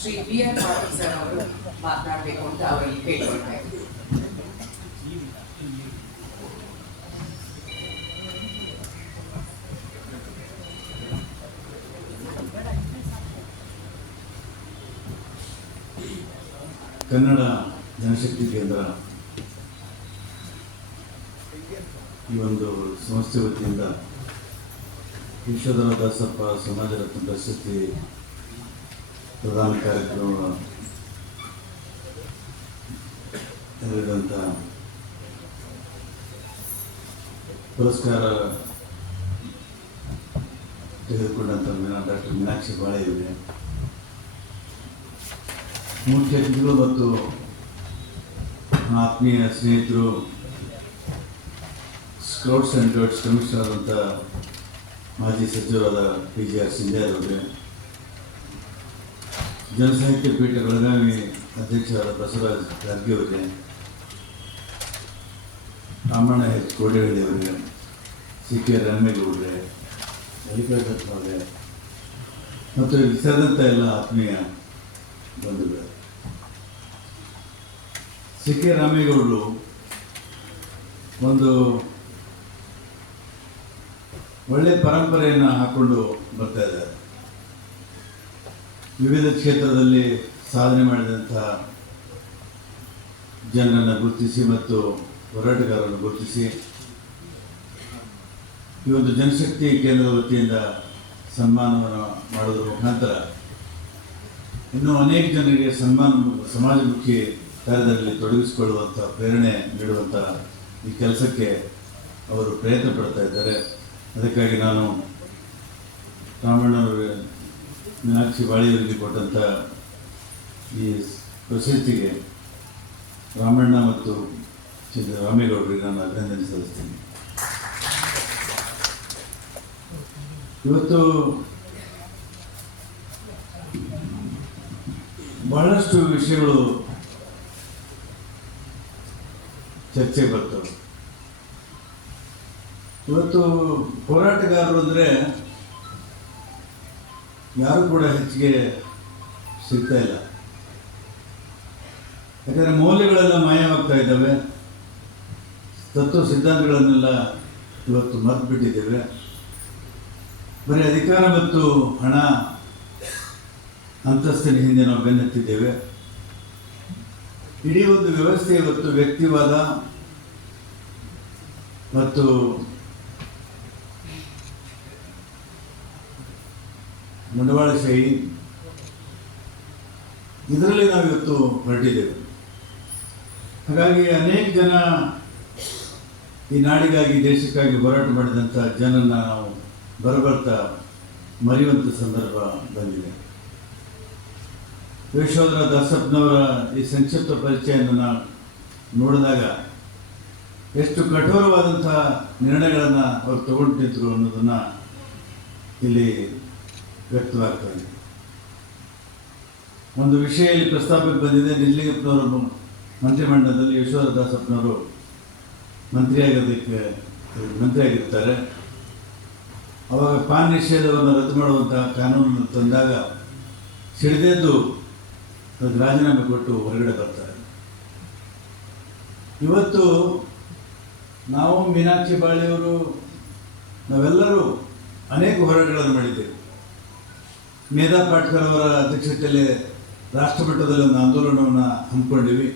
Shri B R Patil sir ಅವರು ಮಾತನಾಡಬೇಕು ಅಂತ ಅವರಲ್ಲಿ ಕೇಳ್ಕೊಳ್ತಾ ಇದ್ದೀವಿ. ಕನ್ನಡ ಜನಶಕ್ತಿ ಕೇಂದ್ರ ಈ ಒಂದು ಸಂಸ್ಥೆ ವತಿಯಿಂದ ಯಶೋಧರ ದಾಸಪ್ಪ ಸಮಾಜ ರತ್ನ ಪ್ರಶಸ್ತಿ ಪ್ರದಾನ ಕಾರ್ಯಕ್ರಮ ನಡೆದಂಥ ಪುರಸ್ಕಾರ ತೆಗೆದುಕೊಂಡಂಥ ಡಾಕ್ಟರ್ ಮೀನಾಕ್ಷಿ ಬಾಳೆ ಇವರೇ, ಮುಖ್ಯ ಅತಿಥಿಗಳು ಮತ್ತು ಆತ್ಮೀಯ ಸ್ನೇಹಿತರು, ಸ್ಕೌಟ್ಸ್ ಆ್ಯಂಡ್ ಗೈಡ್ಸ್ ಕಮಿಷನರ್ ಅಂತ ಮಾಜಿ ಸಚಿವರಾದ PGR ಸಿಂಧ್ಯಾ ಅವರೇ, ಜನಸಾಹಿತ್ಯ ಪೀಠ ಬೆಳಗಾವಿ ಅಧ್ಯಕ್ಷರಾದ ಬಸವರಾಜ್ ಗಾರ್ಗಿ ಅವರೇ, ರಾಮಣ್ಣ H. ಕೋಡಿಹಳ್ಳಿ ಅವರೇ, CK ರಾಮೇಗೌಡರೇ, ಮಲ್ಲಿಕಾರ್ಜುನ ಅವರೇ ಮತ್ತು ಇಲ್ಲಿ ಸೇರಿದಂಥ ಎಲ್ಲ ಆತ್ಮೀಯ ಬಂಧುಗಳು. CK ರಾಮೇಗೌಡರು ಒಂದು ಒಳ್ಳೆ ಪರಂಪರೆಯನ್ನು ಹಾಕ್ಕೊಂಡು ಬರ್ತಾ ಇದ್ದಾರೆ. ವಿವಿಧ ಕ್ಷೇತ್ರದಲ್ಲಿ ಸಾಧನೆ ಮಾಡಿದಂಥ ಜನರನ್ನು ಗುರುತಿಸಿ ಮತ್ತು ಹೋರಾಟಗಾರರನ್ನು ಗುರುತಿಸಿ ಈ ಒಂದು ಜನಶಕ್ತಿ ಕೇಂದ್ರದ ವತಿಯಿಂದ ಸನ್ಮಾನವನ್ನು ಮಾಡೋದ್ರ ಮುಖಾಂತರ ಇನ್ನೂ ಅನೇಕ ಜನರಿಗೆ ಸಮಾಜಮುಖಿ ಕಾರ್ಯದಲ್ಲಿ ತೊಡಗಿಸಿಕೊಳ್ಳುವಂಥ ಪ್ರೇರಣೆ ನೀಡುವಂಥ ಈ ಕೆಲಸಕ್ಕೆ ಅವರು ಪ್ರಯತ್ನ ಪಡ್ತಾ ಇದ್ದಾರೆ. ಅದಕ್ಕಾಗಿ ನಾನು ರಾಮಣ್ಣವರು ಮೀನಾಕ್ಷಿ ಬಾಳೆಯವರಿಗೆ ಕೊಟ್ಟಂಥ ಈ ಪ್ರಶಸ್ತಿಗೆ ರಾಮಣ್ಣ ಮತ್ತು ರಾಮೇಗೌಡರಿಗೆ ನಾನು ಅಭಿನಂದನೆ ಸಲ್ಲಿಸ್ತೀನಿ. ಇವತ್ತು ಬಹಳಷ್ಟು ವಿಷಯಗಳು ಚರ್ಚೆ ಬರ್ತವೆ. ಇವತ್ತು ಹೋರಾಟಗಾರರು ಅಂದರೆ ಯಾರು ಕೂಡ ಹೆಚ್ಚಿಗೆ ಸಿಗ್ತಾ ಇಲ್ಲ. ಯಾಕಂದರೆ ಮೌಲ್ಯಗಳೆಲ್ಲ ಮಾಯವಾಗ್ತಾ ಇದ್ದಾವೆ, ತತ್ವ ಸಿದ್ಧಾಂತಗಳನ್ನೆಲ್ಲ ಇವತ್ತು ಮರೆತು ಬಿಟ್ಟಿದ್ದೇವೆ. ಬರೀ ಅಧಿಕಾರ ಮತ್ತು ಹಣ ಅಂತಸ್ತಿನ ಹಿಂದೆ ನಾವು ಬೆನ್ನತ್ತಿದ್ದೇವೆ. ಇಡೀ ಒಂದು ವ್ಯವಸ್ಥೆ ಇವತ್ತು ವ್ಯಕ್ತಿವಾದ ಮತ್ತು ಬಂಡವಾಳಶಾಹಿ ಇದರಲ್ಲಿ ನಾವು ಇವತ್ತು ಹೊರಟಿದ್ದೇವೆ. ಹಾಗಾಗಿ ಅನೇಕ ಜನ ಈ ನಾಡಿಗಾಗಿ ದೇಶಕ್ಕಾಗಿ ಹೋರಾಟ ಮಾಡಿದಂಥ ಜನರನ್ನು ನಾವು ಬರಬರ್ತಾ ಮರೆಯುವಂಥ ಸಂದರ್ಭ ಬಂದಿದೆ. ಯಶೋಧರ ದಾಸಪ್ಪನವರ ಈ ಸಂಕ್ಷಿಪ್ತ ಪರಿಚಯವನ್ನು ನೋಡಿದಾಗ ಎಷ್ಟು ಕಠೋರವಾದಂಥ ನಿರ್ಣಯಗಳನ್ನು ಅವರು ತಗೊಂಡು ನಿಂತರು ಅನ್ನೋದನ್ನು ಇಲ್ಲಿ ವ್ಯಕ್ತವಾಗ್ತಾ ಇದೆ. ಒಂದು ವಿಷಯ ಇಲ್ಲಿ ಪ್ರಸ್ತಾಪಕ್ಕೆ ಬಂದಿದೆ. ನಿಜಲಿಂಗಪ್ಪನವರು ಮಂತ್ರಿಮಂಡಲದಲ್ಲಿ ಯಶೋಧರ ದಾಸಪ್ಪನವರು ಮಂತ್ರಿಯಾಗಿರ್ತಾರೆ. ಅವಾಗ ಪಾನ್ ನಿಷೇಧವನ್ನು ರದ್ದು ಮಾಡುವಂಥ ಕಾನೂನನ್ನು ತಂದಾಗ ಸಿಡಿದೆದ್ದು ಅದು ರಾಜೀನಾಮೆ ಕೊಟ್ಟು ಹೊರಗಡೆ ಬರ್ತಾರೆ. ಇವತ್ತು ನಾವು ಮೀನಾಕ್ಷಿ ಬಾಳೆಯವರು ನಾವೆಲ್ಲರೂ ಅನೇಕ ಹೋರಾಟಗಳನ್ನು ಮಾಡಿದ್ದೇವೆ. ಮೇಧಾ ಪಾಟ್ಕರ್ ಅವರ ಅಧ್ಯಕ್ಷತೆಯಲ್ಲಿ ರಾಷ್ಟ್ರಮಟ್ಟದಲ್ಲಿ ಒಂದು ಆಂದೋಲನವನ್ನು ಹಮ್ಮಿಕೊಂಡಿವಿ.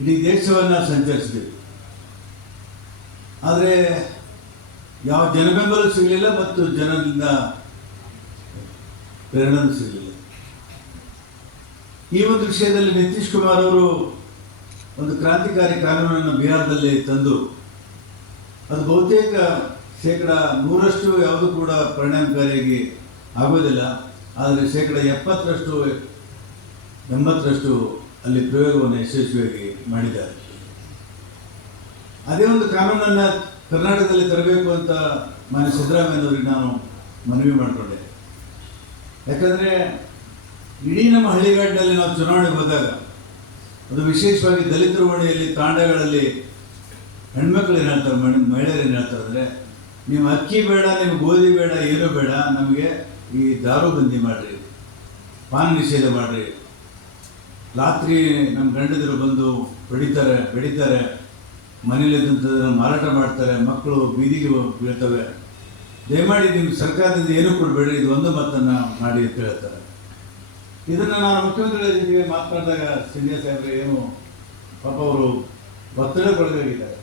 ಇಡೀ ದೇಶವನ್ನು ಸಂಚರಿಸಿದ್ದೀವಿ. ಆದರೆ ಯಾವ ಜನಬೆಂಬಲ ಸಿಗಲಿಲ್ಲ ಮತ್ತು ಜನರಿಂದ ಪ್ರೇರಣೆ ಸಿಗಲಿಲ್ಲ. ಈ ಒಂದು ವಿಷಯದಲ್ಲಿ ನಿತೀಶ್ ಕುಮಾರ್ ಅವರು ಒಂದು ಕ್ರಾಂತಿಕಾರಿ ಕಾನೂನನ್ನು ಬಿಹಾರದಲ್ಲಿ ತಂದು ಅದು ಬಹುತೇಕ 100% ಯಾವುದು ಕೂಡ ಪರಿಣಾಮಕಾರಿಯಾಗಿ ಆಗೋದಿಲ್ಲ. ಆದರೆ 70% ಅಲ್ಲಿ ಪ್ರಯೋಗವನ್ನು ಯಶಸ್ವಿಯಾಗಿ ಮಾಡಿದ್ದಾರೆ. ಅದೇ ಒಂದು ಕಾನೂನನ್ನು ಕರ್ನಾಟಕದಲ್ಲಿ ತರಬೇಕು ಅಂತ ಮಾನ್ಯ ಸಿದ್ದರಾಮಯ್ಯನವರಿಗೆ ನಾನು ಮನವಿ ಮಾಡಿಕೊಂಡೆ. ಯಾಕಂದರೆ ಇಡೀ ನಮ್ಮ ಹಳ್ಳಿಗಾಡಿನಲ್ಲಿ ನಾವು ಚುನಾವಣೆಗೆ ಹೋದಾಗ ಅದು ವಿಶೇಷವಾಗಿ ದಲಿತರ ಓಣಿಯಲ್ಲಿ ತಾಂಡಗಳಲ್ಲಿ ಹೆಣ್ಮಕ್ಳು ಏನು ಹೇಳ್ತಾರೆ, ಮಹಿಳೆಯರು ಏನು ಹೇಳ್ತಾರೆ ಅಂದರೆ, ನೀವು ಅಕ್ಕಿ ಬೇಡ, ನಿಮ್ಗೆ ಗೋಧಿ ಬೇಡ, ಏನೂ ಬೇಡ, ನಮಗೆ ಈ ದಾರು ಬಂದಿ ಮಾಡಿರಿ. ಪಾನ ನಿಷೇಧ ಮಾಡಿರಿ, ರಾತ್ರಿ ನಮ್ಮ ಗಂಡದಿರು ಬಂದು ಬೆಡಿತಾರೆ, ಮನೇಲಿದ್ದಂಥದ್ದನ್ನು ಮಾರಾಟ ಮಾಡ್ತಾರೆ, ಮಕ್ಕಳು ಬೀದಿಗೆ ಬೀಳ್ತವೆ, ದಯಮಾಡಿ ನೀವು ಸರ್ಕಾರದಿಂದ ಏನೂ ಕೊಡಬೇಡಿ, ಇದು ಒಂದು ಮಾತನ್ನು ಮಾಡಿ ಅಂತ ಹೇಳ್ತಾರೆ. ಇದನ್ನು ನಾನು ಮುಖ್ಯಮಂತ್ರಿಗಳ ಜೊತೆಗೆ ಮಾತನಾಡಿದಾಗ ಸಿಂಧಿಯಾ ಸಾಹೇಬ್ರೆ ಏನು ಪಾಪ ಅವರು ಒತ್ತಡಕ್ಕೊಳಗಾಗಿದ್ದಾರೆ.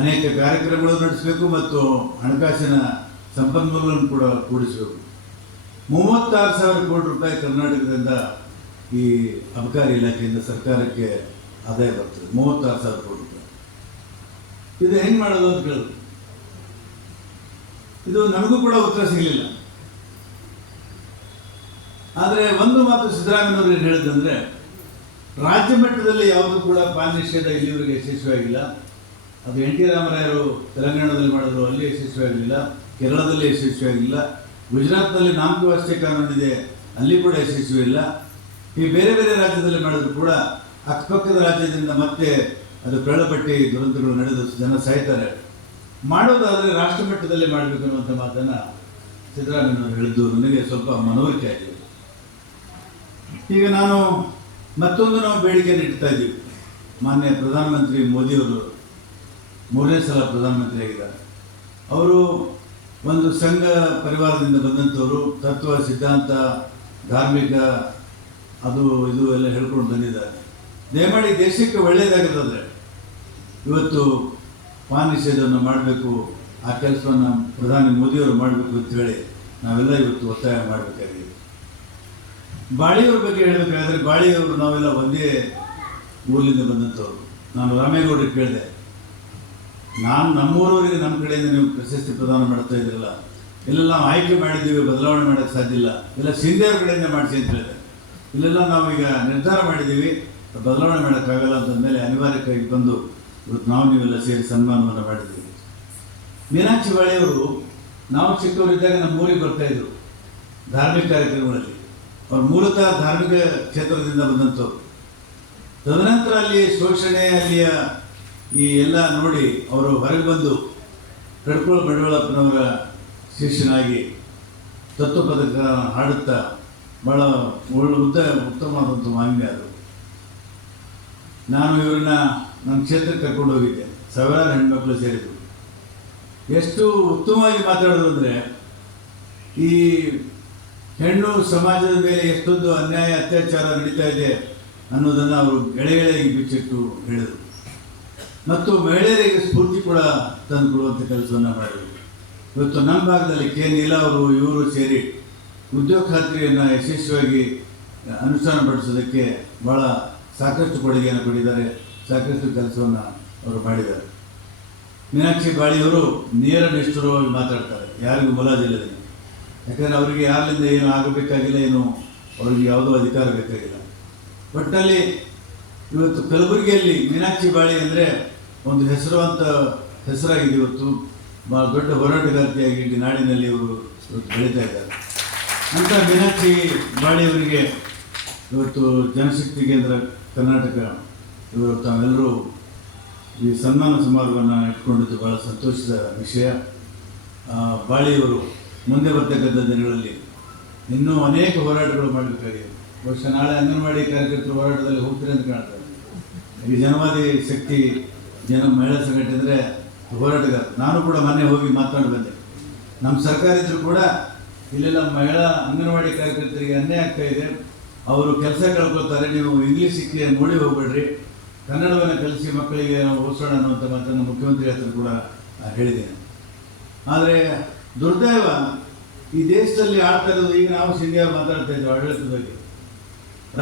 ಅನೇಕ ಕಾರ್ಯಕ್ರಮಗಳು ನಡೆಸಬೇಕು ಮತ್ತು ಹಣಕಾಸಿನ ಸಂಪನ್ಮೂಲಗಳನ್ನು ಕೂಡ ಕೂಡಿಸಬೇಕು. 36,000 ಕೋಟಿ ರೂಪಾಯಿ ಕರ್ನಾಟಕದಿಂದ ಈ ಅಬಕಾರಿ ಇಲಾಖೆಯಿಂದ ಸರ್ಕಾರಕ್ಕೆ ಆದಾಯ ಬರ್ತದೆ. 36,000 ಕೋಟಿ ರೂಪಾಯಿ. ಇದು ಹೆಂಗೆ ಮಾಡೋದು ಅಂತ ಕೇಳಿದ್ರು. ಇದು ನನಗೂ ಕೂಡ ಉತ್ತರ ಸಿಗಲಿಲ್ಲ. ಆದರೆ ಒಂದು ಮಾತು ಸಿದ್ದರಾಮಯ್ಯನವರು ಏನು ಹೇಳಿದಂದರೆ, ರಾಜ್ಯ ಮಟ್ಟದಲ್ಲಿ ಯಾವುದೂ ಕೂಡ ಪಾನ ನಿಷೇಧ ಇಲ್ಲಿವರೆಗೆ ಯಶಸ್ವಿಯಾಗಿಲ್ಲ. ಅದು ಎನ್ ಟಿ ರಾಮರಾಯರು ತೆಲಂಗಾಣದಲ್ಲಿ ಮಾಡಿದ್ರು, ಅಲ್ಲಿ ಯಶಸ್ವಿಯಾಗಲಿಲ್ಲ. ಕೇರಳದಲ್ಲಿ ಯಶಸ್ವಿಯಾಗಿಲ್ಲ. ಗುಜರಾತ್ನಲ್ಲಿ ನಾಲ್ಕು ವಾಸ್ತೆ ಕಾನೂನಿದೆ, ಅಲ್ಲಿ ಕೂಡ ಯಶಸ್ವಿ ಇಲ್ಲ. ಈ ಬೇರೆ ಬೇರೆ ರಾಜ್ಯದಲ್ಲಿ ಮಾಡಿದ್ರು ಕೂಡ ಅಕ್ಕಪಕ್ಕದ ರಾಜ್ಯದಿಂದ ಮತ್ತೆ ಅದು ಕಳ್ಳಪಟ್ಟಿ ದುರಂತಗಳು ನಡೆದು ಜನ ಸಾಯ್ತಾರೆ. ಮಾಡೋದಾದರೆ ರಾಷ್ಟ್ರ ಮಟ್ಟದಲ್ಲಿ ಮಾಡಬೇಕು ಅನ್ನುವಂಥ ಮಾತನ್ನು ಸಿದ್ದರಾಮಯ್ಯನವರು ಹೇಳಿದ್ದು ನನಗೆ ಸ್ವಲ್ಪ ಮನವರಿಕೆ ಆಗಿದೆ. ಈಗ ನಾವು ಬೇಡಿಕೆಯನ್ನು ಇಡ್ತಾ ಇದ್ದೀವಿ. ಮಾನ್ಯ ಪ್ರಧಾನಮಂತ್ರಿ ಮೋದಿಯವರು 3ನೇ ಸಲ ಪ್ರಧಾನಮಂತ್ರಿ ಆಗಿದ್ದಾರೆ. ಅವರು ಒಂದು ಸಂಘ ಪರಿವಾರದಿಂದ ಬಂದಂಥವರು, ತತ್ವ ಸಿದ್ಧಾಂತ ಧಾರ್ಮಿಕ ಅದು ಇದು ಎಲ್ಲ ಹೇಳ್ಕೊಂಡು ಬಂದಿದ್ದಾರೆ. ದಯಮಾಡಿ ದೇಶಕ್ಕೆ ಒಳ್ಳೆಯದಾಗಿರೋದ್ರೆ ಇವತ್ತು ಪಾನ ನಿಷೇಧವನ್ನು ಮಾಡಬೇಕು, ಆ ಕೆಲಸವನ್ನು ಪ್ರಧಾನಿ ಮೋದಿಯವರು ಮಾಡಬೇಕು ಅಂತೇಳಿ ನಾವೆಲ್ಲ ಇವತ್ತು ಒತ್ತಾಯ ಮಾಡಬೇಕಾಗಿದೆ. ಬಾಳಿಯವ್ರ ಬಗ್ಗೆ ಹೇಳಬೇಕಾದ್ರೆ, ಬಾಳಿಯವರು ನಾವೆಲ್ಲ ಒಂದೇ ಊರಿನಿಂದ ಬಂದಂಥವ್ರು. ನಾನು ರಾಮೇಗೌಡರಿಗೆ ಕೇಳಿದೆ, ನಮ್ಮೂರವರಿಗೆ ನಮ್ಮ ಕಡೆಯಿಂದ ನೀವು ಪ್ರಶಸ್ತಿ ಪ್ರದಾನ ಮಾಡ್ತಾ ಇದ್ರಲ್ಲ, ಇಲ್ಲೆಲ್ಲ ನಾವು ಆಯ್ಕೆ ಮಾಡಿದ್ದೀವಿ, ಬದಲಾವಣೆ ಮಾಡೋಕ್ಕೆ ಸಾಧ್ಯ ಇಲ್ಲ, ಇಲ್ಲ ಸಿಂಧಿಯವ್ರ ಕಡೆಯಿಂದ ಮಾಡಿಸಿ ಅಂತ ಹೇಳಿದೆ. ಇಲ್ಲೆಲ್ಲ ನಾವೀಗ ನಿರ್ಧಾರ ಮಾಡಿದ್ದೀವಿ, ಬದಲಾವಣೆ ಮಾಡೋಕ್ಕಾಗಲ್ಲ ಅಂತಂದಮೇಲೆ ಅನಿವಾರ್ಯಕ್ಕಾಗಿ ಬಂದು ಇವತ್ತು ನೀವೆಲ್ಲ ಸೇರಿ ಸನ್ಮಾನವನ್ನು ಮಾಡಿದ್ದೀವಿ. ಮೀನಾಕ್ಷಿ ಬಾಳಿಯವರು ನಾವು ಚಿಕ್ಕವರಿದ್ದಾಗ ನಮ್ಮ ಊರಿಗೆ ಬರ್ತಾಯಿದ್ರು ಧಾರ್ಮಿಕ ಕಾರ್ಯಕ್ರಮಗಳಲ್ಲಿ. ಅವ್ರು ಮೂಲತಃ ಧಾರ್ಮಿಕ ಕ್ಷೇತ್ರದಿಂದ ಬಂದಂಥವ್ರು. ತದನಂತರ ಅಲ್ಲಿ ಶೋಷಣೆ, ಅಲ್ಲಿಯ ಈ ಎಲ್ಲ ನೋಡಿ ಅವರು ಹೊರಗೆ ಬಂದು ಕಡ್ಕೋಳ ಬಂಡವಾಳಪ್ಪನವರ ಶಿಷ್ಯನಾಗಿ ತತ್ವಪದಕ ಹಾಡುತ್ತಾ ಭಾಳ ಉತ್ತಮವಾದಂಥ ವಾಂಗ್ಯ ಅದು. ನಾನು ಇವರನ್ನ ನಮ್ಮ ಕ್ಷೇತ್ರಕ್ಕೆ ಕರ್ಕೊಂಡು ಹೋಗಿದ್ದೆ. ಸಾವಿರಾರು ಹೆಣ್ಮಕ್ಳು ಸೇರಿದರು. ಎಷ್ಟು ಉತ್ತಮವಾಗಿ ಮಾತಾಡೋದು ಅಂದರೆ, ಈ ಹೆಣ್ಣು ಸಮಾಜದ ಮೇಲೆ ಎಷ್ಟೊಂದು ಅನ್ಯಾಯ ಅತ್ಯಾಚಾರ ನಡೀತಾ ಇದೆ ಅನ್ನೋದನ್ನು ಅವರು ಎಳೆಯಾಗಿ ಬಿಚ್ಚಿಟ್ಟು ಹೇಳಿದರು. ಮತ್ತು ಮಹಿಳೆಯರಿಗೆ ಸ್ಫೂರ್ತಿ ಕೂಡ ತಂದು ಕೊಡುವಂಥ ಕೆಲಸವನ್ನು ಮಾಡಿದರು. ಇವತ್ತು ನಮ್ಮ ಭಾಗದಲ್ಲಿ ಕೆ ನೀಲಾ ಇವರು ಸೇರಿ ಉದ್ಯೋಗ ಖಾತ್ರಿಯನ್ನು ಯಶಸ್ವಿಯಾಗಿ ಅನುಷ್ಠಾನಪಡಿಸೋದಕ್ಕೆ ಭಾಳ ಸಾಕಷ್ಟು ಕೊಡುಗೆಯನ್ನು ಕೊಟ್ಟಿದ್ದಾರೆ, ಸಾಕಷ್ಟು ಕೆಲಸವನ್ನು ಅವರು ಮಾಡಿದ್ದಾರೆ. ಮೀನಾಕ್ಷಿ ಬಾಳಿಯವರು ನೇರ ನಿಷ್ಠುರವಾಗಿ ಮಾತಾಡ್ತಾರೆ, ಯಾರಿಗೂ ಮುಲಾಜಿಲ್ಲದೆ. ಯಾಕಂದರೆ ಅವರಿಗೆ ಯಾರಿಂದ ಏನು ಆಗಬೇಕಾಗಿಲ್ಲ, ಏನು ಅವರಿಗೆ ಯಾವುದೋ ಅಧಿಕಾರ ಬೇಕಾಗಿಲ್ಲ. ಒಟ್ಟಿನಲ್ಲಿ ಇವತ್ತು ಕಲಬುರಗಿಯಲ್ಲಿ ಮೀನಾಕ್ಷಿ ಬಾಳಿ ಅಂದರೆ ಒಂದು ಹೆಸರಾಗಿದೆ. ಇವತ್ತು ಭಾಳ ದೊಡ್ಡ ಹೋರಾಟಗಾರ್ತಿಯಾಗಿ ಇಡೀ ನಾಡಿನಲ್ಲಿ ಇವರು ಬೆಳೀತಾ ಇದ್ದಾರೆ. ಅಂಥ ಮೀನಾಕ್ಷಿ ಬಾಳಿಯವರಿಗೆ ಇವತ್ತು ಜನಶಕ್ತಿ ಕೇಂದ್ರ ಕರ್ನಾಟಕ ಇವರು ತಾವೆಲ್ಲರೂ ಈ ಸನ್ಮಾನ ಸಮಾರಂಭವನ್ನು ಇಟ್ಕೊಂಡಿದ್ದು ಭಾಳ ಸಂತೋಷದ ವಿಷಯ. ಬಾಳಿಯವರು ಮುಂದೆ ಬರ್ತಕ್ಕಂಥ ದಿನಗಳಲ್ಲಿ ಇನ್ನೂ ಅನೇಕ ಹೋರಾಟಗಳು ಮಾಡಬೇಕಾಗಿದೆ. ಬಹುಶಃ ನಾಳೆ ಅಂಗನವಾಡಿ ಕಾರ್ಯಕರ್ತರು ಹೋರಾಟದಲ್ಲಿ ಹೋಗ್ತಾರೆ ಅಂತ ಕಾಣ್ತಾರೆ. ಈ ಜನವಾದಿ ಶಕ್ತಿ ಮಹಿಳಾ ಸಂಘಟನೆ ಅಂದರೆ ಹೋರಾಟಗಾರ. ನಾನು ಕೂಡ ಮೊನ್ನೆ ಹೋಗಿ ಮಾತನಾಡಿ ಬಂದೆ. ನಮ್ಮ ಸರ್ಕಾರ ಇದ್ದರೂ ಕೂಡ ಇಲ್ಲೆಲ್ಲ ಮಹಿಳಾ ಅಂಗನವಾಡಿ ಕಾರ್ಯಕರ್ತರಿಗೆ ಅನ್ಯಾಯ ಆಗ್ತಾ ಇದೆ, ಅವರು ಕೆಲಸ ಕಳ್ಕೊಳ್ತಾರೆ, ನೀವು ಇಂಗ್ಲೀಷಿಗೆ ನೋಡಿ ಹೋಗ್ಬೇಡ್ರಿ, ಕನ್ನಡವನ್ನು ಕಲಿಸಿ ಮಕ್ಕಳಿಗೆ ನಾವು ಓದಿಸೋಣ ಅನ್ನುವಂಥ ಮಾತನ್ನು ಮುಖ್ಯಮಂತ್ರಿ ಹತ್ರ ಕೂಡ ಹೇಳಿದ್ದೇನೆ. ಆದರೆ ದುರ್ದೈವ, ಈ ದೇಶದಲ್ಲಿ ಆಡ್ತಾ ಇರೋದು, ಈಗ ನಾವು ಸಿಂಧಿಯಾ ಮಾತಾಡ್ತಾ ಇದ್ದೀವಿ ಆಡಳಿತದ ಬಗ್ಗೆ,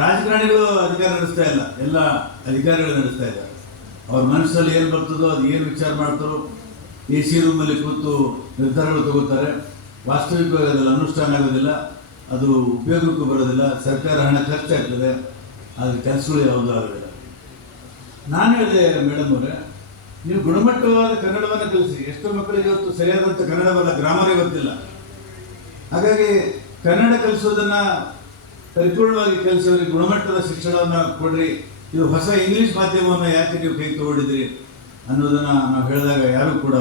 ರಾಜಕಾರಣಿಗಳು ಅಧಿಕಾರ ನಡೆಸ್ತಾ ಇಲ್ಲ, ಎಲ್ಲ ಅಧಿಕಾರಿಗಳು ನಡೆಸ್ತಾ ಇದ್ದಾರೆ. ಅವ್ರ ಮನಸ್ಸಲ್ಲಿ ಏನು ಬರ್ತದೋ ಅದು ಏನು ವಿಚಾರ ಮಾಡ್ತಾರೋ ಎ ಸಿ ರೂಮಲ್ಲಿ ಕೂತು ನಿರ್ಧಾರಗಳು ತಗೋತಾರೆ. ವಾಸ್ತವಿಕವಾಗಿ ಅದೆಲ್ಲ ಅನುಷ್ಠಾನ ಆಗೋದಿಲ್ಲ, ಅದು ಉಪಯೋಗಕ್ಕೂ ಬರೋದಿಲ್ಲ, ಸರ್ಕಾರ ಹಣ ಖರ್ಚಾಗ್ತದೆ, ಆದರೆ ಕೆಲಸಗಳು ಯಾವುದೂ ಆಗೋದಿಲ್ಲ. ನಾನು ಹೇಳಿದೆ, ಮೇಡಮ್ ಅವರೇ, ನೀವು ಗುಣಮಟ್ಟವಾದ ಕನ್ನಡವನ್ನು ಕಲಿಸಿ. ಎಷ್ಟೋ ಮಕ್ಕಳಿಗೆ ಇವತ್ತು ಸರಿಯಾದಂಥ ಕನ್ನಡವಲ್ಲ, ಗ್ರಾಮರೇ ಗೊತ್ತಿಲ್ಲ. ಹಾಗಾಗಿ ಕನ್ನಡ ಕಲಿಸೋದನ್ನು ಪರಿಪೂರ್ಣವಾಗಿ ಕಲಿಸೋರಿಗೆ ಗುಣಮಟ್ಟದ ಶಿಕ್ಷಣವನ್ನು ಕೊಡ್ರಿ. ಇದು ಹೊಸ ಇಂಗ್ಲೀಷ್ ಮಾಧ್ಯಮವನ್ನು ಯಾಕೆ ನೀವು ಕೈ ತಗೊಂಡಿದ್ರಿ ಅನ್ನೋದನ್ನು ನಾವು ಹೇಳಿದಾಗ ಯಾರೂ ಕೂಡ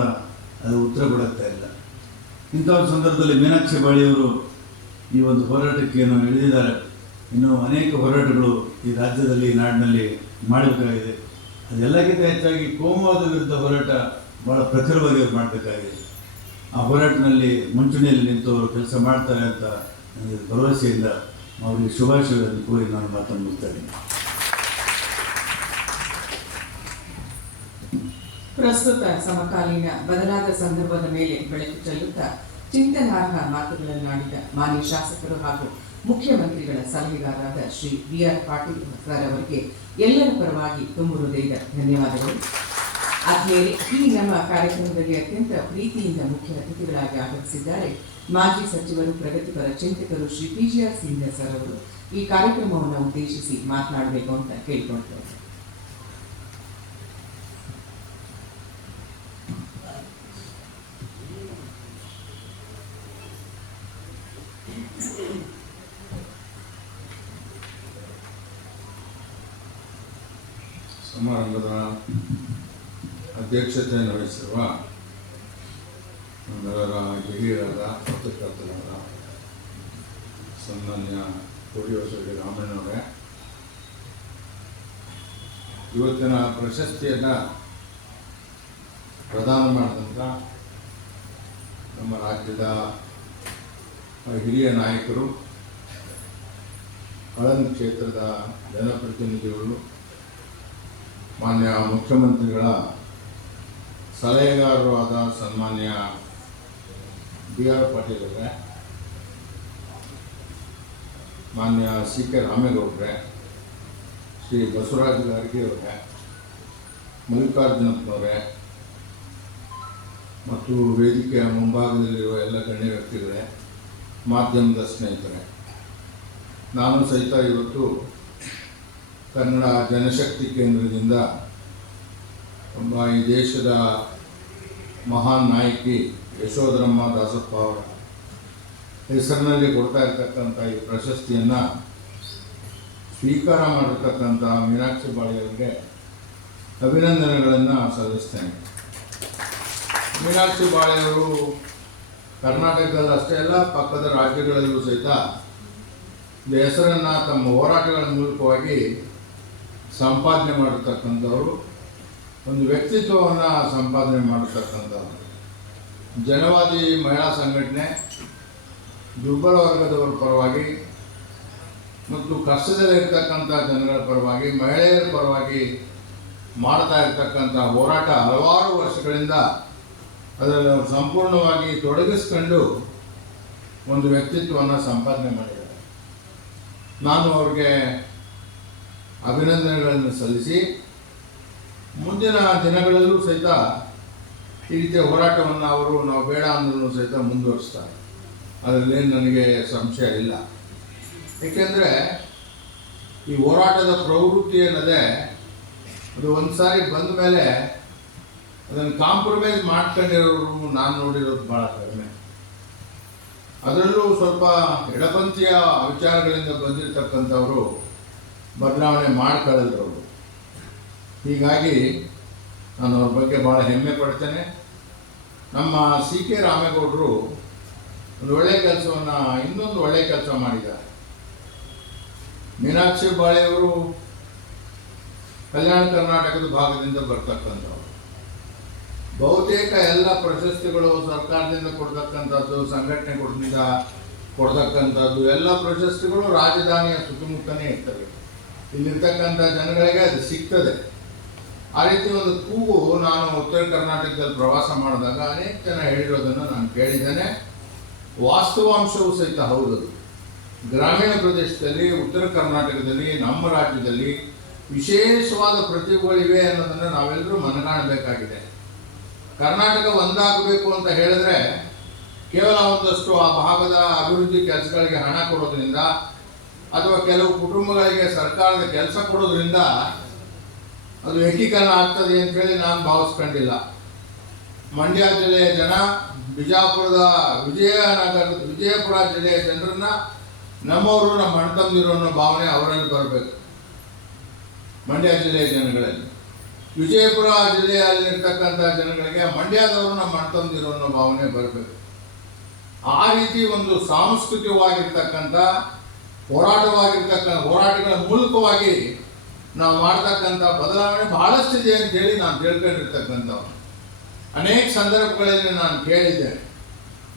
ಅದು ಉತ್ತರ ಕೊಡುತ್ತಾ ಇಲ್ಲ. ಇಂಥ ಒಂದು ಸಂದರ್ಭದಲ್ಲಿ ಮೀನಾಕ್ಷಿ ಬಾಳಿಯವರು ಈ ಒಂದು ಹೋರಾಟಕ್ಕೆ ಇಳಿದಿದ್ದಾರೆ. ಇನ್ನೂ ಅನೇಕ ಹೋರಾಟಗಳು ಈ ರಾಜ್ಯದಲ್ಲಿ ಈ ನಾಡಿನಲ್ಲಿ ಮಾಡಬೇಕಾಗಿದೆ. ಅದೆಲ್ಲಕ್ಕಿಂತ ಹೆಚ್ಚಾಗಿ ಕೋಮುವಾದ ವಿರುದ್ಧ ಹೋರಾಟ ಭಾಳ ಪ್ರಖರವಾಗಿ ಮಾಡಬೇಕಾಗಿದೆ. ಆ ಹೋರಾಟದಲ್ಲಿ ಮುಂಚೂಣಿಯಲ್ಲಿ ನಿಂತವರು ಕೆಲಸ ಮಾಡ್ತಾರೆ ಅಂತ ನನಗೆ ಭರವಸೆಯಿಂದ ಅವರಿಗೆ ಶುಭಾಶಯಗಳನ್ನು ಕೋರಿ ನಾನು ಮಾತನ್ನು ಮುಗಿಸ್ತೇನೆ. ಪ್ರಸ್ತುತ ಸಮಕಾಲೀನ ಬದಲಾದ ಸಂದರ್ಭದ ಮೇಲೆ ಬೆಳಕು ಚೆಲ್ಲುತ್ತಾ ಚಿಂತನಾರ್ಹ ಮಾತುಗಳನ್ನಾಡಿದ ಮಾನ್ಯ ಶಾಸಕರು ಹಾಗೂ ಮುಖ್ಯಮಂತ್ರಿಗಳ ಸಲಹೆಗಾರರಾದ ಶ್ರೀ BR ಪಾಟೀಲ್ ಸರ್ ಅವರಿಗೆ ಎಲ್ಲರ ಪರವಾಗಿ ತುಂಬು ಹೃದಯದ ಧನ್ಯವಾದಗಳು. ಆದ್ಮೇಲೆ ಈ ನಮ್ಮ ಕಾರ್ಯಕ್ರಮದಲ್ಲಿ ಅತ್ಯಂತ ಪ್ರೀತಿಯಿಂದ ಮುಖ್ಯ ಅತಿಥಿಗಳಾಗಿ ಆಗಮಿಸಿದ್ದಾರೆ ಮಾಜಿ ಸಚಿವರು, ಪ್ರಗತಿಪರ ಚಿಂತಕರು ಶ್ರೀ PGR ಸೀನಿಯರ್ ಸರ್ ಅವರು. ಈ ಕಾರ್ಯಕ್ರಮವನ್ನು ಉದ್ದೇಶಿಸಿ ಮಾತನಾಡಬೇಕು ಅಂತ ಕೇಳಿಕೊಳ್ತೇವೆ. ಸಮಾರಂಭದ ಅಧ್ಯಕ್ಷತೆಯನ್ನು ವಹಿಸಿರುವ ನಮ್ಮೆಲ್ಲರ ಹಿರಿಯರಾದ ಪತ್ರಕರ್ತರಾದ ಸನ್ಮಾನ್ಯ ಕೋಡಿಹೊಸಳ್ಳಿ ರಾಮಣ್ಣವರೇ, ಇವತ್ತಿನ ಪ್ರಶಸ್ತಿಯನ್ನು ಪ್ರದಾನ ಮಾಡಿದಂಥ ನಮ್ಮ ರಾಜ್ಯದ ಹಿರಿಯ ನಾಯಕರು, ಕಳನ್ ಕ್ಷೇತ್ರದ ಜನಪ್ರತಿನಿಧಿಗಳು, ಮಾನ್ಯ ಮುಖ್ಯಮಂತ್ರಿಗಳ ಸಲಹೆಗಾರರು ಆದ ಸನ್ಮಾನ್ಯ BR ಪಾಟೀಲ್ ಅವರೇ, ಮಾನ್ಯ CK ರಾಮೇಗೌಡರೇ, ಶ್ರೀ ಬಸವರಾಜ ಗಾರ್ಗಿ ಅವರೇ, ಮಲ್ಲಿಕಾರ್ಜುನಪ್ಪನವರೇ ಮತ್ತು ವೇದಿಕೆಯ ಮುಂಭಾಗದಲ್ಲಿರುವ ಎಲ್ಲ ಗಣ್ಯ ವ್ಯಕ್ತಿಗಳೇ, ಮಾಧ್ಯಮದ ಸ್ನೇಹಿತರೆ, ನಾನು ಸಹಿತ ಇವತ್ತು ಕನ್ನಡ ಜನಶಕ್ತಿ ಕೇಂದ್ರದಿಂದ ಈ ದೇಶದ ಮಹಾನ್ ನಾಯಕಿ ಯಶೋಧರಮ್ಮ ದಾಸಪ್ಪ ಅವರ ಹೆಸರಿನಲ್ಲಿ ಕೊಡ್ತಾ ಇರ್ತಕ್ಕಂಥ ಈ ಪ್ರಶಸ್ತಿಯನ್ನು ಸ್ವೀಕಾರ ಮಾಡಿರ್ತಕ್ಕಂಥ ಮೀನಾಕ್ಷಿ ಬಾಳೆಯವರಿಗೆ ಅಭಿನಂದನೆಗಳನ್ನು ಸಲ್ಲಿಸ್ತೇನೆ. ಮೀನಾಕ್ಷಿ ಬಾಳೆಯವರು ಕರ್ನಾಟಕದಲ್ಲಿ ಅಷ್ಟೇ ಅಲ್ಲ, ಪಕ್ಕದ ರಾಜ್ಯಗಳಲ್ಲೂ ಸಹಿತ ಹೆಸರನ್ನು ತಮ್ಮ ಹೋರಾಟಗಳ ಮೂಲಕವಾಗಿ ಸಂಪಾದನೆ ಮಾಡಿರ್ತಕ್ಕಂಥವರು, ಒಂದು ವ್ಯಕ್ತಿತ್ವವನ್ನು ಸಂಪಾದನೆ ಮಾಡಿರ್ತಕ್ಕಂಥವ್ರು. ಜನವಾದಿ ಮಹಿಳಾ ಸಂಘಟನೆ, ದುರ್ಬಲ ವರ್ಗದವರ ಪರವಾಗಿ ಮತ್ತು ಕಷ್ಟದಲ್ಲಿರ್ತಕ್ಕಂಥ ಜನಗಳ ಪರವಾಗಿ, ಮಹಿಳೆಯರ ಪರವಾಗಿ ಮಾಡ್ತಾ ಇರ್ತಕ್ಕಂಥ ಹೋರಾಟ ಹಲವಾರು ವರ್ಷಗಳಿಂದ ಅದರಲ್ಲಿ ಅವರು ಸಂಪೂರ್ಣವಾಗಿ ತೊಡಗಿಸ್ಕೊಂಡು ಒಂದು ವ್ಯಕ್ತಿತ್ವವನ್ನು ಸಂಪಾದನೆ ಮಾಡಿದ್ದಾರೆ. ನಾನು ಅವ್ರಿಗೆ ಅಭಿನಂದನೆಗಳನ್ನು ಸಲ್ಲಿಸಿ ಮುಂದಿನ ದಿನಗಳಲ್ಲೂ ಸಹಿತ ಈ ರೀತಿಯ ಹೋರಾಟವನ್ನು ನಾವು ಬೇಡ ಅಂದ್ರೂ ಸಹಿತ ಮುಂದುವರಿಸ್ತಾರೆ. ಅದರಲ್ಲಿ ನನಗೆ ಸಂಶಯ ಇಲ್ಲ. ಏಕೆಂದರೆ ಈ ಹೋರಾಟದ ಪ್ರವೃತ್ತಿ ಅನ್ನೋದೇ ಅದು ಒಂದು ಸಾರಿ ಬಂದ ಮೇಲೆ ಅದನ್ನು ಕಾಂಪ್ರಮೈಸ್ ಮಾಡ್ಕೊಂಡಿರೋರು ನಾನು ನೋಡಿರೋದು ಭಾಳ ಕಡಿಮೆ. ಅದರಲ್ಲೂ ಸ್ವಲ್ಪ ಎಡಪಂಥೀಯ ವಿಚಾರಗಳಿಂದ ಬಂದಿರತಕ್ಕಂಥವರು ಬದಲಾವಣೆ ಮಾಡ್ಕೊಳ್ಳೋರು. ಹೀಗಾಗಿ ನಾನು ಅವ್ರ ಬಗ್ಗೆ ಭಾಳ ಹೆಮ್ಮೆ ಪಡ್ತೇನೆ. ನಮ್ಮ CK ರಾಮೇಗೌಡರು ಒಂದು ಒಳ್ಳೆಯ ಕೆಲಸವನ್ನು, ಇನ್ನೊಂದು ಒಳ್ಳೆಯ ಕೆಲಸ ಮಾಡಿದ್ದಾರೆ. ಮೀನಾಕ್ಷಿ ಬಾಳೆಯವರು ಕಲ್ಯಾಣ ಕರ್ನಾಟಕದ ಭಾಗದಿಂದ ಬರ್ತಕ್ಕಂಥವ್ರು. ಬಹುತೇಕ ಎಲ್ಲ ಪ್ರಶಸ್ತಿಗಳು ಸರ್ಕಾರದಿಂದ ಕೊಡ್ತಕ್ಕಂಥದ್ದು, ಸಂಘಟನೆ ಕೊಡ್ತಕ್ಕಂಥದ್ದು ಎಲ್ಲ ಪ್ರಶಸ್ತಿಗಳು ರಾಜಧಾನಿಯ ಸುತ್ತಮುತ್ತನೇ ಇರ್ತವೆ. ಇಲ್ಲಿರ್ತಕ್ಕಂಥ ಜನಗಳಿಗೆ ಅದು ಸಿಗ್ತದೆ. ಆ ರೀತಿ ಒಂದು ಕೂಗು ನಾನು ಉತ್ತರ ಕರ್ನಾಟಕದಲ್ಲಿ ಪ್ರವಾಸ ಮಾಡಿದಾಗ ಅನೇಕ ಜನ ಹೇಳಿರೋದನ್ನು ನಾನು ಕೇಳಿದ್ದೇನೆ. ವಾಸ್ತವಾಂಶವೂ ಸಹಿತ ಹೌದದು. ಗ್ರಾಮೀಣ ಪ್ರದೇಶದಲ್ಲಿ, ಉತ್ತರ ಕರ್ನಾಟಕದಲ್ಲಿ, ನಮ್ಮ ರಾಜ್ಯದಲ್ಲಿ ವಿಶೇಷವಾದ ಪ್ರತಿಭೆಗಳಿವೆ ಅನ್ನೋದನ್ನು ನಾವೆಲ್ಲರೂ ಮನಗಾಣಬೇಕಾಗಿದೆ. ಕರ್ನಾಟಕ ಒಂದಾಗಬೇಕು ಅಂತ ಹೇಳಿದ್ರೆ ಕೇವಲ ಒಂದಷ್ಟು ಆ ಭಾಗದ ಅಭಿವೃದ್ಧಿ ಕೆಲಸಗಳಿಗೆ ಹಣ ಕೊಡೋದ್ರಿಂದ ಅಥವಾ ಕೆಲವು ಕುಟುಂಬಗಳಿಗೆ ಸರ್ಕಾರದ ಕೆಲಸ ಕೊಡೋದ್ರಿಂದ ಅದು ಏಕೀಕರಣ ಆಗ್ತದೆ ಅಂತೇಳಿ ನಾನು ಭಾವಿಸ್ಕೊಂಡಿಲ್ಲ. ಮಂಡ್ಯ ಜಿಲ್ಲೆಯ ಜನ, ವಿಜಯಪುರ ಜಿಲ್ಲೆಯ ಜನರನ್ನ ನಮ್ಮವರು, ನಮ್ಮ ಅಣ್ತಂದಿರು ಅನ್ನೋ ಭಾವನೆ ಅವರಲ್ಲಿ ಬರಬೇಕು. ಮಂಡ್ಯ ಜಿಲ್ಲೆಯ ಜನಗಳಲ್ಲಿ, ವಿಜಯಪುರ ಜಿಲ್ಲೆಯಲ್ಲಿರ್ತಕ್ಕಂಥ ಜನಗಳಿಗೆ ಮಂಡ್ಯದವರು ನಮ್ಮ ಅಣ್ತಂದಿರು ಅನ್ನೋ ಭಾವನೆ ಬರಬೇಕು. ಆ ರೀತಿ ಒಂದು ಸಾಂಸ್ಕೃತಿಕವಾಗಿರ್ತಕ್ಕಂಥ ಹೋರಾಟಗಳ ಮೂಲಕವಾಗಿ ನಾವು ಮಾಡ್ತಕ್ಕಂಥ ಬದಲಾವಣೆ ಬಹಳಷ್ಟಿದೆ ಅಂತೇಳಿ ನಾನು ತಿಳ್ಕೊಂಡಿರ್ತಕ್ಕಂಥವ್ರು. ಅನೇಕ ಸಂದರ್ಭಗಳಲ್ಲಿ ನಾನು ಕೇಳಿದ್ದೇನೆ.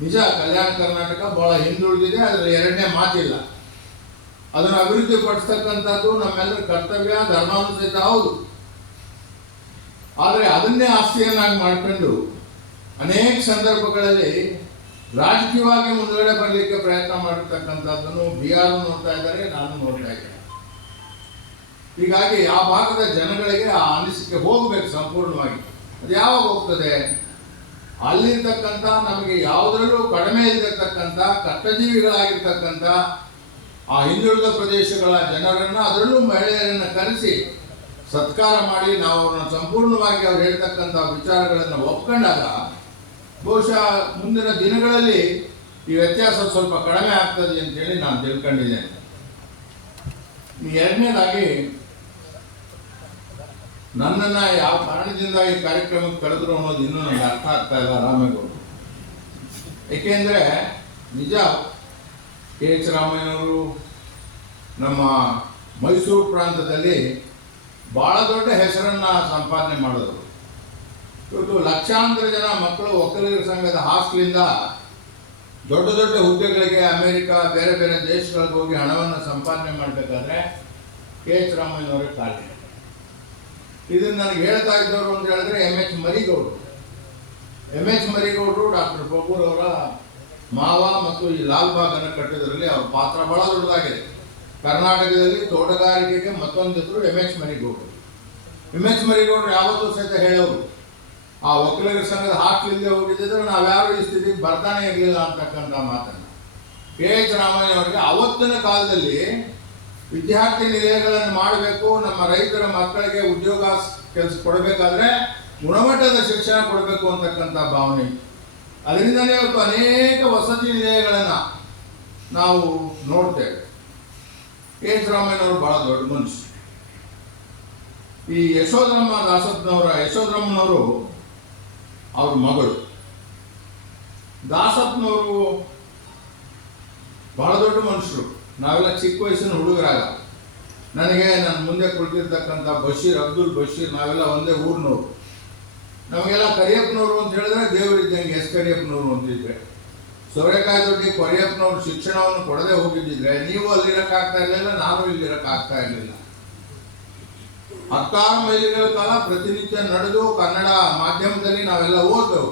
ನಿಜ, ಕಲ್ಯಾಣ ಕರ್ನಾಟಕ ಬಹಳ ಹಿಂದುಳಿದಿದೆ, ಅದರ ಎರಡನೇ ಮಾತಿಲ್ಲ. ಅದನ್ನು ಅಭಿವೃದ್ಧಿ ಪಡಿಸ್ತಕ್ಕಂಥದ್ದು ನಮ್ಮೆಲ್ಲರ ಕರ್ತವ್ಯ, ಧರ್ಮಾನುಸಹಿತ ಹೌದು. ಆದರೆ ಅದನ್ನೇ ಆಸ್ತಿಯನ್ನಾಗಿ ಮಾಡ್ಕೊಂಡು ಅನೇಕ ಸಂದರ್ಭಗಳಲ್ಲಿ ರಾಜಕೀಯವಾಗಿ ಮುಂದುಗಡೆ ಬರಲಿಕ್ಕೆ ಪ್ರಯತ್ನ ಮಾಡಿರ್ತಕ್ಕಂಥದ್ದನ್ನು ಬಿಹಾರ ನೋಡ್ತಾ ಇದ್ದಾರೆ, ನಾನು ನೋಡ್ತಾ ಇದ್ದೇನೆ. ಹೀಗಾಗಿ ಆ ಭಾಗದ ಜನಗಳಿಗೆ ಆ ಅನಿಸಿಕೆ ಹೋಗಬೇಕು ಸಂಪೂರ್ಣವಾಗಿ. ಅದು ಯಾವಾಗ ಹೋಗ್ತದೆ? ಅಲ್ಲಿರ್ತಕ್ಕಂಥ ನಮಗೆ ಯಾವುದರಲ್ಲೂ ಕಡಿಮೆ ಇರತಕ್ಕಂಥ ಕಷ್ಟಜೀವಿಗಳಾಗಿರ್ತಕ್ಕಂಥ ಆ ಹಿಂದುಳಿದ ಪ್ರದೇಶಗಳ ಜನರನ್ನು, ಅದರಲ್ಲೂ ಮಹಿಳೆಯರನ್ನು ಕರೆಸಿ ಸತ್ಕಾರ ಮಾಡಿ ನಾವು ಅವ್ರನ್ನ ಸಂಪೂರ್ಣವಾಗಿ ಅವ್ರು ಹೇಳ್ತಕ್ಕಂಥ ವಿಚಾರಗಳನ್ನು ಒಪ್ಕೊಂಡಾಗ ಬಹುಶಃ ಮುಂದಿನ ದಿನಗಳಲ್ಲಿ ಈ ವ್ಯತ್ಯಾಸ ಸ್ವಲ್ಪ ಕಡಿಮೆ ಆಗ್ತದೆ ಅಂತೇಳಿ ನಾನು ತಿಳ್ಕೊಂಡಿದ್ದೇನೆ. ಎರಡನೇದಾಗಿ, ನನ್ನನ್ನು ಯಾವ ಕಾರಣದಿಂದ ಈ ಕಾರ್ಯಕ್ರಮಕ್ಕೆ ಕರೆದ್ರು ಅನ್ನೋದು ಇನ್ನೂ ನನಗೆ ಅರ್ಥ ಆಗ್ತಾ ಇಲ್ಲ ರಾಮೇಗೌಡರು. ಏಕೆಂದರೆ ನಿಜ, ಕೆ ಎಚ್ ರಾಮಯ್ಯನವರು ನಮ್ಮ ಮೈಸೂರು ಪ್ರಾಂತದಲ್ಲಿ ಭಾಳ ದೊಡ್ಡ ಹೆಸರನ್ನು ಸಂಪಾದನೆ ಮಾಡಿದ್ರು. ಇವತ್ತು ಲಕ್ಷಾಂತರ ಜನ ಮಕ್ಕಳು ಒಕ್ಕಲಿಗರ ಸಂಘದ ಹಾಸ್ಟೆಲಿಂದ ದೊಡ್ಡ ದೊಡ್ಡ ಹುದ್ದೆಗಳಿಗೆ ಅಮೆರಿಕ, ಬೇರೆ ಬೇರೆ ದೇಶಗಳಿಗೆ ಹೋಗಿ ಹಣವನ್ನು ಸಂಪಾದನೆ ಮಾಡಬೇಕಾದ್ರೆ ಕೆ ಎಚ್ ರಾಮಯ್ಯನವರೇ ಕಾರಣ. ಇದನ್ನು ನನಗೆ ಹೇಳ್ತಾ ಇದ್ದವರು ಅಂತ ಹೇಳಿದ್ರೆ ಎಮ್ ಎಚ್ ಮರಿಗೌಡರು ಡಾಕ್ಟರ್ ಬಬ್ಬೂರ್ ಅವರ ಮಾವ ಮತ್ತು ಈ ಲಾಲ್ಬಾಗನ್ನು ಕಟ್ಟಿದ್ರಲ್ಲಿ ಅವ್ರ ಪಾತ್ರ ಬಹಳ ದೊಡ್ಡದಾಗಿದೆ. ಕರ್ನಾಟಕದಲ್ಲಿ ತೋಟಗಾರಿಕೆಗೆ ಮತ್ತೊಂದು ಹೆಸರು ಎಮ್ ಎಚ್ ಮರಿಗೌಡರು ಯಾವತ್ತೂ ಸಹಿತ ಹೇಳೋರು, ಆ ಒಕ್ಕಲಿಗರ ಸಂಘದ ಹಾಸ್ಟೆಲಿಂದ ಹೋಗಿದ್ದರೆ ನಾವ್ಯಾರು ಈ ಸ್ಥಿತಿಗೆ ಬರ್ತಾನೆ ಇರಲಿಲ್ಲ ಅಂತಕ್ಕಂಥ ಮಾತನ್ನು ಕೆ ಎಚ್ ರಾಮಯ್ಯ ಅವರಿಗೆ ಅವತ್ತಿನ ಕಾಲದಲ್ಲಿ ವಿದ್ಯಾರ್ಥಿ ನಿಲಯಗಳನ್ನು ಮಾಡಬೇಕು, ನಮ್ಮ ರೈತರ ಮಕ್ಕಳಿಗೆ ಉದ್ಯೋಗ ಕೆಲಸ ಕೊಡಬೇಕಾದ್ರೆ ಗುಣಮಟ್ಟದ ಶಿಕ್ಷಣ ಕೊಡಬೇಕು ಅಂತಕ್ಕಂಥ ಭಾವನೆ. ಅದರಿಂದಲೇ ಇವತ್ತು ಅನೇಕ ವಸತಿ ನಿಲಯಗಳನ್ನು ನಾವು ನೋಡ್ತೇವೆ. ಕೆ ಎಚ್ ರಾಮಯ್ಯನವರು ಬಹಳ ದೊಡ್ಡ ಮನುಷ್ಯ. ಈ ಯಶೋಧರಮ್ಮನವರು ಅವ್ರ ಮಗಳು. ದಾಸಪ್ಪನವರು ಬಹಳ ದೊಡ್ಡ ಮನುಷ್ಯರು. ನಾವೆಲ್ಲ ಚಿಕ್ಕ ವಯಸ್ಸಿನ ಹುಡುಗರಾಗ. ನನಗೆ ನನ್ನ ಮುಂದೆ ಕುಳಿತಿರ್ತಕ್ಕಂಥ ಅಬ್ದುಲ್ ಬಶೀರ್ ನಾವೆಲ್ಲ ಒಂದೇ ಊರಿನವರು. ನಮಗೆಲ್ಲ ಕರಿಯಪ್ಪನವರು ಅಂತ ಹೇಳಿದ್ರೆ ದೇವರಿದ್ದಂಗೆ ಎಸ್ ಕರಿಯಪ್ಪನವರು ಅಂತಿದ್ರೆ. ಸೋರೆಕಾಯಿ ದೊಡ್ಡಿ ಕರಿಯಪ್ಪನವರು ಶಿಕ್ಷಣವನ್ನು ಕೊಡದೆ ಹೋಗಿದ್ದಿದ್ರೆ ನೀವು ಅಲ್ಲಿರಕ್ಕಾಗ್ತಾ ಇರಲಿಲ್ಲ, ನಾನು ಇಲ್ಲಿರಕ್ಕಾಗ್ತಾ ಇರಲಿಲ್ಲ. 16 ಮೈಲಿಗಳ ಕಾಲ ಪ್ರತಿನಿತ್ಯ ನಡೆದು ಕನ್ನಡ ಮಾಧ್ಯಮದಲ್ಲಿ ನಾವೆಲ್ಲ ಓದ್ದೆವು.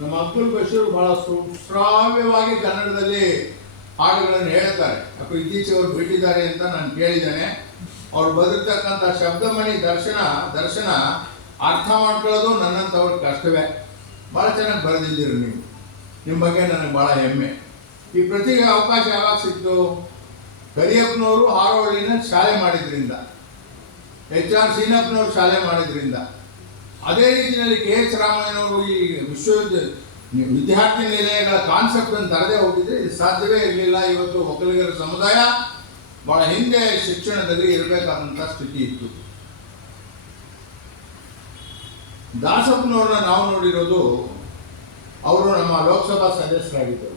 ನಮ್ಮ ಅಬ್ದುಲ್ ಬಶೀರ್ ಬಹಳ ಸುಶ್ರಾವ್ಯವಾಗಿ ಕನ್ನಡದಲ್ಲಿ ಹಾಡುಗಳನ್ನು ಹೇಳ್ತಾರೆ. ಅಥವಾ ಇತ್ತೀಚೆಗೆ ಅವರು ಬಿಟ್ಟಿದ್ದಾರೆ ಅಂತ ನಾನು ಕೇಳಿದ್ದೇನೆ. ಅವ್ರು ಬದುಕ್ತಕ್ಕಂಥ ಶಬ್ದಮಣಿ ದರ್ಶನ ಅರ್ಥ ಮಾಡ್ಕೊಳ್ಳೋದು ನನ್ನಂಥವ್ರ ಕಷ್ಟವೇ. ಭಾಳ ಚೆನ್ನಾಗಿ ಬರೆದಿದ್ದೀರಿ ನೀವು. ನಿಮ್ಮ ಬಗ್ಗೆ ನನಗೆ ಭಾಳ ಹೆಮ್ಮೆ. ಈ ಪ್ರತಿಗೆ ಅವಕಾಶ ಯಾವಾಗ ಸಿಕ್ತು? ಕರಿಯಪ್ಪನವರು ಹಾರೋಹಳ್ಳಿನ ಶಾಲೆ ಮಾಡಿದ್ರಿಂದ, ಎಚ್ ಆರ್ ಸೀನಪ್ಪನವರು ಶಾಲೆ ಮಾಡಿದ್ರಿಂದ. ಅದೇ ರೀತಿಯಲ್ಲಿ ಕೆ ಎಚ್ ರಾಮಯ್ಯನವರು ಈ ವಿದ್ಯಾರ್ಥಿ ನಿಲಯಗಳ ಕಾನ್ಸೆಪ್ಟನ್ನು ತರದೇ ಹೋಗಿದ್ರೆ ಇದು ಸಾಧ್ಯವೇ ಇರಲಿಲ್ಲ. ಇವತ್ತು ಒಕ್ಕಲಿಗರ ಸಮುದಾಯ ಭಾಳ ಹಿಂದೆ ಶಿಕ್ಷಣದಲ್ಲಿ ಇರಬೇಕಾದಂಥ ಸ್ಥಿತಿ ಇತ್ತು. ದಾಸಪ್ಪನವ್ರನ್ನ ನಾವು ನೋಡಿರೋದು, ಅವರು ನಮ್ಮ ಲೋಕಸಭಾ ಸದಸ್ಯರಾಗಿದ್ದರು,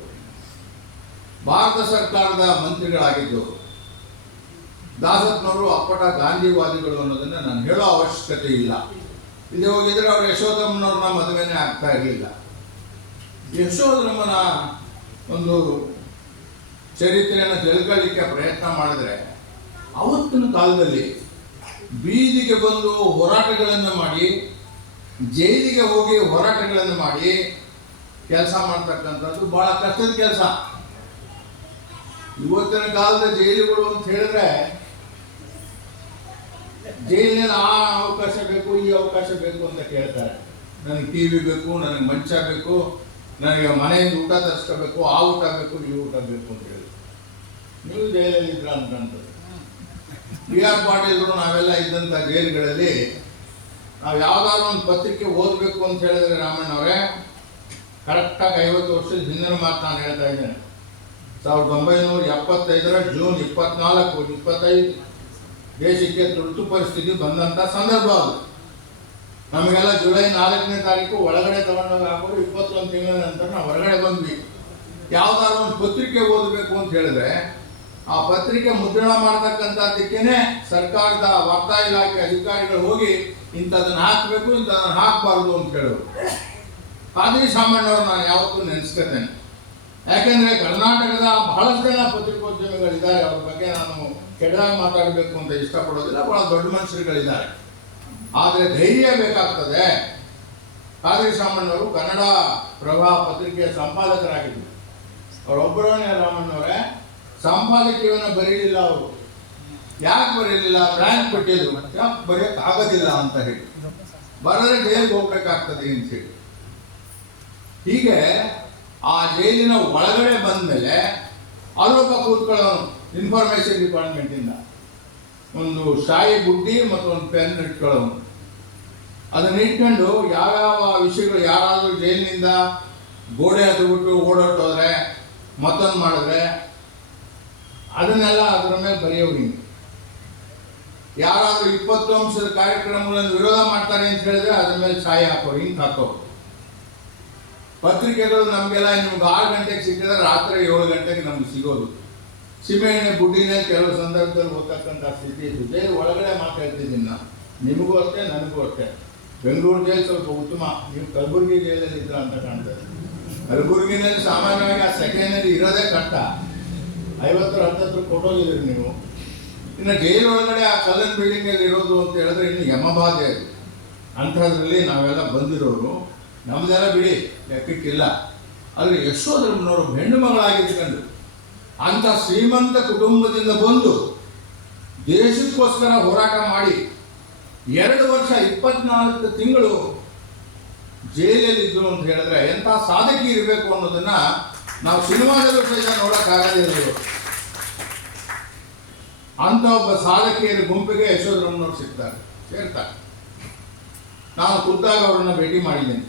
ಭಾರತ ಸರ್ಕಾರದ ಮಂತ್ರಿಗಳಾಗಿದ್ದರು. ದಾಸಪ್ಪನವರು ಅಪ್ಪಟ ಗಾಂಧಿವಾದಿಗಳು ಅನ್ನೋದನ್ನು ನಾನು ಹೇಳೋ ಅವಶ್ಯಕತೆ ಇಲ್ಲ. ಇದು ಹೋಗಿದ್ರೆ ಅವರು ಯಶೋಧಮ್ಮನವ್ರನ್ನ ಮದುವೆನೇ ಆಗ್ತಾ ಇರಲಿಲ್ಲ. ಯಶೋಧಮ್ಮನ ಒಂದು ಚರಿತ್ರೆಯನ್ನು ತಿಳ್ಕೊಳ್ಳಿಕ್ಕೆ ಪ್ರಯತ್ನ ಮಾಡಿದ್ರೆ, ಅವತ್ತಿನ ಕಾಲದಲ್ಲಿ ಬೀದಿಗೆ ಬಂದು ಹೋರಾಟಗಳನ್ನು ಮಾಡಿ, ಜೈಲಿಗೆ ಹೋಗಿ ಹೋರಾಟಗಳನ್ನು ಮಾಡಿ ಕೆಲಸ ಮಾಡ್ತಕ್ಕಂಥದ್ದು ಬಹಳ ಕಷ್ಟದ ಕೆಲಸ. ಇವತ್ತಿನ ಕಾಲದ ಜೈಲುಗಳು ಅಂತ ಹೇಳಿದ್ರೆ, ಜೈಲಿನಲ್ಲಿ ಆ ಅವಕಾಶ ಬೇಕು, ಈ ಅವಕಾಶ ಬೇಕು ಅಂತ ಕೇಳ್ತಾರೆ. ನನಗೆ ಟಿ ವಿ ಬೇಕು, ನನಗೆ ಮಂಚ ಬೇಕು, ನನಗೆ ಮನೆಯಿಂದ ಊಟ ತರಿಸ್ಕೋಬೇಕು, ಆ ಊಟ ಬೇಕು, ಈ ಊಟ ಬೇಕು ಅಂತ ಹೇಳಿ ನೀವು ಜೈಲಲ್ಲಿ ಇದ್ರ ಅಂತಂದ್ರೆ. ಬಿ ಆರ್ ಪಾಟೀಲ್ರು ನಾವೆಲ್ಲ ಇದ್ದಂಥ ಜೈಲುಗಳಲ್ಲಿ ನಾವು ಯಾವುದಾದ್ರು ಒಂದು ಪತ್ರಿಕೆ ಓದಬೇಕು ಅಂತ ಹೇಳಿದ್ರೆ, ರಾಮಣ್ಣವರೇ ಕರೆಕ್ಟಾಗಿ 50 ವರ್ಷದ ಹಿಂದಿನ ಮಾತು ನಾನು ಹೇಳ್ತಾ ಇದ್ದೇನೆ. 1975 ಜೂನ್ 24, 25 ದೇಶಕ್ಕೆ ತುರ್ತು ಪರಿಸ್ಥಿತಿ ಬಂದಂಥ ಸಂದರ್ಭ ಅದು. ನಮಗೆಲ್ಲ ಜುಲೈ 4ನೇ ತಾರೀಕು ಒಳಗಡೆ ತಗೊಂಡೋಗಿ ಹಾಕೋರು. 21 ತಿಂಗಳ ನಂತರ ನಾವು ಹೊರಗಡೆ ಬಂದ್ವಿ. ಯಾವುದಾದ್ರು ಒಂದು ಪತ್ರಿಕೆ ಓದಬೇಕು ಅಂತ ಹೇಳಿದ್ರೆ ಆ ಪತ್ರಿಕೆ ಮುದ್ರಣ ಮಾಡತಕ್ಕಂಥದ್ದಕ್ಕೇನೆ ಸರ್ಕಾರದ ವಾರ್ತಾ ಇಲಾಖೆ ಅಧಿಕಾರಿಗಳು ಹೋಗಿ ಇಂಥದನ್ನ ಹಾಕಬೇಕು ಇಂಥದನ್ನ ಹಾಕಬಾರ್ದು ಅಂತ ಹೇಳೋರು. ಖಾದ್ರಿ ಸಾಮಾನ್ಯವ್ರು ನಾನು ಯಾವತ್ತೂ ನೆನೆಸ್ಕೊತೇನೆ. ಯಾಕೆಂದ್ರೆ ಕರ್ನಾಟಕದ ಬಹಳಷ್ಟು ಜನ ಪತ್ರಿಕೋದ್ಯಮಿಗಳಿದ್ದಾರೆ, ಅವ್ರ ಬಗ್ಗೆ ನಾನು ಕೆಟ್ಟದಾಗಿ ಮಾತಾಡಬೇಕು ಅಂತ ಇಷ್ಟಪಡೋದಿಲ್ಲ, ಬಹಳ ದೊಡ್ಡ ಮನುಷ್ಯರುಗಳಿದ್ದಾರೆ. ಆದರೆ ಧೈರ್ಯ ಬೇಕಾಗ್ತದೆ. ಖಾದ್ರಿ ಸಾಮಾನ್ಯವರು ಕನ್ನಡ ಪ್ರಭಾ ಪತ್ರಿಕೆಯ ಸಂಪಾದಕರಾಗಿದ್ದರು. ಅವರೊಬ್ಬರೇ ರಾಮಣ್ಣವರೇ ಸಂಪಾದಕೀಯವನ್ನು ಬರೀಲಿಲ್ಲ. ಅವರು ಯಾಕೆ ಬರೀಲಿಲ್ಲ? ಬ್ರ್ಯಾಂಕ್ ಕೊಟ್ಟಿದ್ರು, ಯಾಕೆ ಬರೆಯಕ್ಕೆ ಆಗೋದಿಲ್ಲ ಅಂತ ಹೇಳಿ, ಬರೆದ್ರೆ ಜೈಲಿಗೆ ಹೋಗ್ಬೇಕಾಗ್ತದೆ ಅಂತ ಹೇಳಿ. ಹೀಗೆ ಆ ಜೈಲಿನ ಒಳಗಡೆ ಬಂದ್ಮೇಲೆ ಅಲ್ಲೊಬ್ಬ ಕೂತ್ಕೊಳ್ಳೋನು ಇನ್ಫಾರ್ಮೇಶನ್ ಡಿಪಾರ್ಟ್ಮೆಂಟಿಂದ ಒಂದು ಶಾಯಿ ಬುಡ್ಡಿ ಮತ್ತು ಒಂದು ಪೆನ್ ಇಟ್ಕೊಳ್ಳೋನು. ಅದನ್ನ ಇಟ್ಕೊಂಡು ಯಾವ್ಯಾವ ವಿಷಯಗಳು, ಯಾರಾದರೂ ಜೈಲಿನಿಂದ ಗೋಡೆ ಹತ್ಬಿಟ್ಟು ಓಡಾಟೋದ್ರೆ ಮತ್ತೊಂದು ಮಾಡಿದ್ರೆ ಅದನ್ನೆಲ್ಲ ಅದರ ಮೇಲೆ ಬರೆಯೋರು. ಯಾರಾದರೂ 20 ಅಂಶದ ಕಾರ್ಯಕ್ರಮಗಳನ್ನು ವಿರೋಧ ಮಾಡ್ತಾರೆ ಅಂತ ಹೇಳಿದ್ರೆ ಅದ್ರ ಮೇಲೆ ಶಾಯಿ ಹಾಕೋರು, ಹಿಂಗೆ ಹಾಕೋರು. ಪತ್ರಿಕೆಗಳು ನಮಗೆಲ್ಲ ನಿಮ್ಗೆ 6 ಗಂಟೆಗೆ ಸಿಕ್ಕಿದ್ರೆ ರಾತ್ರಿ 7 ಗಂಟೆಗೆ ನಮ್ಗೆ ಸಿಗೋದು. ಸೀಮೆಎಣ್ಣೆ ಬುಡ್ಡಿನೇ ಕೆಲವು ಸಂದರ್ಭದಲ್ಲಿ ಹೋಗ್ತಕ್ಕಂಥ ಸ್ಥಿತಿ ಇತ್ತು. ಜೈಲು ಒಳಗಡೆ ಮಾತಾಡ್ತಿದ್ದೀನಿ ನಾನು, ನಿಮಗೂ ಅಷ್ಟೇ ನನಗೂ ಅಷ್ಟೇ. ಬೆಂಗಳೂರು ಜೈಲು ಸ್ವಲ್ಪ ಉತ್ತಮ, ನೀವು ಕಲಬುರಗಿ ಜೈಲಲ್ಲಿ ಇದ್ರ ಅಂತ ಕಾಣ್ತದೆ. ಕಲಬುರಗಿನಲ್ಲಿ ಸಾಮಾನ್ಯವಾಗಿ ಆ ಸೆಕೆಂಡಲ್ಲಿ ಇರೋದೇ ಕಷ್ಟ, 50-10 ಕೊಟ್ಟೋಗಿದ್ರಿ ನೀವು. ಇನ್ನು ಜೈಲು ಒಳಗಡೆ ಆ ಕಲ್ಲನ್ ಬಿಲ್ಡಿಂಗಲ್ಲಿ ಇರೋದು ಅಂತ ಹೇಳಿದ್ರೆ ಇನ್ನು ಯಮಬಾಧೆ ಅದು. ಅಂಥದ್ರಲ್ಲಿ ನಾವೆಲ್ಲ ಬಂದಿರೋರು, ನಮ್ದೆಲ್ಲ ಬಿಡಿ ಲೆಕ್ಕಕ್ಕಿಲ್ಲ. ಆದರೆ ಯಶೋಧರ್ಮನವರು ಹೆಣ್ಣು ಮಗಳಾಗಿದ್ಕೊಂಡು ಅಂಥ ಶ್ರೀಮಂತ ಕುಟುಂಬದಿಂದ ಬಂದು ದೇಶಕ್ಕೋಸ್ಕರ ಹೋರಾಟ ಮಾಡಿ 2 ವರ್ಷ 24 ತಿಂಗಳು ಜೈಲಲ್ಲಿದ್ದರು ಅಂತ ಹೇಳಿದ್ರೆ ಎಂಥ ಸಾಧಕಿ ಇರಬೇಕು ಅನ್ನೋದನ್ನ ನಾವು ಸಿನಿಮಾದಲ್ಲೂ ಸಹಿತ ನೋಡೋಕ್ಕಾಗದಿಲ್ಲ. ಅಂಥ ಒಬ್ಬ ಸಾಧಕಿಯರ ಗುಂಪಿಗೆ ಯಶೋಧರ್ಮನವರು ಸೇರ್ತಾರೆ. ನಾನು ಖುದ್ದಾಗ ಅವ್ರನ್ನ ಭೇಟಿ ಮಾಡಿದ್ದೇನೆ.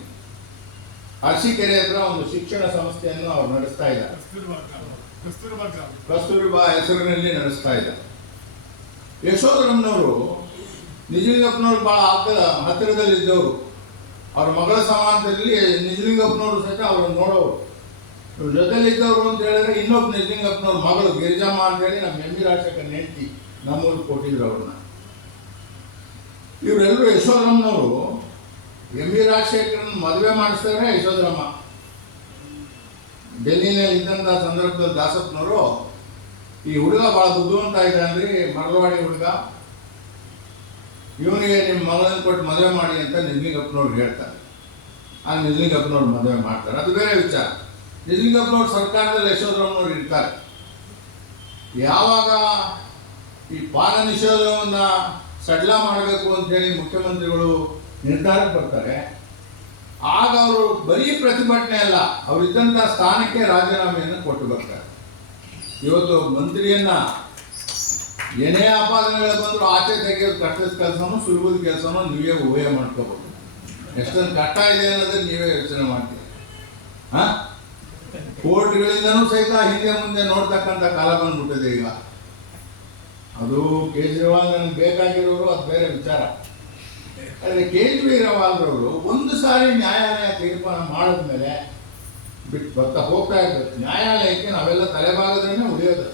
ಅರಸೀಕೆರೆ ಹತ್ರ ಒಂದು ಶಿಕ್ಷಣ ಸಂಸ್ಥೆಯನ್ನು ಅವ್ರು ನಡೆಸ್ತಾ ಇದ್ದಾರೆ. ಕಸ್ತೂರಿಬಾ ಹೆಸರಿನಲ್ಲಿ ನಡೆಸ್ತಾ ಇದ್ದಾರೆ. ಯಶೋಧರಮ್ಮನವರು ನಿಜಲಿಂಗಪ್ಪನವ್ರು ಬಹಳ ಹತ್ತಿರದಲ್ಲಿದ್ದವರು. ಅವ್ರ ಮಗಳ ಸಮಾನದಲ್ಲಿ ನಿಜಲಿಂಗಪ್ಪನವರು ಸಹಿತ ಅವ್ರನ್ನ ನೋಡೋರು. ಇವ್ರ ಜೊತೆಲಿದ್ದವರು ಅಂತ ಹೇಳಿದ್ರೆ ಇನ್ನೊಬ್ಬ ನಿಜಲಿಂಗಪ್ಪನವ್ರ ಮಗಳು ಗಿರಿಜಮ್ಮ ಅಂತೇಳಿ ನಮ್ಮ ಎಂ ಬಿ ರಾಜಶೇಖರ್ ನೆಂಟಿ ನಮ್ಮೂರಿಗೆ ಕೊಟ್ಟಿದ್ರು ಅವ್ರನ್ನ. ಇವರೆಲ್ಲರೂ ಯಶೋಧರಮ್ಮನವರು ಎಂ ಬಿ ರಾಜಶೇಖರನ್ ಮದುವೆ ಮಾಡಿಸ್ತಾರೆ. ಯಶೋಧರಮ್ಮ ಡೆಲ್ಲಿನಲ್ಲಿ ಇದ್ದಂಥ ಸಂದರ್ಭದಲ್ಲಿ ದಾಸಪ್ಪನವರು ಈ ಹುಡುಗ ಭಾಳ ಬುದ್ಧಿವಂತ ಇದ್ದಾನ್ರಿ, ಮರಳವಾಡಿ ಹುಡುಗ, ಇವನಿಗೆ ನಿಮ್ಮ ಮಗಳನ್ನು ಕೊಟ್ಟು ಮದುವೆ ಮಾಡಿ ಅಂತ ನಿಜಲಿಂಗಪ್ಪನವ್ರು ಹೇಳ್ತಾರೆ. ಆ ನಿಜಲಿಂಗಪ್ಪನವ್ರು ಮದುವೆ ಮಾಡ್ತಾರೆ, ಅದು ಬೇರೆ ವಿಚಾರ. ನಿಜಲಿಂಗಪ್ಪನವ್ರು ಸರ್ಕಾರದಲ್ಲಿ ಯಶೋಧರಮ್ಮನವ್ರು ಇರ್ತಾರೆ. ಯಾವಾಗ ಈ ಪಾನ ನಿಷೇಧವನ್ನು ಸಡ್ಲ ಮಾಡಬೇಕು ಅಂತ ಹೇಳಿ ಮುಖ್ಯಮಂತ್ರಿಗಳು ನಿರ್ಧಾರಕ್ಕೆ ಬರ್ತಾರೆ, ಆಗ ಅವರು ಬರೀ ಪ್ರತಿಭಟನೆ ಅಲ್ಲ, ಅವರಿದ್ದಂಥ ಸ್ಥಾನಕ್ಕೆ ರಾಜೀನಾಮೆಯನ್ನು ಕೊಟ್ಟು ಬರ್ತಾರೆ. ಇವತ್ತು ಮಂತ್ರಿಯನ್ನ ಏನೇ ಆಪಾದನೆಗಳು ಬಂದರೂ ಆಚೆ ತೆಗೆಯೋದು ಕಷ್ಟದ ಕೆಲಸನೂ ಸುಲಭದ ಕೆಲಸನೂ ನೀವೇ ಊಹೆ ಮಾಡ್ಕೋಬಹುದು. ಎಷ್ಟೊಂದು ಕಷ್ಟ ಇದೆ ಅನ್ನೋದನ್ನ ನೀವೇ ಯೋಚನೆ ಮಾಡ್ತೀವಿ. ಕೋರ್ಟ್ಗಳಿಂದನೂ ಸಹಿತ ಹಿಂದೆ ಮುಂದೆ ನೋಡ್ತಕ್ಕಂಥ ಕಾಲ ಬಂದ್ಬಿಟ್ಟಿದೆ ಈಗ. ಅದು ಕೇಜ್ರಿವಾಲ್ ನನಗೆ ಬೇಕಾಗಿರೋರು, ಅದು ಬೇರೆ ವಿಚಾರ. ಆದರೆ ಕೇಜ್ರಿವಾಲ್ರವರು ಒಂದು ಸಾರಿ ನ್ಯಾಯಾಲಯ ತೀರ್ಮಾನ ಮಾಡಿದ್ಮೇಲೆ ಬಿಟ್ಟು ಹೋಗ್ತಾ ಇರ್ಬೇಕು. ನ್ಯಾಯಾಲಯಕ್ಕೆ ನಾವೆಲ್ಲ ತಲೆಬಾಗದ್ರೇ ಉಳಿಯೋದು.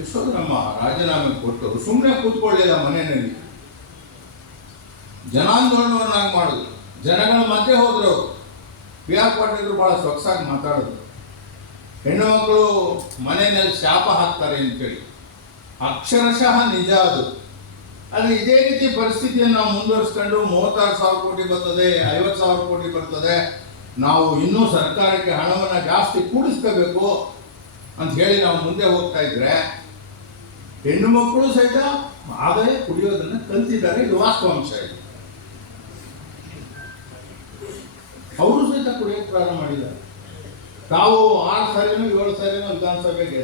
ಎಷ್ಟೊಂದು ನಮ್ಮ ರಾಜೀನಾಮೆ ಕೊಟ್ಟು ಸುಮ್ಮನೆ ಕೂತ್ಕೊಳ್ಳಿಲ್ಲ ಮನೆಯಲ್ಲಿ, ಜನಾಂದೋಲನವನ್ನಾಗಿ ಮಾಡೋದು. ಜನಗಳ ಮಧ್ಯೆ ಹೋದ್ರು ಅವರು. ಬಿ ಆರ್ ಪಾಟೀಲರು ಭಾಳ ಸೊಗಸಾಗಿ ಮಾತಾಡೋದು. ಹೆಣ್ಣು ಮಕ್ಕಳು ಮನೆಯಲ್ಲಿ ಶಾಪ ಹಾಕ್ತಾರೆ ಅಂತೇಳಿ ಅಕ್ಷರಶಃ ನಿಜ ಅದು. ಆದರೆ ಇದೇ ರೀತಿ ಪರಿಸ್ಥಿತಿಯನ್ನು ನಾವು ಮುಂದುವರಿಸ್ಕೊಂಡು 36,000 ಕೋಟಿ ಬರ್ತದೆ, 50,000 ಕೋಟಿ ಬರ್ತದೆ, ನಾವು ಇನ್ನೂ ಸರ್ಕಾರಕ್ಕೆ ಹಣವನ್ನು ಜಾಸ್ತಿ ಕೂಡಿಸ್ಕೋಬೇಕು ಅಂತ ಹೇಳಿ ನಾವು ಮುಂದೆ ಹೋಗ್ತಾ ಇದ್ರೆ ಹೆಣ್ಣು ಮಕ್ಕಳು ಸಹಿತ ಆಗಲೇ ಕುಡಿಯೋದನ್ನು ಕಲ್ತಿದ್ದಾರೆ. ಇದು ವಾಸ್ತವಾಂಶ. ಇದೆ, ಅವರು ಸಹಿತ ಕುಡಿಯೋಕೆ ಪ್ರಾರಂಭ ಮಾಡಿದ್ದಾರೆ. ತಾವು 6 ಸಾರಿನೋ 7 ಸಾರಿನೋ ವಿಧಾನಸಭೆಗೆ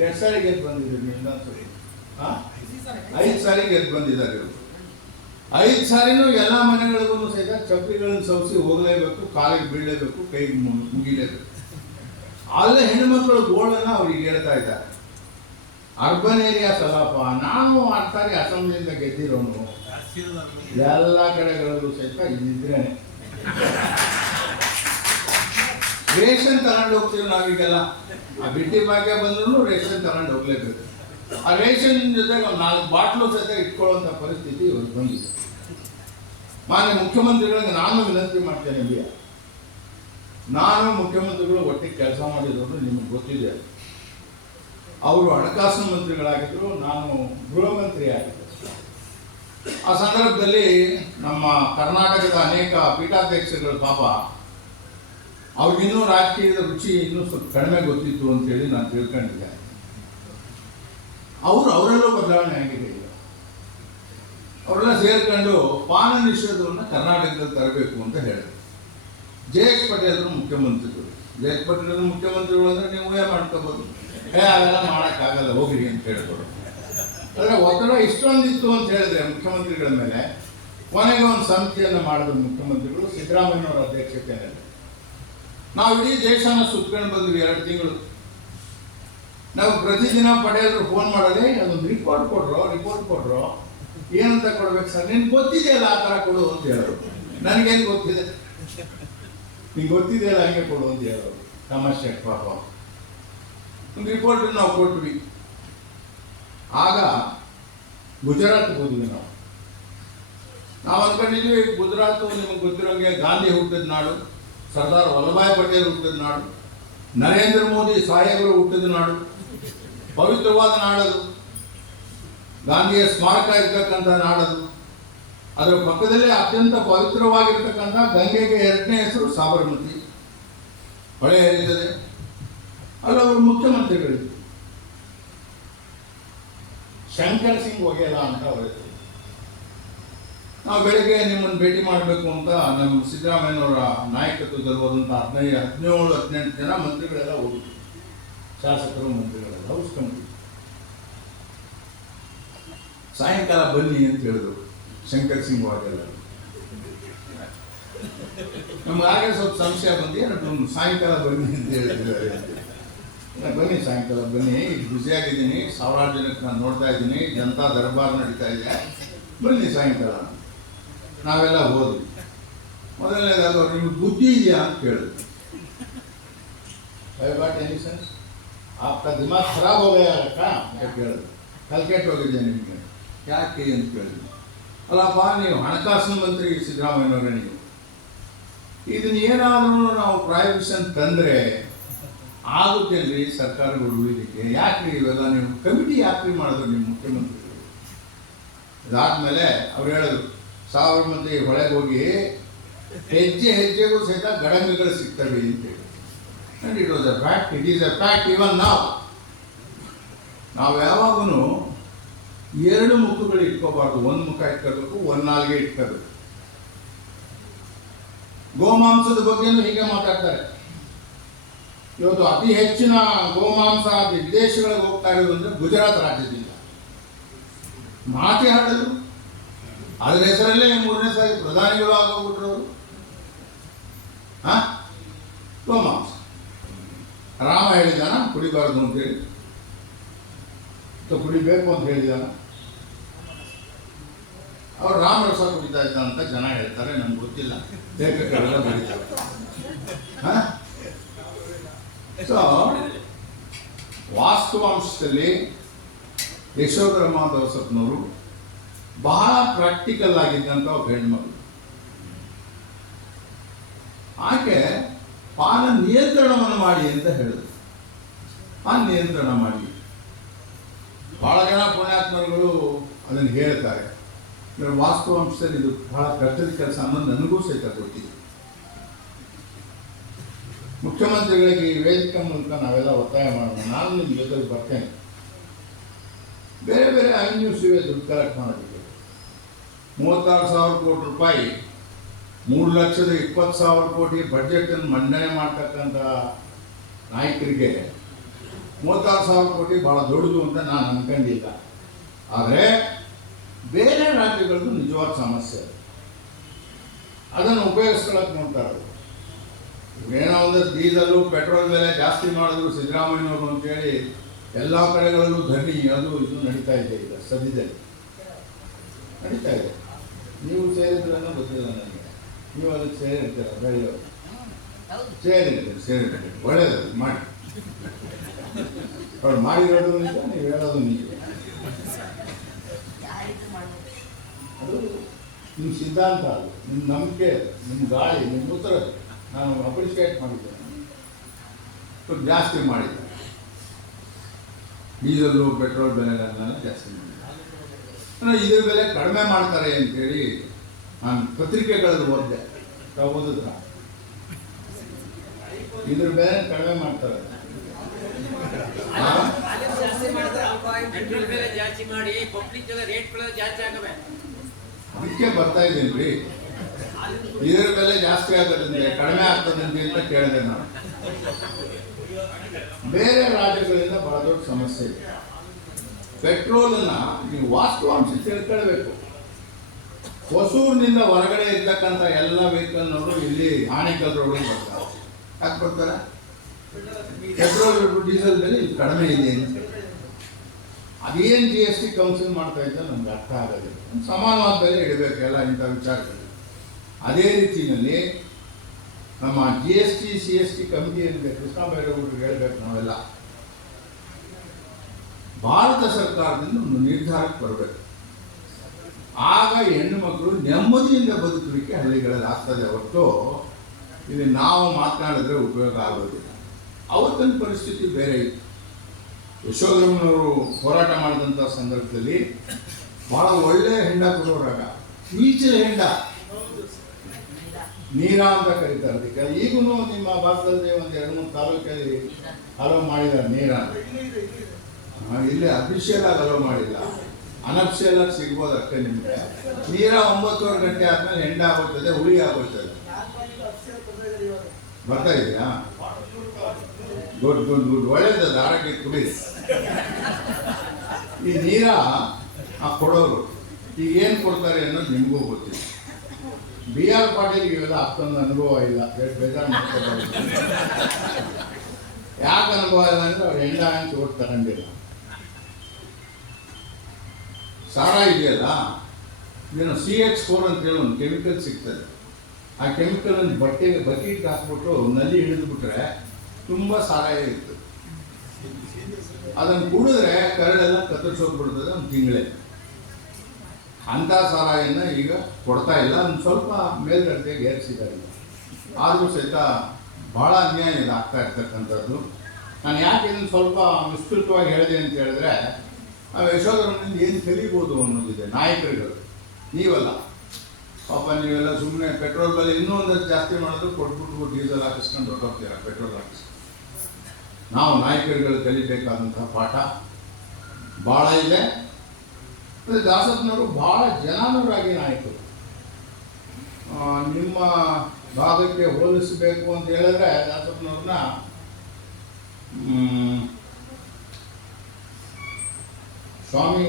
2 ಸಾರಿ ಗೆದ್ದು ಬಂದಿದ್ದೀರಿ ವಿಧಾನಸಭೆ. 5 ಸಾರಿ ಗೆದ್ದು ಬಂದಿದ್ದಾರೆ ಇವರು. 5 ಸಾರಿನೂ ಎಲ್ಲ ಮನೆಗಳಿಗೂ ಸಹಿತ ಚಪ್ಪಲಿಗಳನ್ನು ಸವಸಿ ಹೋಗಲೇಬೇಕು, ಕಾಲಿಗೆ ಬೀಳಲೇಬೇಕು, ಕೈಗೆ ಮುಗಿಲೇಬೇಕು. ಅಲ್ಲೇ ಹೆಣ್ಣುಮಕ್ಕಳು ಗೋಳನ್ನು ಅವ್ರಿಗೆ ಹೇಳ್ತಾ ಇದ್ದಾರೆ. ಅರ್ಬನ್ ಏರಿಯಾಸ್ ಅಲ್ಲಪ್ಪ, ನಾವು 6 ಸಾರಿ ಅಸೆಂಬ್ಲಿಯಿಂದ ಗೆದ್ದಿರೋನು, ಎಲ್ಲ ಕಡೆಗಳಲ್ಲೂ ಸಹಿತ ಇದ್ದಿದ್ರೇನೆ. ರೇಷನ್ ತಗೊಂಡು ಹೋಗ್ತೀವಿ ನಾವೀಗೆಲ್ಲ. ಆ ಬಿಟ್ಟಿ ಭಾಗ್ಯ ಬಂದ್ರೂ ರೇಷನ್ ತಗೊಂಡು ಹೋಗ್ಲೇಬೇಕು. ಆ ರೇಷನ್ ಜೊತೆಗೆ ಒಂದು 4 ಬಾಟ್ಲು ಜೊತೆ ಇಟ್ಕೊಳ್ಳುವಂಥ ಪರಿಸ್ಥಿತಿ ಇವತ್ತು ಬಂದಿದೆ. ಮಾನ್ಯ ಮುಖ್ಯಮಂತ್ರಿಗಳಿಗೆ ನಾನು ವಿನಂತಿ ಮಾಡ್ತೇನೆ, ಇಲ್ಲಿ ನಾನು ಮುಖ್ಯಮಂತ್ರಿಗಳು ಒಟ್ಟಿಗೆ ಕೆಲಸ ಮಾಡಿದ್ರು ನಿಮಗೆ ಗೊತ್ತಿದೆ. ಅವರು ಹಣಕಾಸು ಮಂತ್ರಿಗಳಾಗಿದ್ದರು, ನಾನು ಗೃಹ ಮಂತ್ರಿ ಆಗಿದ್ದೆ. ಆ ಸಂದರ್ಭದಲ್ಲಿ ನಮ್ಮ ಕರ್ನಾಟಕದ ಅನೇಕ ಪೀಠಾಧ್ಯಕ್ಷರುಗಳು ಪಾಪ ಅವ್ರಿಗಿನ್ನೂ ರಾಜಕೀಯದ ರುಚಿ ಇನ್ನೂ ಸ್ವಲ್ಪ ಕಡಿಮೆ ಗೊತ್ತಿತ್ತು ಅಂತೇಳಿ ನಾನು ತಿಳ್ಕೊಂಡಿದ್ದೆ. ಅವರೆಲ್ಲೂ ಬದಲಾವಣೆ ಆಗಿದೆ. ಅವರೆಲ್ಲ ಸೇರ್ಕೊಂಡು ಪಾನ ನಿಷೇಧವನ್ನು ಕರ್ನಾಟಕದಲ್ಲಿ ತರಬೇಕು ಅಂತ ಹೇಳಿದ್ರು. ಜೆ.ಎಚ್. ಪಟೇಲರು ಮುಖ್ಯಮಂತ್ರಿಗಳು. ಜೆ.ಎಚ್. ಪಟೇಲರು ಮುಖ್ಯಮಂತ್ರಿಗಳು ಅಂದರೆ ನೀವು ಊಹೆ ಮಾಡ್ಕೋಬೋದು, ಅವೆಲ್ಲ ಮಾಡೋಕ್ಕಾಗಲ್ಲ ಹೋಗಿರಿ ಅಂತ ಹೇಳಿದ್ರು. ಆದರೆ ಒತ್ತಡ ಇಷ್ಟೊಂದಿತ್ತು ಅಂತ ಹೇಳಿದ್ರೆ ಮುಖ್ಯಮಂತ್ರಿಗಳ ಮೇಲೆ, ಕೊನೆಗೆ ಒಂದು ಸಮಿತಿಯನ್ನು ಮಾಡಿದ್ರು ಮುಖ್ಯಮಂತ್ರಿಗಳು ಸಿದ್ದರಾಮಯ್ಯನವರ ಅಧ್ಯಕ್ಷತೆಯಲ್ಲಿ. ನಾವು ಇಡೀ ದೇಶನ ಸುತ್ಕೊಂಡು ಬಂದ್ವಿ 2 ತಿಂಗಳು. ನಾವು ಪ್ರತಿದಿನ ಪಟೇಲರು ಫೋನ್ ಮಾಡಲಿ, ಅದೊಂದು ರಿಪೋರ್ಟ್ ಕೊಡ್ರೋ, ಏನಂತ ಕೊಡ್ಬೇಕು ಸರ್, ನಿನ್ಗೆ ಗೊತ್ತಿದೆಯಲ್ಲ ಆ ಥರ ಕೊಡು ಅಂತ ಹೇಳೋರು. ನನಗೇನು ಗೊತ್ತಿದೆ, ನಿಂಗೆ ಗೊತ್ತಿದೆಯಲ್ಲ ಹಂಗೆ ಕೊಡು ಅಂತ ಹೇಳೋರು. ತಮಾಷೆ ಪಾಪ. ಒಂದು ರಿಪೋರ್ಟ್ ನಾವು ಕೊಟ್ವಿ. ಆಗ ಗುಜರಾತ್ ಹೋದ್ವಿ ನಾವು ಅಂದ್ಕೊಂಡಿದ್ವಿ ಗುಜರಾತ್ ನಿಮಗೆ ಗೊತ್ತಿರೋಂಗೆ ಗಾಂಧಿ ಹುಟ್ಟಿದ ನಾಡು, ಸರ್ದಾರ್ ವಲ್ಲಭಾಯ್ ಪಟೇಲ್ ಹುಟ್ಟಿದ ನಾಡು, ನರೇಂದ್ರ ಮೋದಿ ಸಾಹೇಬರು ಹುಟ್ಟಿದ ನಾಡು, ಪವಿತ್ರವಾದ ನಾಡದು, ಗಾಂಧಿಯ ಸ್ಮಾರಕ ಇರ್ತಕ್ಕಂಥ ನಾಡದು. ಅದರ ಪಕ್ಕದಲ್ಲೇ ಅತ್ಯಂತ ಪವಿತ್ರವಾಗಿರ್ತಕ್ಕಂಥ ಗಂಗೆಗೆ 2ನೇ ಹೆಸರು ಸಾಬರಮತಿ, ಹೊಳೆ ಹರಿಯುತ್ತದೆ. ಅಲ್ಲವರು ಮುಖ್ಯಮಂತ್ರಿಗಳಿದ್ರು, ಶಂಕರ್ ಸಿಂಗ್ ವಘೇಲಾ ಅಂತ ಅವರ ಹೆಸರು. ನಾವು ಬೆಳಗ್ಗೆ ನಿಮ್ಮನ್ನು ಭೇಟಿ ಮಾಡಬೇಕು ಅಂತ ನಮ್ಮ ಸಿದ್ದರಾಮಯ್ಯನವರ ನಾಯಕತ್ವದಲ್ಲಿ ಹೋದಂಥ 17-18 ಜನ ಮಂತ್ರಿಗಳೆಲ್ಲ ಹೋಗಿದ್ರು, ಶಾಸಕರು ಮಂತ್ರಿಗಳೆಲ್ಲ ಹೌಸ್ ಕಮಿಟಿ. ಸಾಯಂಕಾಲ ಬನ್ನಿ ಅಂತ ಹೇಳಿದ್ರು ಶಂಕರ್ ಸಿಂಗ್ ವಘೇಲಾ. ನಮ್ಗೆ ಸ್ವಲ್ಪ ಸಂಶಯ ಬಂದು ಸಾಯಂಕಾಲ ಬನ್ನಿ ಅಂತ ಹೇಳಿದ್ದಾರೆ. ಬನ್ನಿ ಸಾಯಂಕಾಲ ಬನ್ನಿ, ಬ್ಯುಸಿಯಾಗಿದ್ದೀನಿ, 1000 ಜನಕ್ಕೆ ನಾನು ನೋಡ್ತಾ ಇದ್ದೀನಿ, ಜನತಾ ದರ್ಬಾರ್ ನಡೀತಾ ಇದೆ, ಬನ್ನಿ ಸಾಯಂಕಾಲ. ನಾವೆಲ್ಲ ಹೋದ್ವಿ. ಮೊದಲನೇದಾಗ ಅವ್ರು ನಿಮ್ಗೆ ಬುದ್ಧಿ ಇದೆಯಾ ಅಂತ ಕೇಳಿದ್ರು. ಎನಿ ಸೆನ್ಸ್ आपका दिमाग खराब हो गया का ಅಂತ ಕೇಳಿದ್ರು. ಕಲ್ಕೆಟ್ ಹೋಗಿದ್ದೆ ನಿಮಗೆ ಯಾಕೆ ಅಂತ ಕೇಳಿದ್ರು. ಅಲ್ಲಪ್ಪ ನೀವು ಹಣಕಾಸು ಮಂತ್ರಿ ಸಿದ್ದರಾಮಯ್ಯನವರೇ, ನೀವು ಇದನ್ನ ಏನಾದರೂ ನಾವು ಪ್ರಾಹಿಬಿಷನ್ ತಂದರೆ ಆಗುತ್ತೇನ್ರಿ ಸರ್ಕಾರಗಳು ಉಳಿಲಿಕ್ಕೆ? ಯಾಕ್ರಿ ಇವೆಲ್ಲ ನೀವು ಕಮಿಟಿ ಯಾಕ್ರಿ ಮಾಡಿದ್ರು ನಿಮ್ಮ ಮುಖ್ಯಮಂತ್ರಿಗಳು? ಇದಾದ್ಮೇಲೆ ಅವ್ರು ಹೇಳಿದ್ರು ಸಾಬರಮತಿ ಹೊಳೆಗೆ ಹೋಗಿ ಹೆಜ್ಜೆಗೂ ಸಹಿತ ಗಡಂಗಗಳು ಸಿಗ್ತವೆ ಅಂತೇಳಿ. And it was a fact, it is a fact even now. ನಾವು ಯಾವಾಗೂ 2 ಮುಖಗಳು ಇಟ್ಕೋಬಾರ್ದು, 1 ಮುಖ ಇಟ್ಕೋಬೇಕು, 1 ನಾಲ್ಗೆ ಇಟ್ಕೋಬೇಕು. ಗೋಮಾಂಸದ ಬಗ್ಗೆನೂ ಹೀಗೆ ಮಾತಾಡ್ತಾರೆ. ಇವತ್ತು ಅತಿ ಹೆಚ್ಚಿನ ಗೋಮಾಂಸ ವಿದೇಶಗಳಿಗೆ ಹೋಗ್ತಾ ಇರೋದು ಅಂದರೆ ಗುಜರಾತ್ ರಾಜ್ಯದಿಂದ. ಮಾತೇ ಹಾಡೋದು, ಅದರ ಹೆಸರಲ್ಲೇ 3ನೇ ಸಾರಿ ಪ್ರಧಾನಿಗಳು ಆಗೋಗ್ಬಿಟ್ರು ಅವರು. ಗೋಮಾಂಸ ರಾಮ ಹೇಳಿದಾನ ಕುಡಿಬಾರ್ದು ಅಂತೇಳಿ, ಕುಡಿಬೇಕು ಅಂತ ಹೇಳಿದಾನ. ಅವ್ರು ರಾಮ ರಸ ಕುಡಿತಾ ಇದ್ದ ಅಂತ ಜನ ಹೇಳ್ತಾರೆ, ನಮ್ಗೆ ಗೊತ್ತಿಲ್ಲ, ಲೇಖಕರೆಲ್ಲ ಬರೀತಾರೆ. ಸೊ ವಾಸ್ತವಾಂಶದಲ್ಲಿ ಯಶೋಧರಮ್ಮ ದವಸಪ್ಪನವರು ಬಹಳ ಪ್ರಾಕ್ಟಿಕಲ್ ಆಗಿದ್ದಂಥ ಒಬ್ಬ ಹೆಣ್ಮಗಳು. ಆಕೆ ಪಾನ ನಿಯಂತ್ರಣವನ್ನು ಮಾಡಿ ಅಂತ ಹೇಳಿದ್ರು. ಪಾನ ನಿಯಂತ್ರಣ ಮಾಡಿ. ಬಹಳ ಜನ ಪುಣ್ಯಾತ್ಮರುಗಳು ಅದನ್ನು ಹೇಳ್ತಾರೆ. ವಾಸ್ತವಾಂಶದಲ್ಲಿ ಇದು ಬಹಳ ಕಷ್ಟದ ಕೆಲಸ ಅನ್ನೋದು ನನಗೂ ಸಹಿತ ಗೊತ್ತಿದೆ. ಮುಖ್ಯಮಂತ್ರಿಗಳಿಗೆ ಈ ವೇದಿಕೆ ಮೂಲಕ ನಾವೆಲ್ಲ ಒತ್ತಾಯ ಮಾಡೋಣ. ನಾನು ನಿಮ್ಮ ಜೊತೆಗೆ ಬರ್ತೇನೆ. ಬೇರೆ ಬೇರೆ avenues ಇವೆ ದುಡ್ಡು ಕಲೆಕ್ಟ್ ಮಾಡೋದಕ್ಕೆ. 36,000 ಕೋಟಿ ರೂಪಾಯಿ, 3,20,000 ಕೋಟಿ ಬಡ್ಜೆಟನ್ನು ಮಂಡನೆ ಮಾಡ್ತಕ್ಕಂಥ ನಾಯಕರಿಗೆ 36,000 ಕೋಟಿ ಭಾಳ ದೊಡ್ಡದು ಅಂತ ನಾನು ಅನ್ಕೊಂಡಿಲ್ಲ. ಆದರೆ ಬೇರೆ ರಾಜ್ಯಗಳದ್ದು ನಿಜವಾದ ಸಮಸ್ಯೆ, ಅದನ್ನು ಉಪಯೋಗಿಸ್ಕೊಳ್ಳೋಕೆ ನೋಡ್ತಾರೆ. ಏನೋ ಒಂದು ಡೀಸಲು ಪೆಟ್ರೋಲ್ ಬೆಲೆ ಜಾಸ್ತಿ ಮಾಡಿದ್ರು ಸಿದ್ದರಾಮಯ್ಯನವರು ಅಂತೇಳಿ ಎಲ್ಲ ಕಡೆಗಳಲ್ಲೂ ಧರಣಿ ಅದು ಇದು ನಡೀತಾ ಇದೆ. ಈಗ ಸದ್ಯದಲ್ಲಿ ನಡೀತಾ ಇದೆ. ನೀವು ಸೇರಿದ್ರನ್ನ ಗೊತ್ತಿಲ್ಲ ನನಗೆ, ನೀವು ಅದಕ್ಕೆ ಸೇರಿರ್ತೀರ ಬೆಳೆಯೋರು. ಸೇರಿರ್ತೇನೆ ಒಳ್ಳೇದು ಮಾಡಿ. ಅವ್ರು ಮಾಡಿರೋದು ನಿಜ, ನೀವು ಹೇಳೋದು ನಿಜ. ಅದು ನಿಮ್ಮ ಸಿದ್ಧಾಂತ, ಅದು ನಿಮ್ಮ ನಂಬಿಕೆ, ನಿಮ್ಮ ಗಾಳಿ, ನಿಮ್ಮ ಉತ್ತರ ನಾನು ಅಪ್ರಿಷಿಯೇಟ್ ಮಾಡಿದ್ದೇನೆ. ಸ್ವಲ್ಪ ಜಾಸ್ತಿ ಮಾಡಿದ್ದೆ, ಡೀಸೆಲ್ಲು ಪೆಟ್ರೋಲ್ ಬೆಲೆಗಳನ್ನೆಲ್ಲ ಜಾಸ್ತಿ ಮಾಡಿದ್ದೆ. ಇದ್ರ ಬೆಲೆ ಕಡಿಮೆ ಮಾಡ್ತಾರೆ ಅಂತೇಳಿ ನಾನು ಪತ್ರಿಕೆಗಳಲ್ಲಿ ಓದಿದೆ. ಓದಿದ್ರ ಇದ್ರ ಬೆಲೆ ಕಡಿಮೆ ಮಾಡ್ತಾರೆ, ಅದಕ್ಕೆ ಬರ್ತಾ ಇದ್ದೀನಿ ರೀ. ಇದರ ಬೆಲೆ ಜಾಸ್ತಿ ಆಗೋದಂತೆ ಕಡಿಮೆ ಆಗ್ತದಂತೆ ಅಂತ ಕೇಳಿದೆ ನಾನು. ಬೇರೆ ರಾಜ್ಯಗಳಿಂದ ಬಹಳ ದೊಡ್ಡ ಸಮಸ್ಯೆ ಇದೆ. ಪೆಟ್ರೋಲನ್ನ ನೀವು ವಾಸ್ತವಾಂಶ ತಿಳ್ಕೊಳ್ಬೇಕು. ಹೊಸೂರಿನಿಂದ ಹೊರಗಡೆ ಇರ್ತಕ್ಕಂಥ ಎಲ್ಲ ವೆಹಿಕಲ್ನವರು ಇಲ್ಲಿ ಆನೇಕಲ್ ರೋಡ್ ಬರ್ತಾರೆ. ಯಾಕೆ ಬರ್ತಾರೆ? ಪೆಟ್ರೋಲ್ ಡೀಸೆಲ್ ಬೆಲೆ ಇಲ್ಲಿ ಕಡಿಮೆ ಇದೆ ಅಂತ. ಅದೇನು GST ಕೌನ್ಸಿಲ್ ಮಾಡ್ತಾ ಇದ್ದ ನಮ್ಗೆ ಅರ್ಥ ಆಗೋದಿಲ್ಲ. ಸಮಾನವಾದ ಬೆಲೆ ಇಡಬೇಕು ಎಲ್ಲ ಇಂಥ ವಿಚಾರಗಳು. ಅದೇ ರೀತಿಯಲ್ಲಿ ನಮ್ಮ GST CST ಕಮಿಟಿ ಏನಿದೆ, ಕೃಷ್ಣ ಬೈರೇಗೌಡರಿಗೆ ಹೇಳ್ಬೇಕು ನಾವೆಲ್ಲ, ಭಾರತ ಸರ್ಕಾರದಿಂದ ಒಂದು ನಿರ್ಧಾರಕ್ಕೆ ಬರಬೇಕು. ಆಗ ಹೆಣ್ಣು ಮಕ್ಕಳು ನೆಮ್ಮದಿಯಿಂದ ಬದುಕಲಿಕ್ಕೆ ಹಳ್ಳಿಗಳಲ್ಲಿ ಆಗ್ತದೆ ಹೊರತು ಇದು ನಾವು ಮಾತನಾಡಿದ್ರೆ ಉಪಯೋಗ ಆಗೋದಿಲ್ಲ. ಅವತ್ತಿನ ಪರಿಸ್ಥಿತಿ ಬೇರೆ ಇತ್ತು. ಯಶೋಧರಮ್ಮನವರು ಹೋರಾಟ ಮಾಡಿದಂಥ ಸಂದರ್ಭದಲ್ಲಿ ಬಹಳ ಒಳ್ಳೆಯ ಹೆಂಡ ಕೊಡೋರಾಗ, ಈಚೆ ಹೆಂಡ ನೀರಾ ಅಂತ ಕರೀತಾರೆ ಅದಕ್ಕೆ. ಈಗೂ ನಿಮ್ಮ ಭಾರತದಲ್ಲಿ ಒಂದು 2-3 ತಾಲೂಕಲ್ಲಿ ಹಲವು ಮಾಡಿದ್ದಾರೆ ನೀರ. ಇಲ್ಲೇ ಅಫಿಷಿಯಲ್ ಆಗಿ ಹಲವು ಮಾಡಿಲ್ಲ, ಅನಫಿಷಿಯಲ್ ಆಗಿ ಸಿಗ್ಬೋದು ಅಷ್ಟೇ. ನಿಮಗೆ ನೀರ 9:30 ಗಂಟೆ ಆದ್ಮೇಲೆ ಹೆಂಡ ಆಗೋಗ್ತದೆ, ಹುಳಿ ಆಗೋಗ್ತದೆ. ಬರ್ತಾ ಇದೆಯಾ? ಗುಡ್ ಒಳ್ಳೇದದ ಆರೋಗ್ಯ ಕುಡೀರಿ. ಈ ನೀರ ಕೊಡೋರು ಈಗ ಏನು ಕೊಡ್ತಾರೆ ಅನ್ನೋದು ನಿಮಗೂ ಗೊತ್ತಿಲ್ಲ. BR ಪಾಟೀಲ್ಗೆ ಇವೆಲ್ಲ ಅಷ್ಟೊಂದು ಅನುಭವ ಇಲ್ಲ, ಬೇಜಾರು ಮಾಡ್ಕೊತಾರೆ. ಯಾಕೆ ಅನುಭವ ಇಲ್ಲ ಅಂದರೆ ಅವ್ರು ಹೆಂಡ ಹಂಚಿ ಓಟ್ ತಗೊಂಡಿಲ್ಲ. ಸಾರ ಇದೆಯಲ್ಲ, ಇದೇನು CH4 ಅಂತೇಳಿ ಒಂದು ಕೆಮಿಕಲ್ ಸಿಗ್ತದೆ. ಆ ಕೆಮಿಕಲ್ ಬಟ್ಟೆಗೆ ಬಕೆಟ್ ಹಾಕ್ಬಿಟ್ಟು ನಲ್ಲಿ ಹಿಡಿದ್ಬಿಟ್ರೆ ತುಂಬ ಸಾರಾಯ ಇತ್ತು. ಅದನ್ನು ಕುಡಿದ್ರೆ ಕರಳೆಲ್ಲ ಕತ್ತರಿಸೋಗ್ಬಿಡ್ತದೆ ಒಂದು ತಿಂಗಳೇ. ಅಂಥ ಸಾರಾಯನ್ನ ಈಗ ಕೊಡ್ತಾ ಇಲ್ಲ, ಒಂದು ಸ್ವಲ್ಪ ಮೇಲ್ಗಡೆಗೆ ಏರಿಸಿದ್ದಾರೆ. ಆದರೂ ಸಹಿತ ಭಾಳ ಅನ್ಯಾಯ ಇದು ಆಗ್ತಾ ಇರ್ತಕ್ಕಂಥದ್ದು. ನಾನು ಯಾಕೆ ಇದನ್ನು ಸ್ವಲ್ಪ ವಿಸ್ತೃತವಾಗಿ ಹೇಳಿದೆ ಅಂತ ಹೇಳಿದ್ರೆ, ಯಶೋಧರಮ್ಮಿಂದ ಏನು ಕಲಿಬೋದು ಅನ್ನೋದಿದೆ ನಾಯಕರುಗಳು. ನೀವಲ್ಲ ಪಾಪ, ನೀವೆಲ್ಲ ಸುಮ್ಮನೆ ಪೆಟ್ರೋಲ್ ಬೆಲೆ ಇನ್ನೂ ಒಂದಷ್ಟು ಜಾಸ್ತಿ ಮಾಡೋದು ಕೊಟ್ಬಿಟ್ಟು ಡೀಸೆಲ್ ಹಾಕಿಸ್ಕೊಂಡು ಹೊರಟೋಗ್ತೀರ, ಪೆಟ್ರೋಲ್ ಹಾಕಿಸ್ಕೊಂಡು. ನಾವು ನಾಯಕರುಗಳು ಕಲಿಬೇಕಾದಂತಹ ಪಾಠ ಭಾಳ ಇದೆ. ಮತ್ತು ದಾಸಪ್ಪನವರು ಭಾಳ ಜನಾನುರಾಗಿ ನಾಯಕರು. ನಿಮ್ಮ ಭಾಗಕ್ಕೆ ಹೋಲಿಸಬೇಕು ಅಂತ ಹೇಳಿದ್ರೆ ದಾಸಪ್ಪನವ್ರನ್ನ ಸ್ವಾಮಿ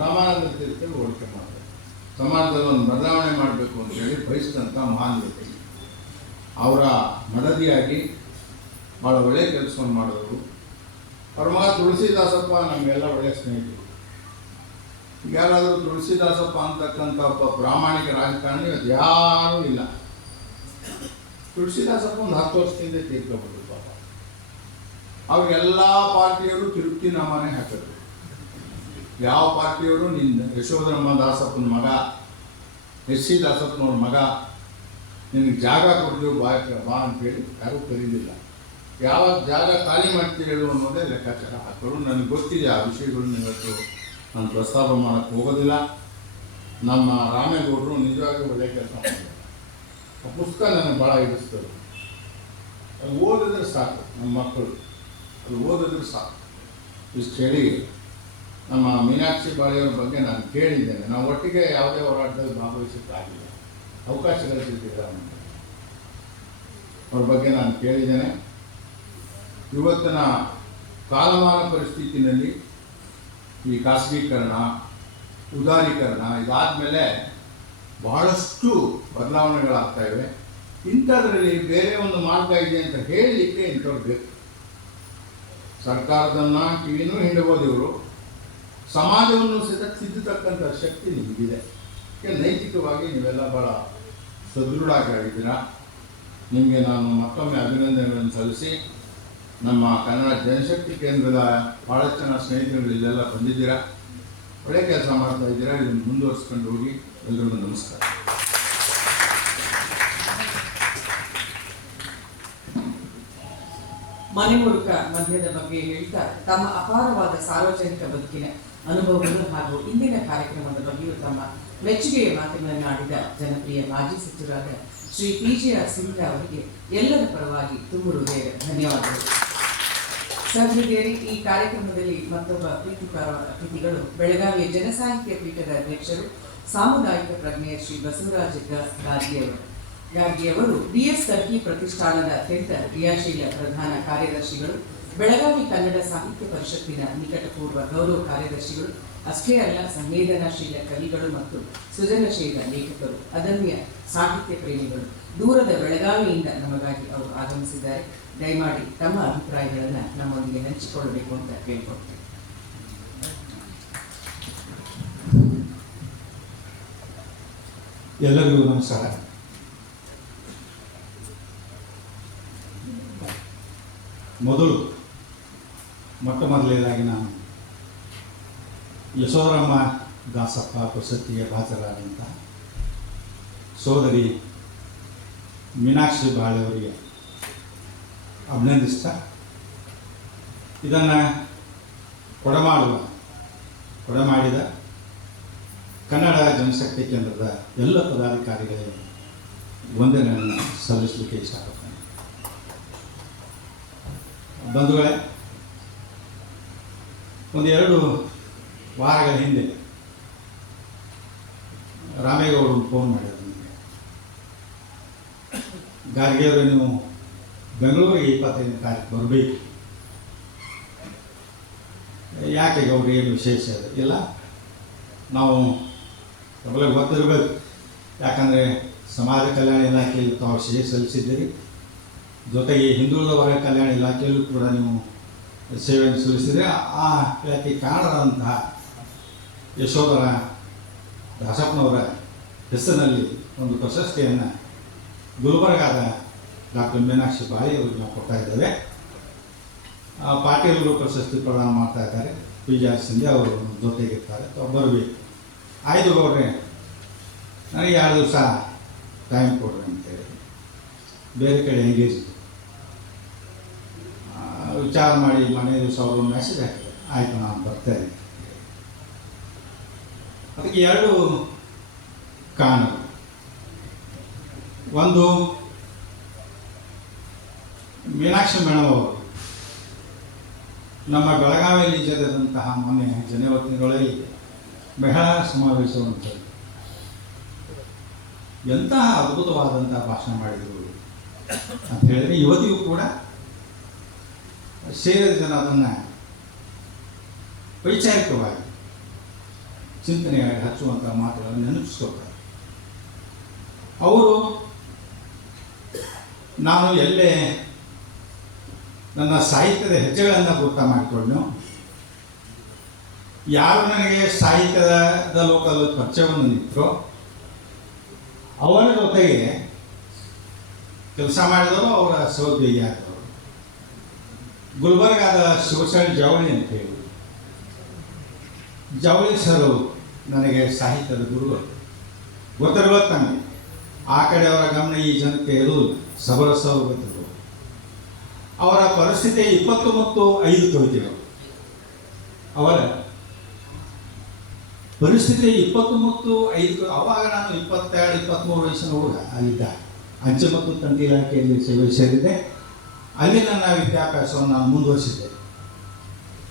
ರಾಮಾನಂದ ತೀರ್ಥರು ಹೋಲಿಕೆ ಮಾಡ್ತಾರೆ. ಸಮಾಜದಲ್ಲಿ ಒಂದು ಬದಲಾವಣೆ ಮಾಡಬೇಕು ಅಂತೇಳಿ ಬಯಸಿದಂಥ ಮಹಾನ್ ವ್ಯಕ್ತಿ. ಅವರ ಮಡದಿಯಾಗಿ ಭಾಳ ಒಳ್ಳೆಯ ಕೆಲಸವನ್ನು ಮಾಡಿದವರು. ಅವ್ರ ಮಗ ತುಳಸಿದಾಸಪ್ಪ ನಮಗೆಲ್ಲ ಒಳ್ಳೆಯ ಸ್ನೇಹಿತರು. ಯಾರಾದರೂ ತುಳಸಿದಾಸಪ್ಪ ಅಂತಕ್ಕಂಥ ಒಬ್ಬ ಪ್ರಾಮಾಣಿಕ ರಾಜಕಾರಣಿ ಅದು ಯಾರೂ ಇಲ್ಲ. ತುಳಸಿದಾಸಪ್ಪ ಒಂದು 10 ವರ್ಷದಿಂದ ತೀರ್ಕೊಬಿಟ್ರು ಪಾಪ. ಅವ್ರಿಗೆಲ್ಲ ಪಾರ್ಟಿಯವರು ತಿರುಪ್ತಿನಾಮನೇ ಹಾಕಿದ್ರು. ಯಾವ ಪಾರ್ಟಿಯವರು ನಿನ್ನ ಯಶೋಧರಮ್ಮ ದಾಸಪ್ಪನ ಮಗ, SC ದಾಸಪ್ಪನವ್ರ ಮಗ, ನಿನಗೆ ಜಾಗ ಕೊಡ್ತೀವಿ ಬಾ ಅಂತೇಳಿ ಯಾರೂ ಕರೀಲಿಲ್ಲ. ಯಾವಾಗ ಜಾಗ ಖಾಲಿ ಮಾಡ್ತೀವಿ ಹೇಳು ಅನ್ನೋದೇ ಲೆಕ್ಕಾಚಾರ ಹಾಕೋರು. ನನಗೆ ಗೊತ್ತಿದೆ ಆ ವಿಷಯಗಳನ್ನ ಇವತ್ತು ನಾನು ಪ್ರಸ್ತಾಪ ಮಾಡೋಕ್ಕೆ ಹೋಗೋದಿಲ್ಲ. ನಮ್ಮ ರಾಮೇಗೌಡರು ನಿಜವಾಗ್ಲೂ ಒಳ್ಳೆಯ ಕೆಲಸ ಮಾಡಿದ್ದಾರೆ. ಆ ಪುಸ್ತಕ ನನಗೆ ಭಾಳ ಹಿಡಿಸ್ತದೆ. ಅದು ಓದಿದ್ರೆ ಸಾಕು, ನಮ್ಮ ಮಕ್ಕಳು ಅದು ಓದಿದ್ರೆ ಸಾಕು. ಇಷ್ಟು ಹೇಳಿ ನಮ್ಮ ಮೀನಾಕ್ಷಿ ಬಾಳಿಯವ್ರ ಬಗ್ಗೆ ನಾನು ಕೇಳಿದ್ದೇನೆ. ನಾವು ಒಟ್ಟಿಗೆ ಯಾವುದೇ ಹೋರಾಟದಲ್ಲಿ ಭಾಗವಹಿಸೋಕ್ಕಾಗಿಲ್ಲ, ಅವಕಾಶಗಳು ಸಿಗ್ತಿಲ್ಲ. ಅವ್ರ ಬಗ್ಗೆ ನಾನು ಕೇಳಿದ್ದೇನೆ. ಇವತ್ತಿನ ಕಾಲಮಾನ ಪರಿಸ್ಥಿತಿನಲ್ಲಿ ಈ ಖಾಸಗೀಕರಣ, ಉದಾರೀಕರಣ ಇದಾದಮೇಲೆ ಬಹಳಷ್ಟು ಬದಲಾವಣೆಗಳಾಗ್ತಾ ಇವೆ. ಇಂಥದ್ರಲ್ಲಿ ಬೇರೆ ಒಂದು ಮಾರ್ಗ ಇದೆ ಅಂತ ಹೇಳಲಿಕ್ಕೆ ಇಂಥವ್ರು ಬೇಕು. ಸರ್ಕಾರದನ್ನ ಕಿವಿನೂ ಹಿಂಡಬಹುದು ಇವರು, ಸಮಾಜವನ್ನು ಸಹಿತ ತಿದ್ದತಕ್ಕಂಥ ಶಕ್ತಿ ನಿಮಗಿದೆ. ನೈತಿಕವಾಗಿ ನೀವೆಲ್ಲ ಭಾಳ ಸದೃಢವಾಗಿದ್ದೀರಾ. ನಿಮಗೆ ನಾನು ಮತ್ತೊಮ್ಮೆ ಅಭಿನಂದನೆಗಳನ್ನು ಸಲ್ಲಿಸಿ, ನಮ್ಮ ಕನ್ನಡ ಜನಶಕ್ತಿ ಕೇಂದ್ರದ ಭಾಳಷ್ಟು ಜನ ಸ್ನೇಹಿತರು ಇಲ್ಲೆಲ್ಲ ಬಂದಿದ್ದೀರಾ, ಒಳ್ಳೆ ಕೆಲಸ ಮಾಡ್ತಾ ಇದ್ದೀರಾ. ಇದನ್ನು ಮುಂದುವರಿಸ್ಕೊಂಡು ಹೋಗಿ. ಎಲ್ರಿಗೂ ನಮಸ್ಕಾರ. ಮನೆಮುರುಕ ಮಧ್ಯದ ಬಗ್ಗೆ ಹೇಳ್ತಾ ತಮ್ಮ ಅಪಾರವಾದ ಸಾರ್ವಜನಿಕ ಬದುಕಿನ ಅನುಭವಗಳು ಹಾಗೂ ಇಂದಿನ ಕಾರ್ಯಕ್ರಮದ ಬಗ್ಗೆಯೂ ತಮ್ಮ ಮೆಚ್ಚುಗೆಯ ಮಾತುಗಳನ್ನು ಆಡಿದ ಜನಪ್ರಿಯ ಮಾಜಿ ಸಚಿವರಾದ ಶ್ರೀ PGR ಸಿಂಧ್ರ ಅವರಿಗೆ ಎಲ್ಲರ ಪರವಾಗಿ ತುಂಬ ಹೃದಯದ ಧನ್ಯವಾದಗಳು. ಸಹೃದಯರೇ, ಈ ಕಾರ್ಯಕ್ರಮದಲ್ಲಿ ಮತ್ತೊಬ್ಬ ಪ್ರೀತಿಕರ ಅತಿಥಿಗಳು ಬೆಳಗಾವಿಯ ಜನಸಾಹಿತ್ಯ ಪೀಠದ ಅಧ್ಯಕ್ಷರು, ಸಾಮುದಾಯಿಕ ಪ್ರಜ್ಞೆಯ ಶ್ರೀ ಬಸವರಾಜ ಗಾರ್ಗಿಯವರು DS ಕರ್ಕಿ ಪ್ರತಿಷ್ಠಾನದ ಅತ್ಯಂತ ಕ್ರಿಯಾಶೀಲ ಪ್ರಧಾನ ಕಾರ್ಯದರ್ಶಿಗಳು, ಬೆಳಗಾವಿ ಕನ್ನಡ ಸಾಹಿತ್ಯ ಪರಿಷತ್ತಿನ ನಿಕಟಪೂರ್ವ ಗೌರವ ಕಾರ್ಯದರ್ಶಿಗಳು, ಅಷ್ಟೇ ಅಲ್ಲ ಸಂವೇದನಾಶೀಲ ಕವಿಗಳು ಮತ್ತು ಸೃಜನಶೀಲ ಲೇಖಕರು, ಅದಮ್ಯ ಸಾಹಿತ್ಯ ಪ್ರೇಮಿಗಳು. ದೂರದ ಬೆಳಗಾವಿಯಿಂದ ನಮಗಾಗಿ ಅವರು ಆಗಮಿಸಿದ್ದಾರೆ. ದಯಮಾಡಿ ತಮ್ಮ ಅಭಿಪ್ರಾಯಗಳನ್ನು ನಮ್ಮೊಂದಿಗೆ ಹಂಚಿಕೊಳ್ಳಬೇಕು ಅಂತ ಕೇಳ್ಕೊಳ್ತೇವೆ. ಎಲ್ಲರಿಗೂ ನಮಸ್ಕಾರ. ಮೊದಲನೇದಾಗಿ ನಾನು ಯಶೋಧರಮ್ಮ ದಾಸಪ್ಪ ಪ್ರಶಸ್ತಿಗೆ ಭಾಜರಾದಂಥ ಸೋದರಿ ಮೀನಾಕ್ಷಿ ಬಾಳೆಯವರಿಗೆ ಅಭಿನಂದಿಸ್ತಾ, ಇದನ್ನು ಕೊಡಮಾಡಿದ ಕನ್ನಡ ಜನಶಕ್ತಿ ಕೇಂದ್ರದ ಎಲ್ಲ ಪದಾಧಿಕಾರಿಗಳಿಗೆ ವಂದನೆಯನ್ನು ಸಲ್ಲಿಸಲಿಕ್ಕೆ ಇಷ್ಟಪಡ್ತೇನೆ. ಬಂಧುಗಳೇ, ಒಂದು 2 ವಾರಗಳ ಹಿಂದೆ ರಾಮೇಗೌಡರು ಫೋನ್ ಮಾಡಿದ್ರು ನನಗೆ. ಗಾರ್ಗಿಯವರು, ನೀವು ಬೆಂಗಳೂರಿಗೆ 25ನೇ ತಾರೀಕು ಬರಬೇಕು. ಯಾಕೆ ಗೌರಿ, ಏನು ವಿಶೇಷ ಇಲ್ಲ, ನಾವು ನಮಗೆ ಗೊತ್ತಿರಬೇಕು, ಯಾಕಂದರೆ ಸಮಾಜ ಕಲ್ಯಾಣ ಇಲಾಖೆಯಲ್ಲಿ ತಾವು ಸೇವೆ ಸಲ್ಲಿಸಿದ್ದೀರಿ, ಜೊತೆಗೆ ಹಿಂದುಳಿದ ವರ್ಗ ಕಲ್ಯಾಣ ಇಲಾಖೆಯಲ್ಲೂ ಕೂಡ ನೀವು ಸೇವೆಯನ್ನು ಸಲ್ಲಿಸಿದರೆ ಆ ಇಲಾಖೆ ಕಾರಣದಂತಹ ಯಶೋಧರ ದಾಸಪ್ಪನವರ ಹೆಸರಿನಲ್ಲಿ ಒಂದು ಪ್ರಶಸ್ತಿಯನ್ನು ಗುಲ್ಬರ್ಗಾದ ಡಾಕ್ಟರ್ ಮೀನಾಕ್ಷಿ ಬಾಳೆಯವರಿಗೆ ನಾವು ಕೊಡ್ತಾ ಇದ್ದೇವೆ. ಪಾಟೀಲರು ಪ್ರಶಸ್ತಿ ಪ್ರದಾನ ಮಾಡ್ತಾ ಇದ್ದಾರೆ, PGR ಸಿಂಧ್ರ ಅವರು ಜೊತೆಗಿರ್ತಾರೆ, ಬರಬೇಕು. ಆಯ್ತು ಗೌಡ್ರೆ, ನನಗೆ 2 ದಿವಸ ಟೈಮ್ ಕೊಡ್ರಿ ಅಂತೇಳಿ ಬೇರೆ ಕಡೆ ಎಂಗೇಜ್ ವಿಚಾರ ಮಾಡಿ ಮನೆ ದಿವಸ ಅವರು ಮೆಸೇಜ್ ಹಾಕಿದೆ, ಆಯಿತು ನಾನು ಬರ್ತೇನೆ. ಅದಕ್ಕೆ 2 ಕಾರಣಗಳು. ಒಂದು, ಮೀನಾಕ್ಷಿ ಮೇಡಮ್ ಅವರು ನಮ್ಮ ಬೆಳಗಾವಿಯಲ್ಲಿ ಜರುಗಿದಂತಹ ಮೊನ್ನೆ ಜನವತ್ತಿನೊಳಗೆ ಮಹಿಳಾ ಸಮಾವೇಶವಂಥದ್ದು ಎಂತಹ ಅದ್ಭುತವಾದಂತಹ ಭಾಷಣ ಮಾಡಿದರು ಅಂತ ಹೇಳಿದರೆ, ಇವತ್ತಿಗೂ ಕೂಡ ಸೇರಿದ ಜನ ಅದನ್ನು ವೈಚಾರಿಕವಾಗಿ ಚಿಂತನೆಯಾಗಿ ಹಚ್ಚುವಂಥ ಮಾತುಗಳನ್ನು ನೆನಪಿಸ್ಕೊಳ್ತಾರೆ. ಅವರು, ನಾನು ಎಲ್ಲೇ ನನ್ನ ಸಾಹಿತ್ಯದ ಹೆಜ್ಜೆಗಳನ್ನು ಗುರ್ತ ಮಾಡಿಕೊಂಡು, ಯಾರು ನನಗೆ ಸಾಹಿತ್ಯದ ಲೋಕದ ಪರಿಚಯವನ್ನು ನಿಂತರೋ ಅವರ ಜೊತೆಗೆ ಕೆಲಸ ಮಾಡಿದವರು ಅವರ ಸಹೋದ್ಯೋಗಿಯಾದವರು. ಗುಲ್ಬರ್ಗಾದ ಶಿವಶರಣ ಜವಳಿ ಅಂತ ಹೇಳಿ, ಜವಳಿ ಸರ್ ನನಗೆ ಸಾಹಿತ್ಯದ ಗುರುಗಳು ಗೊತ್ತಿರ್ಬೇಕು. ನನಗೆ ಆ ಕಡೆ ಅವರ ಗಮನ ಈ ಜನಕ್ಕೆ ಇರುವುದಿಲ್ಲ, ಸಬರಸವರು ಗೊತ್ತಿರ್ಬೋದು. ಅವರ ಪರಿಸ್ಥಿತಿ 29-5 ತೊಯ್ತೀವಿ. ಅವರ ಪರಿಸ್ಥಿತಿ 29-5. ಅವಾಗ ನಾನು 22-23 ವಯಸ್ಸಿನ ಹುಡುಗ ಅಲ್ಲಿದ್ದ. ಅಂಚೆ ಮತ್ತು ತಂತಿ ಇಲಾಖೆಯಲ್ಲಿ ಸೇವೆ ಸೇರಿದ್ದೆ. ಅಲ್ಲಿ ನನ್ನ ವಿದ್ಯಾಭ್ಯಾಸವನ್ನು ನಾನು ಮುಂದುವರಿಸಿದ್ದೆ.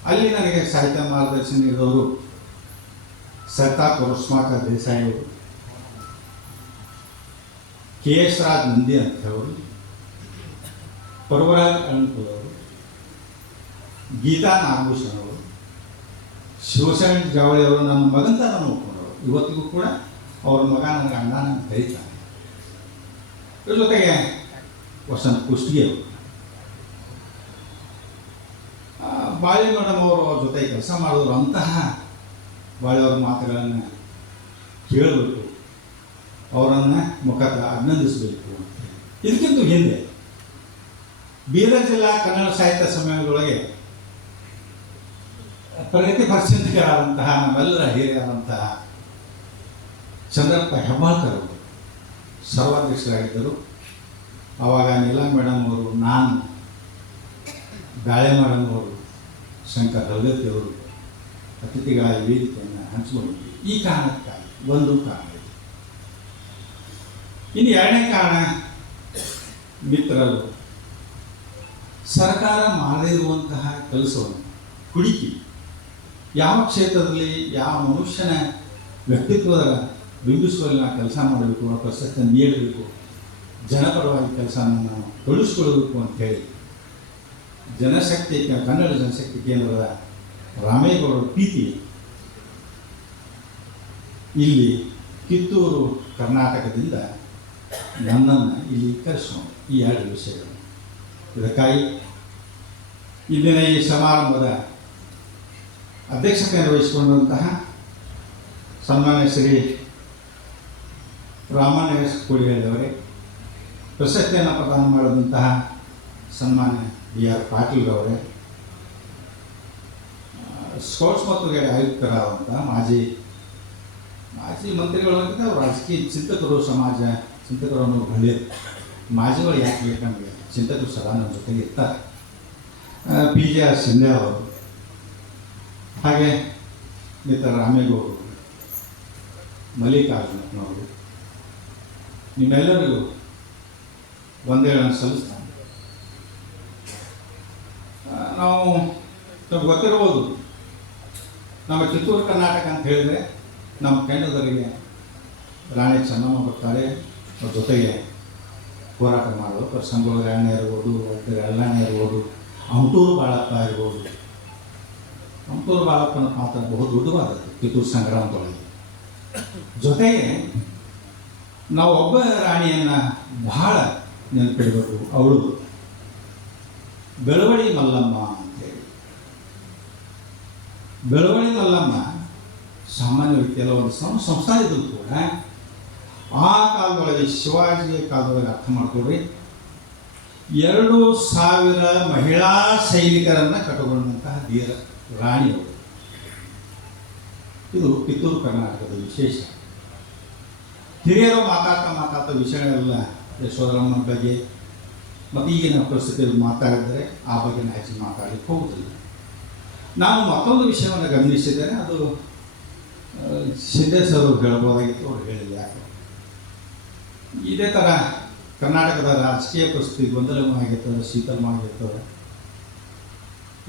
ಅಲ್ಲಿ ನನಗೆ ಸಾಹಿತ್ಯ ಮಾರ್ಗದರ್ಶನ ನೀಡಿದವರು ಸರ್ತಾರ್ ಪರಸ್ಮಾಕರ್ ದೇಸಾಯಿ ಅವರು, KS ರಾಜ್ ನಂದಿ ಅಂತ ಹೇಳೋರು, ಪರ್ವರಾಜ್ ಅಣ್ಣಪುರ ಅವರು, ಗೀತಾ ನಾಗಭೂಷಣ್ ಅವರು, ಶಿವಶರಣ ಜಾವಳಿ ಅವರು ನನ್ನ ಮಗಂತ ನಾನು ನೋಡ್ಕೊಂಡವರು. ಇವತ್ತಿಗೂ ಕೂಡ ಅವ್ರ ಮಗ ನನಗೆ ಅಣ್ಣ ಅಂತ ಕರೀತಾರೆ. ಇದ್ರ ಜೊತೆಗೆ ವಸಂತ ಕುಷ್ಟಗಿ ಅವರು, ಬಾಳಿ ಮೇಡಮ್ ಅವರು ಅವ್ರ ಜೊತೆ ಕೆಲಸ ಮಾಡಿದ್ರು. ಅಂತಹ ಬಾಳೆಯವ್ರ ಮಾತುಗಳನ್ನು ಕೇಳಬೇಕು, ಅವರನ್ನು ಮುಖತಃ ಅಭಿನಂದಿಸಬೇಕು ಅಂತ. ಇದಕ್ಕಿಂತ ಹಿಂದೆ ಬೀದರ್ ಜಿಲ್ಲಾ ಕನ್ನಡ ಸಾಹಿತ್ಯ ಸಮ್ಮೇಳನದೊಳಗೆ ಪ್ರಗತಿ ಪರಿಚಿತರಾದಂತಹ ನಮ್ಮೆಲ್ಲರ ಹಿರಿಯರಾದಂತಹ ಚಂದ್ರಪ್ಪ ಹೆಬ್ಬಾಳ್ಕರ್ ಅವರು ಸರ್ವಾಧ್ಯಕ್ಷರಾಗಿದ್ದರು. ಆವಾಗ ನೀಲಾ ಮೇಡಮ್ ಅವರು, ನಾನು, ಗಾಳೆ ಮೇಡಮ್ ಅವರು, ಶಂಕರ್ ಹಲ್ಗತ್ತಿ ಅವರು ಅತಿಥಿಗಳಾಗಿ ವೇದಿಕೆಯನ್ನು ಹಂಚಿಕೊಂಡಿದ್ವಿ. ಈ ಕಾರಣಕ್ಕಾಗಿ ಒಂದು ಕಾರಣ ಇದೆ. ಇನ್ನು ಎರಡನೇ ಕಾರಣ, ಮಿತ್ರರು ಸರ್ಕಾರ ಮಾಡದಿರುವಂತಹ ಕೆಲಸವನ್ನು ಹುಡುಕಿ ಯಾವ ಕ್ಷೇತ್ರದಲ್ಲಿ ಯಾವ ಮನುಷ್ಯನ ವ್ಯಕ್ತಿತ್ವದ ಬಿಂಬಿಸುವಲ್ಲಿ ನಾವು ಕೆಲಸ ಮಾಡಬೇಕು, ಆ ಪ್ರಶಸ್ತಿ ನೀಡಬೇಕು, ಜನಪರವಾಗಿ ಕೆಲಸವನ್ನು ನಾವು ತೊಡಗಿಸ್ಕೊಳ್ಬೇಕು ಅಂಥೇಳಿ ಕನ್ನಡ ಜನಶಕ್ತಿ ಕೇಂದ್ರದ ರಾಮೇಗೌಡರ ಪ್ರೀತಿ ಇಲ್ಲಿ ಕಿತ್ತೂರು ಕರ್ನಾಟಕದಿಂದ ನನ್ನನ್ನು ಇಲ್ಲಿ ಕರೆಸ್ಕೊಂಡು ಈ ಎರಡು ವಿಷಯಗಳು. ಇದಕ್ಕಾಗಿ ಇಂದಿನ ಈ ಸಮಾರಂಭದ ಅಧ್ಯಕ್ಷತೆಯನ್ನು ವಹಿಸಿಕೊಂಡಂತಹ ಸನ್ಮಾನ್ಯ ಶ್ರೀ ರಾಮಣ್ಣ ಎಸ್ ಕೋಡಿಹಳ್ಳಿಯವರೇ, ಪ್ರಶಸ್ತಿಯನ್ನು ಪ್ರದಾನ ಮಾಡಿದಂತಹ ಸನ್ಮಾನ್ಯ BR ಪಾಟೀಲ್ ಅವರೇ, ಸ್ಕೌಟ್ಸ್ ಮತ್ತು ಗೈಡ್ ಆಯುಕ್ತರಾದಂತಹ ಮಾಜಿ ಮಂತ್ರಿಗಳು ಅಂತ ರಾಜಕೀಯ ಚಿಂತಕರು, ಸಮಾಜ ಚಿಂತಕರನ್ನು ಹೊಂದಿದ ಮಾಜಿಗಳು ಯಾಕೆ ಬೇಕಂದ್ರೆ ಚಿಂತಕರು ಸದಾ ನಮ್ಮ ಜೊತೆಗೆ ಇರ್ತಾರೆ. PJR ಸಿಂಧೆ ಅವರು, ಹಾಗೆ ಮಿತ್ರ ರಾಮೇಗೌಡರು, ಮಲ್ಲಿಕಾರ್ಜುನವರು, ನಿಮ್ಮೆಲ್ಲರಿಗೂ ವಂದನೆಗಳನ್ನು ಸಲ್ಲಿಸ್ತಾನೆ. ನಾವು ನಮ್ಗೆ ಗೊತ್ತಿರ್ಬೋದು, ನಮ್ಮ ಕಿತ್ತೂರು ಕರ್ನಾಟಕ ಅಂತ ಹೇಳಿದರೆ ನಮ್ಮ ಕೆಂಡದವರಿಗೆ ರಾಣಿ ಚೆನ್ನಮ್ಮ ಬರ್ತಾರೆ, ಅವ್ರ ಜೊತೆಗೆ ಹೋರಾಟ ಮಾಡೋದು ಪ್ರಸಂಗಗಳು ರಾಣಿ ಇರ್ಬೋದು, ಎಲ್ಲಾಣಿ ಇರ್ಬೋದು, ಅಂಟೂರು ಬಾಳಪ್ಪ ಇರ್ಬೋದು. ಅಂಟೂರು ಬಾಳಪ್ಪನ ಪಾತ್ರ ಬಹು ದೊಡ್ಡವಾದದ್ದು ಕಿತ್ತೂರು ಸಂಗ್ರಾಮದೊಳಗೆ. ಜೊತೆಗೆ ನಾವು ಒಬ್ಬ ರಾಣಿಯನ್ನು ಬಹಳ ನೆನಪಿಡಬೇಕು, ಅವಳು ಬೆಳವಡಿ ಮಲ್ಲಮ್ಮ ಅಂತೇಳಿ. ಬೆಳವಡಿ ಮಲ್ಲಮ್ಮ ಸಾಮಾನ್ಯ ವ್ಯಕ್ತಿಯಲ್ಲ, ಒಂದು ಸಂಸ್ಥಾನ ಇದ್ದರೂ ಕೂಡ ಆ ಕಾಲದೊಳಗೆ, ಶಿವಾಜಿಯ ಕಾಲದೊಳಗೆ ಅರ್ಥ ಮಾಡ್ಕೊಳ್ರಿ, 2000 ಮಹಿಳಾ ಸೈನಿಕರನ್ನು ಕಟ್ಟಿಕೊಂಡಂತಹ ಧೀರ ರಾಣಿಯವರು. ಇದು ಕಿತ್ತೂರು ಕರ್ನಾಟಕದ ವಿಶೇಷ. ಹಿರಿಯರು ಮಾತಾಡ್ತಾ ವಿಷಯಗಳೆಲ್ಲ ಯಶೋಧರಮ್ಮನ ಬಗ್ಗೆ ಮತ್ತು ಈಗಿನ ಪರಿಸ್ಥಿತಿಯಲ್ಲಿ ಮಾತಾಡಿದರೆ ಆ ಬಗ್ಗೆ ಹೆಚ್ಚು ಮಾತಾಡಲಿಕ್ಕೆ ಹೋಗುತ್ತಿಲ್ಲ. ನಾನು ಮತ್ತೊಂದು ವಿಷಯವನ್ನು ಗಮನಿಸಿದ್ದೇನೆ, ಅದು ಶಿಂದೆ ಸರ್ ಹೇಳ್ಬೋದಾಗಿತ್ತು, ಅವ್ರು ಹೇಳಿಲ್ಲ. ಯಾಕೆ ಇದೇ ಥರ ಕರ್ನಾಟಕದ ರಾಜಕೀಯ ಪರಿಸ್ಥಿತಿ ಗೊಂದಲವಾಗಿರ್ತದೆ, ಶೀತಲವಾಗಿರ್ತದೆ.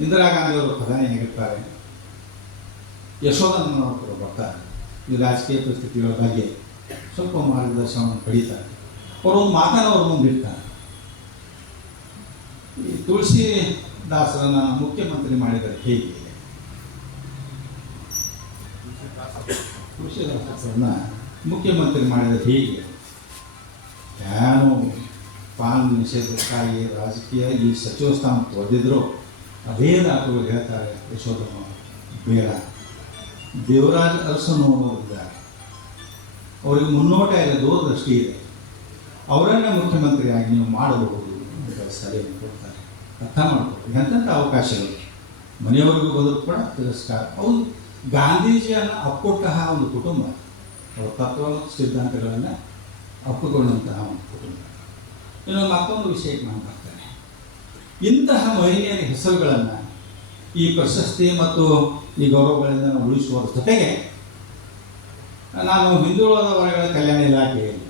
ಇಂದಿರಾ ಗಾಂಧಿ ಅವರು ಪ್ರಧಾನಿಯಾಗಿರ್ತಾರೆ, ಯಶೋಧರಮ್ಮನವರು ಬರ್ತಾರೆ, ಈ ರಾಜಕೀಯ ಪರಿಸ್ಥಿತಿಗಳ ಬಗ್ಗೆ ಸ್ವಲ್ಪ ಮಾರ್ಗದರ್ಶನವನ್ನು ಪಡೀತಾರೆ. ಅವರೊಂದು ಮಾತನ್ನು ಅವ್ರ ಮುಂದೆ ಇಡ್ತಾರೆ. ಈ ತುಳಸಿದಾಸರನ್ನು ಮುಖ್ಯಮಂತ್ರಿ ಮಾಡಿದರೆ ಹೇಗೆ? ತುಳಸಿದಾಸರನ್ನ ಮುಖ್ಯಮಂತ್ರಿ ಮಾಡಿದರೆ ಹೇಗೆ? ಏನು ಪಾನ್ ನಿಷೇಧಕ್ಕಾಗಿ ರಾಜಕೀಯ ಈ ಸಚಿವ ಸ್ಥಾನ ತೊರೆದಿದ್ರು ಅದೇ ದಾಖಲೆಗಳು ಹೇಳ್ತಾರೆ. ಯಶೋಧಮ್ಮ ಬೇಡ, ದೇವರಾಜ್ ಅರಸನವರಿದ್ದಾರೆ, ಅವರಿಗೆ ಮುನ್ನೋಟ ಇದೆ, ದೂರದೃಷ್ಟಿ ಇದೆ, ಅವರನ್ನೇ ಮುಖ್ಯಮಂತ್ರಿಯಾಗಿ ನೀವು ಮಾಡಬಹುದು ಅಂತ ಸಲಹೆಯನ್ನು ಕೊಡ್ತಾರೆ. ಅರ್ಥ ಮಾಡ್ಬೋದು ಎಂಥ ಅವಕಾಶಗಳು. ಮನೆಯವರಿಗೂ ಬಂದರೂ ಕೂಡ ತಿರಸ್ಕಾರ. ಅವರು ಗಾಂಧೀಜಿಯನ್ನು ಅಪ್ಪುಟ್ಟಂತಹ ಒಂದು ಕುಟುಂಬ, ಅವರ ತತ್ವ ಸಿದ್ಧಾಂತಗಳನ್ನು ಅಪ್ಪುಕೊಂಡಂತಹ ಒಂದು ಕುಟುಂಬ. ಇನ್ನು ಮತ್ತೊಂದು ವಿಷಯಕ್ಕೆ ನಾನು ಬರ್ತೇನೆ. ಇಂತಹ ಮಹಿಳೆಯರ ಹೆಸರುಗಳನ್ನು ಈ ಪ್ರಶಸ್ತಿ ಮತ್ತು ಈ ಗೌರವಗಳಿಂದ ನಾವು ಉಳಿಸುವ ಜೊತೆಗೆ ನಾನು ಹಿಂದುಳಿದ ವರ್ಗಗಳ ಕಲ್ಯಾಣ ಇಲಾಖೆಯಲ್ಲಿ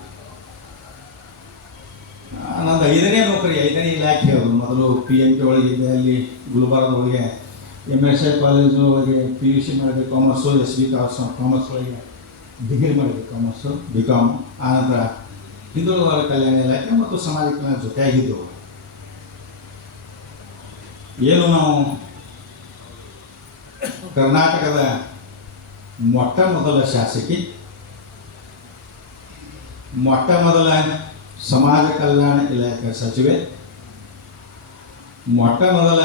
ನಂದು 5ನೇ ನೌಕರಿ, 5ನೇ ಇಲಾಖೆಯವರು. ಮೊದಲು PMT ಒಳಗಿದ್ದೆ, ಅಲ್ಲಿ ಗುಲ್ಬರ್ಗದೊಳಗೆ MSI ಕಾಲೇಜು ಒಳಗೆ PUC ಮಾಡಿದೆ ಕಾಮರ್ಸು, SB ಕಾಮರ್ಸ್ ಒಳಗೆ ಡಿಗ್ರಿ ಮಾಡಿದೆ ಕಾಮರ್ಸು, BCom. ಆನಂತರ ಹಿಂದುಳಿದ ವರ್ಗ ಕಲ್ಯಾಣ ಇಲಾಖೆ ಮತ್ತು ಸಮಾಜ ಕಲ್ಯಾಣ ಜೊತೆಯಾಗಿದ್ದೆವು. ಏನು ನಾವು ಕರ್ನಾಟಕದ ಮೊಟ್ಟ ಮೊದಲ ಶಾಸಕಿ, ಮೊಟ್ಟ ಮೊದಲ ಸಮಾಜ ಕಲ್ಯಾಣ ಇಲಾಖೆ ಸಚಿವೆ, ಮೊಟ್ಟ ಮೊದಲ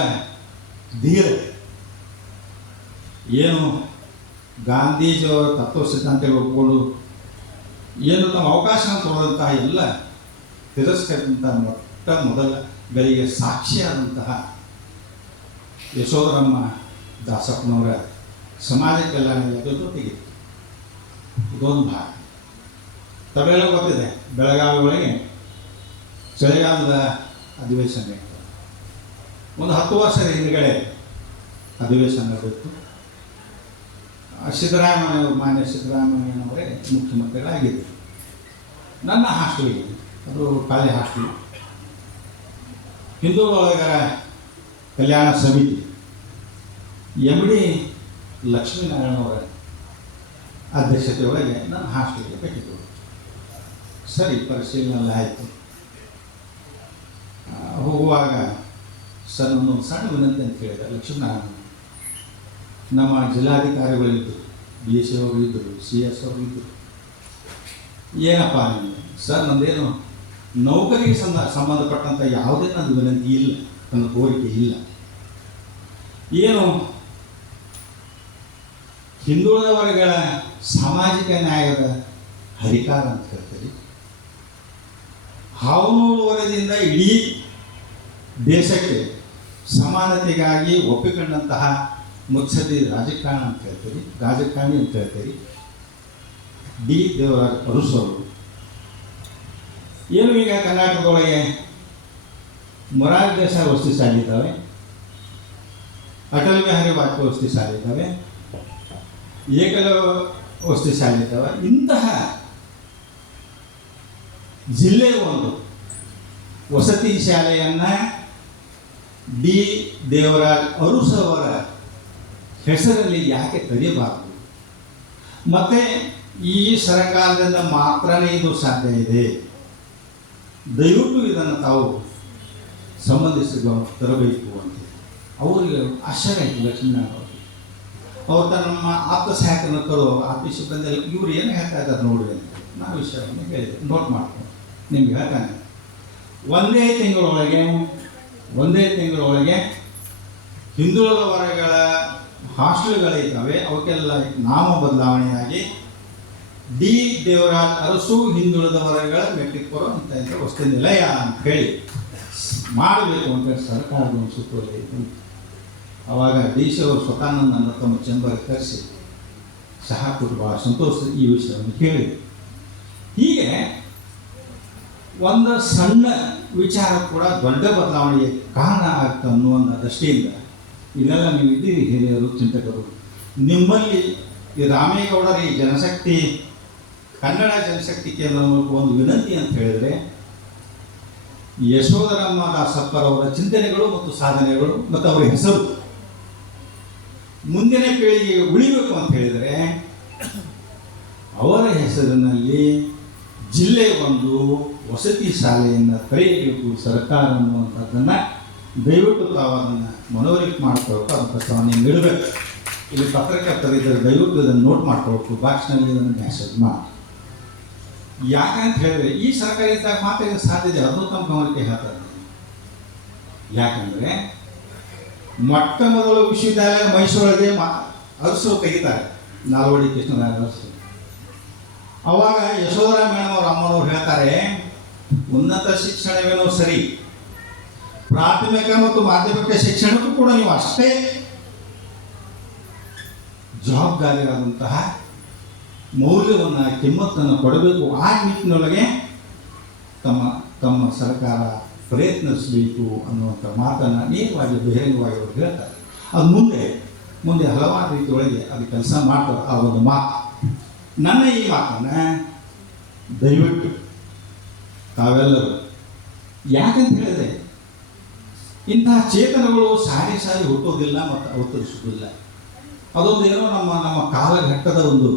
ಧೀರ, ಏನು ಗಾಂಧೀಜಿಯವರ ತತ್ವ ಸಿದ್ಧಾಂತಗಳು ಒಪ್ಪಿಕೊಂಡು ಏನು ತಮ್ಮ ಅವಕಾಶ ಕೊಡುವಂತಹ ಎಲ್ಲ ತಿರಸ್ಕರಿಸಿದಂಥ ಮೊಟ್ಟ ಮೊದಲ ಗಳಿಗೆ ಸಾಕ್ಷಿಯಾದಂತಹ ಯಶೋಧರಮ್ಮ ದಾಸಪ್ಪನವರ ಸಮಾಜ ಕಲ್ಯಾಣ ಇಲಾಖೆ ಜೊತೆಗಿತ್ತು. ಇದೊಂದು ಭಾಗ. ತವೆಲ್ಲ ಗೊತ್ತಿದೆ, ಬೆಳಗಾವಿ ಒಳಗೆ ಚಳಿಗಾಲದ ಅಧಿವೇಶನ ಇತ್ತು. ಒಂದು 10 ವರ್ಷದ ಹಿಂದುಗಡೆ ಅಧಿವೇಶನ ನಡೆಯಿತು. ಸಿದ್ದರಾಮಯ್ಯವರು, ಮಾನ್ಯ ಸಿದ್ದರಾಮಯ್ಯನವರೇ ಮುಖ್ಯಮಂತ್ರಿಗಳಾಗಿದ್ದರು. ನನ್ನ ಹಾಸ್ಟೆಲ್ಗೆ, ಅದು ಖಾಲಿ ಹಾಸ್ಟೆಲ್, ಹಿಂದೂಗಳೊಳಗರ ಕಲ್ಯಾಣ ಸಮಿತಿ MD ಲಕ್ಷ್ಮೀನಾರಾಯಣವರ ಅಧ್ಯಕ್ಷತೆ ಒಳಗೆ ನನ್ನ ಹಾಸ್ಟೆಲ್ಗೆ ಬೇಕಿತ್ತು. ಸರಿ, ಪರಿಶೀಲನೆ ಆಯಿತು. ಹೋಗುವಾಗ ಸರ್ ನನ್ನೊಂದು ಸಣ್ಣ ವಿನಂತಿ ಅಂತ ಕೇಳಿದೆ. ಲಕ್ಷ್ಮೀನಾರಾಯಣ, ನಮ್ಮ ಜಿಲ್ಲಾಧಿಕಾರಿಗಳಿದ್ದರು, BSc ಅವರು ಇದ್ದರು, CS ಅವರು ಇದ್ದರು. ಏನಪ್ಪ ನಿಮಗೆ? ಸರ್ ನಂದೇನು ನೌಕರಿಗೆ ಸಂಬಂಧಪಟ್ಟಂಥ ಯಾವುದೇ ನನ್ನ ವಿನಂತಿ ಇಲ್ಲ, ನನ್ನ ಕೋರಿಕೆ ಇಲ್ಲ. ಏನು ಹಿಂದುಳಿದ ವರ್ಗಗಳ ಸಾಮಾಜಿಕ ನ್ಯಾಯದ ಹರಿಕಾರ ಅಂತ ಹೇಳ್ತೀರಿ. ಹಾವನೂರು ವರದಿಯಿಂದ ಇಡೀ ದೇಶಕ್ಕೆ ಸಮಾನತೆಗಾಗಿ ಒಪ್ಪಿಕೊಂಡಂತಹ ಮುತ್ಸದ್ದಿ ರಾಜಕಾರಣ ಅಂತ ಹೇಳ್ತೀರಿ, ರಾಜಕಾರಣಿ ಅಂತ ಹೇಳ್ತೀರಿ. D. ದೇವರಾಜ ಅರಸು ಅವರು ಏನು ಈಗ ಕರ್ನಾಟಕದೊಳಗೆ ಮೊರಾರ್ಜಿ ದೇಸಾಯಿ ವಸತಿ ಶಾಲೆ ಇದ್ದಾವೆ, ಅಟಲ್ ಬಿಹಾರಿ ವಾಜಪೇಯಿ ವಸತಿ ಶಾಲೆ ಇದ್ದಾವೆ, ಏಕಲವ್ಯ ವಸತಿ ಶಾಲೆ ಇದ್ದಾವೆ. ಇಂತಹ ಜಿಲ್ಲೆಯ ಒಂದು ವಸತಿ ಶಾಲೆಯನ್ನು D. ದೇವರಾಜ್ ಅರಸು ಅವರ ಹೆಸರಲ್ಲಿ ಯಾಕೆ ತೆಗೆಯಬಾರದು? ಮತ್ತು ಈ ಸರ್ಕಾರದಿಂದ ಮಾತ್ರನೇ ಇದು ಸಾಧ್ಯ ಇದೆ. ದಯವಿಟ್ಟು ಇದನ್ನು ತಾವು ಸಂಬಂಧಿಸಿದವರು ತರಬೇಕು ಅಂತ ಅವರಿಗೆ ಆಶ್ಚರ್ಯ ಆಯಿತು. ಲಕ್ಷ್ಮೀನಾರಾಯಣ ಅವ್ರು ನಮ್ಮ ಆಪ್ತ ಸಹಾಯಕರು ಆಫೀಸ್ ಸಿಬ್ಬಂದಿ ಇವ್ರು ಏನು ಹೇಳ್ತಾ ಇದ್ದಾರೆ ನೋಡಿ ಅಂತ ನಾವು ವಿಷಯವನ್ನು ಹೇಳಿದೆ. ನೋಟ್ ಮಾಡ್ಕೊಂಡು ನಿಮ್ಗೆ ಹೇಳ್ತಾನೆ. ಒಂದೇ ತಿಂಗಳೊಳಗೆ ಹಿಂದುಳಿದ ವರ್ಗಗಳ ಹಾಸ್ಟೆಲ್ಗಳಿದ್ದಾವೆ, ಅವಕ್ಕೆಲ್ಲ ನಾಮ ಬದಲಾವಣೆಯಾಗಿ D. ದೇವರಾಜ್ ಅರಸು ಹಿಂದುಳಿದ ವರ್ಗಗಳ ಮೆಟ್ರಿಕ್ ಪೂರ್ವ ಅಂತ ವಸತಿ ನಿಲಯ ಅಂತ ಹೇಳಿ ಮಾಡಬೇಕು ಅಂತ ಸರ್ಕಾರದ ಒಂದು ಸುತ್ತೋಲೆ ಇತ್ತು. ಆವಾಗ DC ಅವರು ಸ್ವತಃ ನನ್ನ ತಮ್ಮ ಚೇಂಬರ್ಗೆ ಕರೆಸಿ ಸಹ ಕೊಟ್ಟು ಭಾಳ ಸಂತೋಷ ಈ ವಿಷಯವನ್ನು ಕೇಳಿ. ಹೀಗೆ ಒಂದು ಸಣ್ಣ ವಿಚಾರ ಕೂಡ ದೊಡ್ಡ ಬದಲಾವಣೆಗೆ ಕಾರಣ ಆಗ್ತಾ ಅನ್ನುವ ದೃಷ್ಟಿಯಿಂದ ಇದೆಲ್ಲ ನೀವು ಇದ್ದೀರಿ ಹಿರಿಯರು, ಚಿಂತಕರು. ನಿಮ್ಮಲ್ಲಿ ಈ ರಾಮೇಗೌಡರ ಈ ಜನಶಕ್ತಿ ಕನ್ನಡ ಜನಶಕ್ತಿ ಕೇಂದ್ರ ಒಂದು ವಿನಂತಿ ಅಂತ ಹೇಳಿದರೆ, ಯಶೋಧರಮ್ಮ ದಾಸಪ್ಪರವರ ಚಿಂತನೆಗಳು ಮತ್ತು ಸಾಧನೆಗಳು ಮತ್ತು ಅವರ ಹೆಸರು ಮುಂದಿನ ಪೀಳಿಗೆಗೆ ಉಳಿಬೇಕು ಅಂತ ಹೇಳಿದರೆ ಅವರ ಹೆಸರಿನಲ್ಲಿ ಜಿಲ್ಲೆ ಒಂದು ವಸತಿ ಶಾಲೆಯನ್ನು ತೆರೆಯಬೇಕು ಸರ್ಕಾರ ಅನ್ನುವಂಥದ್ದನ್ನು ದಯವಿಟ್ಟು ತಾವು ಅದನ್ನು ಮನವರಿಕೆ ಮಾಡ್ಕೊಳ್ಬೇಕು. ಅದರ ಪ್ರಸ್ತಾವನೆ ನೀಡಬೇಕು. ಇಲ್ಲಿ ಪತ್ರಕರ್ತರಿದ್ದರೆ ದಯವಿಟ್ಟು ಇದನ್ನು ನೋಟ್ ಮಾಡ್ಕೊಳ್ಬೇಕು, ಬಾಕ್ಸ್ನಲ್ಲಿ ಇದನ್ನು ಮೆಸೇಜ್ ಮಾಡಿ. ಯಾಕಂತ ಹೇಳಿದ್ರೆ ಈ ಸರ್ಕಾರ ಇದ್ದಾಗ ಮಾತ್ರ ಇದು ಸಾಧ್ಯತೆ, ಅದು ತಮ್ಮ ಗಮನಕ್ಕೆ ಹೇಳ್ತಾರೆ. ಯಾಕಂದರೆ ಮೊಟ್ಟ ಮೊದಲು ವಿಶ್ವವಿದ್ಯಾಲಯ ಮೈಸೂರಿಗೆ ಅರಸು ತೆಗಿತಾರೆ, ನಾಲ್ವಡಿ ಕೃಷ್ಣರಾಜ ಅರಸು. ಅವಾಗ ಯಶೋಧರ ಮೇಡಮ್ ಅವ್ರ ಅಮ್ಮನವ್ರು ಹೇಳ್ತಾರೆ, ಉನ್ನತ ಶಿಕ್ಷಣವೇನೋ ಸರಿ, ಪ್ರಾಥಮಿಕ ಮತ್ತು ಮಾಧ್ಯಮಿಕ ಶಿಕ್ಷಣಕ್ಕೂ ಕೂಡ ನೀವು ಅಷ್ಟೇ ಜವಾಬ್ದಾರಿಯಾದಂತಹ ಮೌಲ್ಯವನ್ನು ಕಿಮ್ಮತ್ತನ್ನು ಕೊಡಬೇಕು. ಆ ನಿಟ್ಟಿನೊಳಗೆ ತಮ್ಮ ಸರ್ಕಾರ ಪ್ರಯತ್ನಿಸಬೇಕು ಅನ್ನುವಂಥ ಮಾತನ್ನು ನೇರವಾಗಿ ಬಹಿರಂಗವಾಗಿ ಅವರು ಹೇಳ್ತಾರೆ. ಅದು ಮುಂದೆ ಹಲವಾರು ರೀತಿಯೊಳಗೆ ಅದು ಕೆಲಸ ಮಾಡ್ತಾರೆ. ಆ ಒಂದು ಮಾತು, ನನ್ನ ಈ ಮಾತನ್ನು ದಯವಿಟ್ಟು ತಾವೆಲ್ಲರೂ, ಯಾಕಂತ ಹೇಳಿದ್ರೆ ಇಂತಹ ಚೇತನಗಳು ಸಾರಿ ಹುಟ್ಟೋದಿಲ್ಲ ಮತ್ತು ಅವತರಿಸೋದಿಲ್ಲ. ಅದೊಂದು ಏನೋ ನಮ್ಮ ಕಾಲಘಟ್ಟದ ಒಂದು